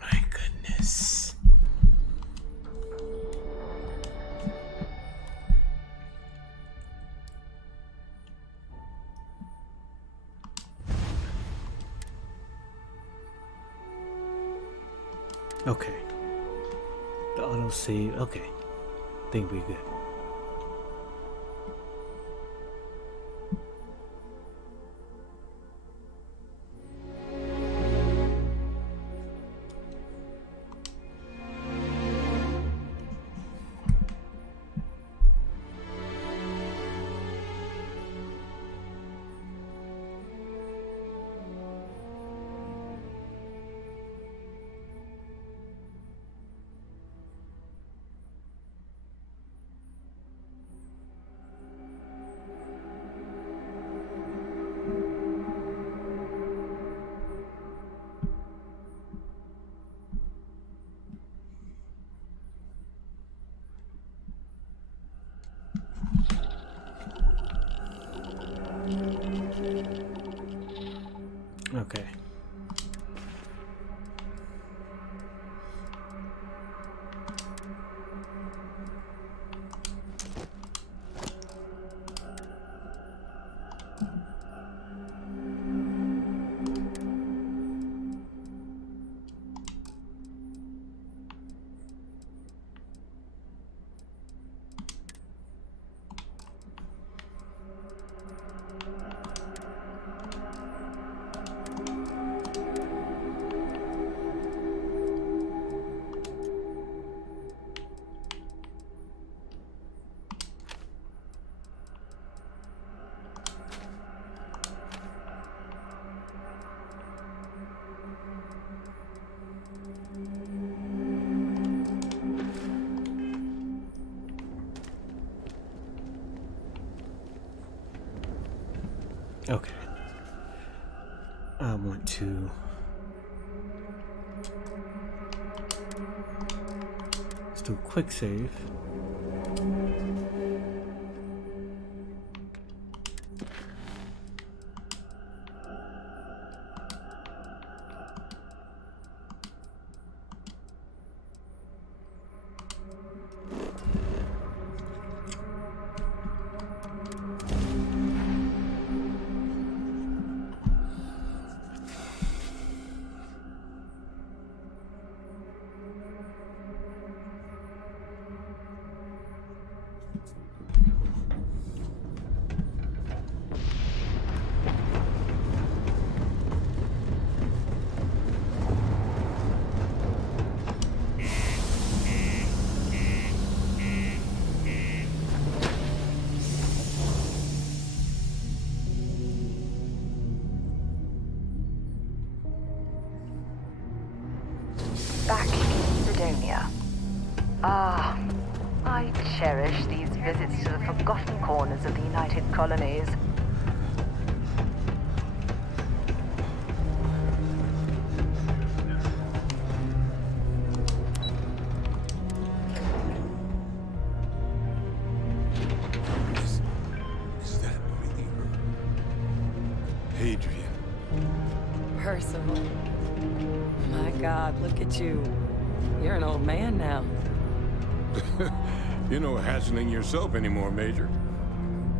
My goodness. Okay. The auto save. Okay. Think we're good. Okay. Okay. I want to let's do a quick save. Back in Sidonia. Ah, I cherish these visits to the forgotten corners of the United Colonies. Is that really her? Adrian. Percival. My God, look at you. You're an old man now. You're no hatchling yourself anymore, Major.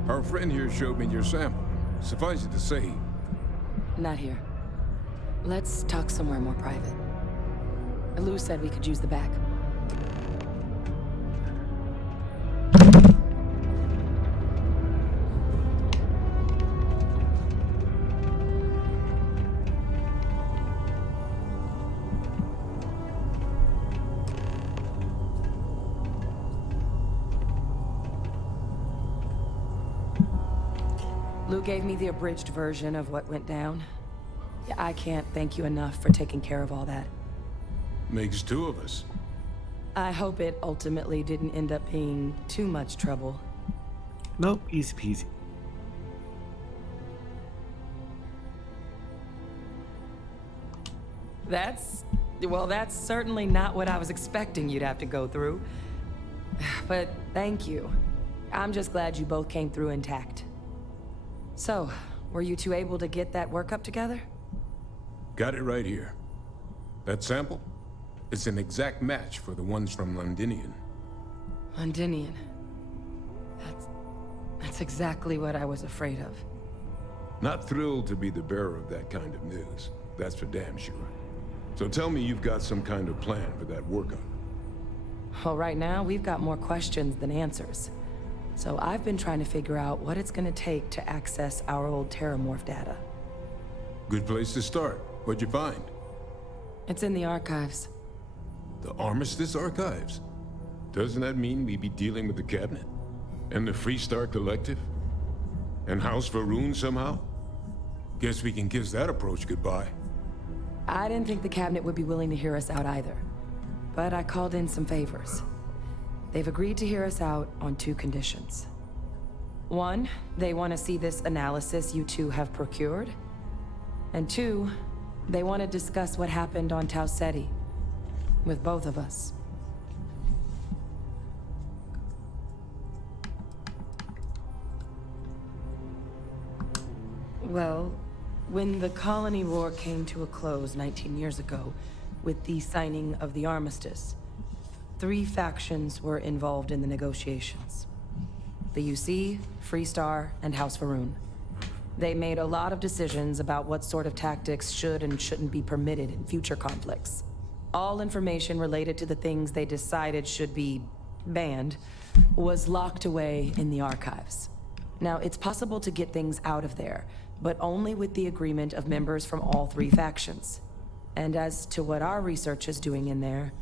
Our friend here showed me your sample. Suffice it to say... Not here. Let's talk somewhere more private. Lou said we could use the back. Lou gave me the abridged version of what went down. I can't thank you enough for taking care of all that. Makes two of us. I hope it ultimately didn't end up being too much trouble. Nope, easy peasy. That's certainly not what I was expecting you'd have to go through. But thank you. I'm just glad you both came through intact. So, were you two able to get that workup together? Got it right here. That sample? It's an exact match for the ones from Londinian. Londinian. That's exactly what I was afraid of. Not thrilled to be the bearer of that kind of news. That's for damn sure. So tell me you've got some kind of plan for that workup. Well, right now, we've got more questions than answers. So I've been trying to figure out what it's gonna take to access our old Terramorph data. Good place to start. What'd you find? It's in the archives. The Armistice Archives? Doesn't that mean we be dealing with the Cabinet? And the Freestar Collective? And House Varun somehow? Guess we can kiss that approach goodbye. I didn't think the Cabinet would be willing to hear us out either. But I called in some favors. They've agreed to hear us out on 2 conditions. 1, they want to see this analysis you two have procured. And 2, they want to discuss what happened on Tau Ceti. With both of us. Well, When the colony war came to a close 19 years ago, with the signing of the armistice, 3 factions were involved in the negotiations. The UC, Freestar, and House Varun. They made a lot of decisions about what sort of tactics should and shouldn't be permitted in future conflicts. All information related to the things they decided should be banned was locked away in the archives. Now, it's possible to get things out of there, but only with the agreement of members from all 3 factions. And as to what our research is doing in there,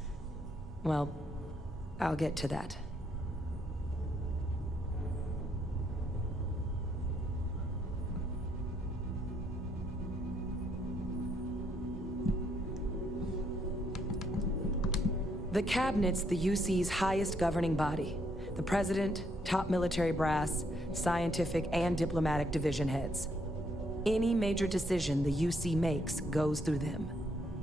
well, I'll get to that. The Cabinet's the UC's highest governing body. The President, top military brass, scientific and diplomatic division heads. Any major decision the UC makes goes through them.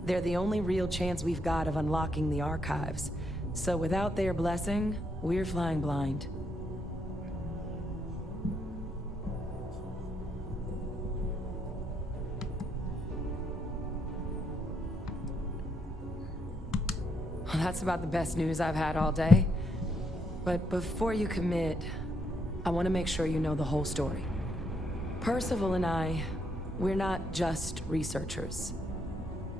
They're the only real chance we've got of unlocking the archives. So without their blessing, we're flying blind. Well, that's about the best news I've had all day. But before you commit, I want to make sure you know the whole story. Percival and I, we're not just researchers.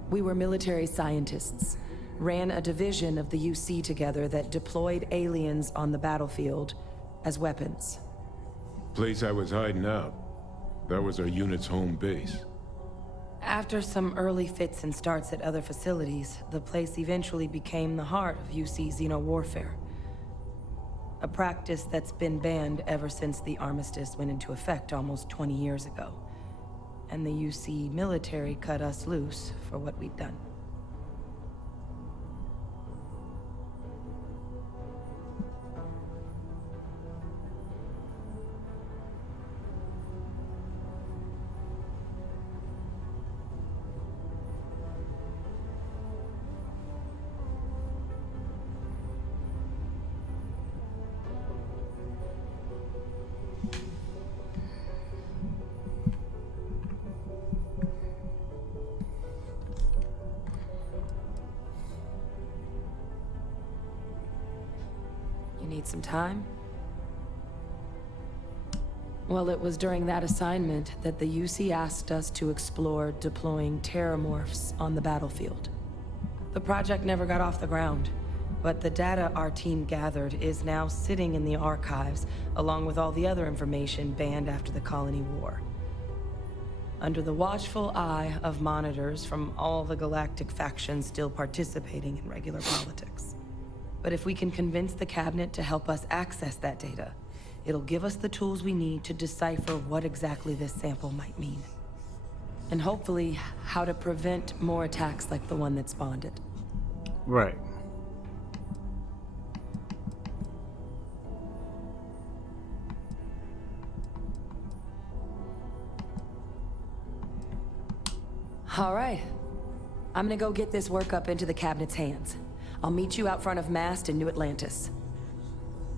We were military scientists, ran a division of the UC together that deployed aliens on the battlefield as weapons. Place I was hiding out. That was our unit's home base. After some early fits and starts at other facilities, the place eventually became the heart of UC xeno-warfare. A practice that's been banned ever since the armistice went into effect almost 20 years ago. And the UC military cut us loose for what we'd done. Need some time? Well, it was during that assignment that the UC asked us to explore deploying terramorphs on the battlefield. The project never got off the ground, but the data our team gathered is now sitting in the archives, along with all the other information banned after the colony war. Under the watchful eye of monitors from all the galactic factions still participating in regular politics. But if we can convince the Cabinet to help us access that data, it'll give us the tools we need to decipher what exactly this sample might mean. And hopefully, how to prevent more attacks like the one that spawned it. Right. All right. I'm gonna go get this work up into the Cabinet's hands. I'll meet you out front of Mast in New Atlantis.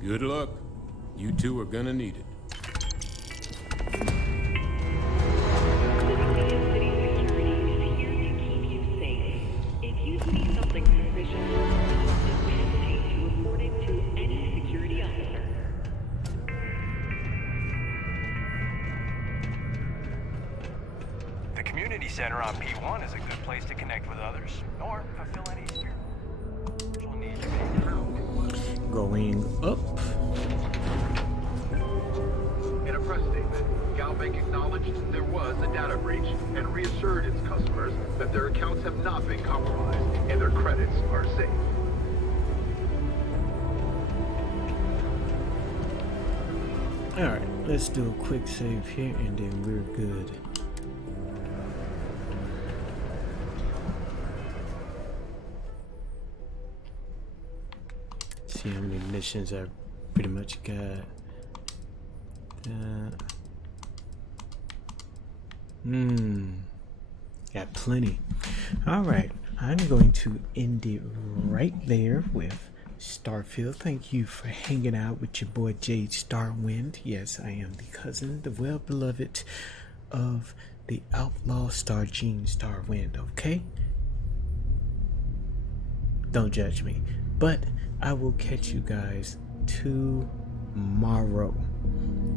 Good luck. You two are gonna need it. If you see something suspicious, don't hesitate to report it to any security officer. The community center on P1 is a good place to connect with others, or fulfill any spiritual needs you may have. Going up. In a press statement, Galbank acknowledged there was a data breach and reassured its customers that their accounts have not been compromised and their credits are safe. Alright, let's do a quick save here and then we're good. See how many missions I pretty much got. Got plenty. Alright, I'm going to end it right there with Starfield. Thank you for hanging out with your boy Jade Starwind. Yes, I am the cousin, the well-beloved of the outlaw Starwind, okay? Don't judge me. But I will catch you guys tomorrow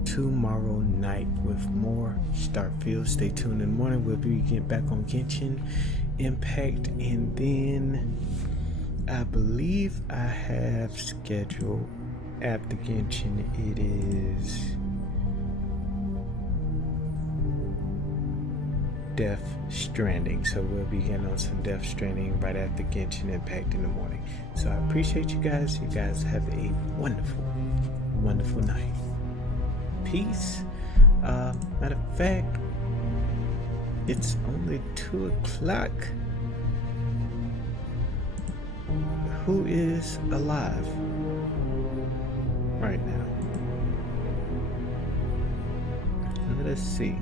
night with more Starfield. Stay tuned in the morning. We'll be getting back on Genshin Impact, and then I believe I have scheduled after Genshin, it is Death Stranding. So we'll be getting on some Death Stranding right after Genshin Impact in the morning. So I appreciate you guys. You guys have a wonderful night. Peace. Matter of fact, it's only 2 o'clock. Who is alive right now? Let us see.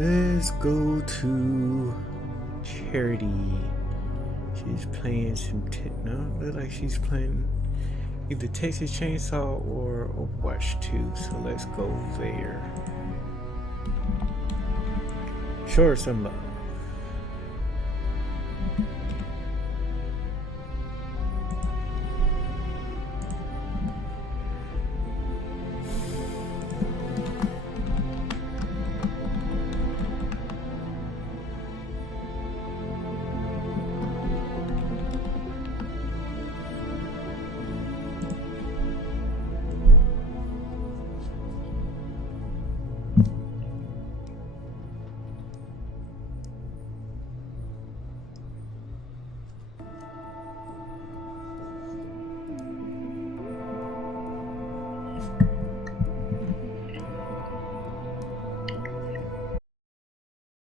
Let's go to Charity. She's playing some no, look like she's playing either Texas Chainsaw or Overwatch 2. So let's go there. Show her some love.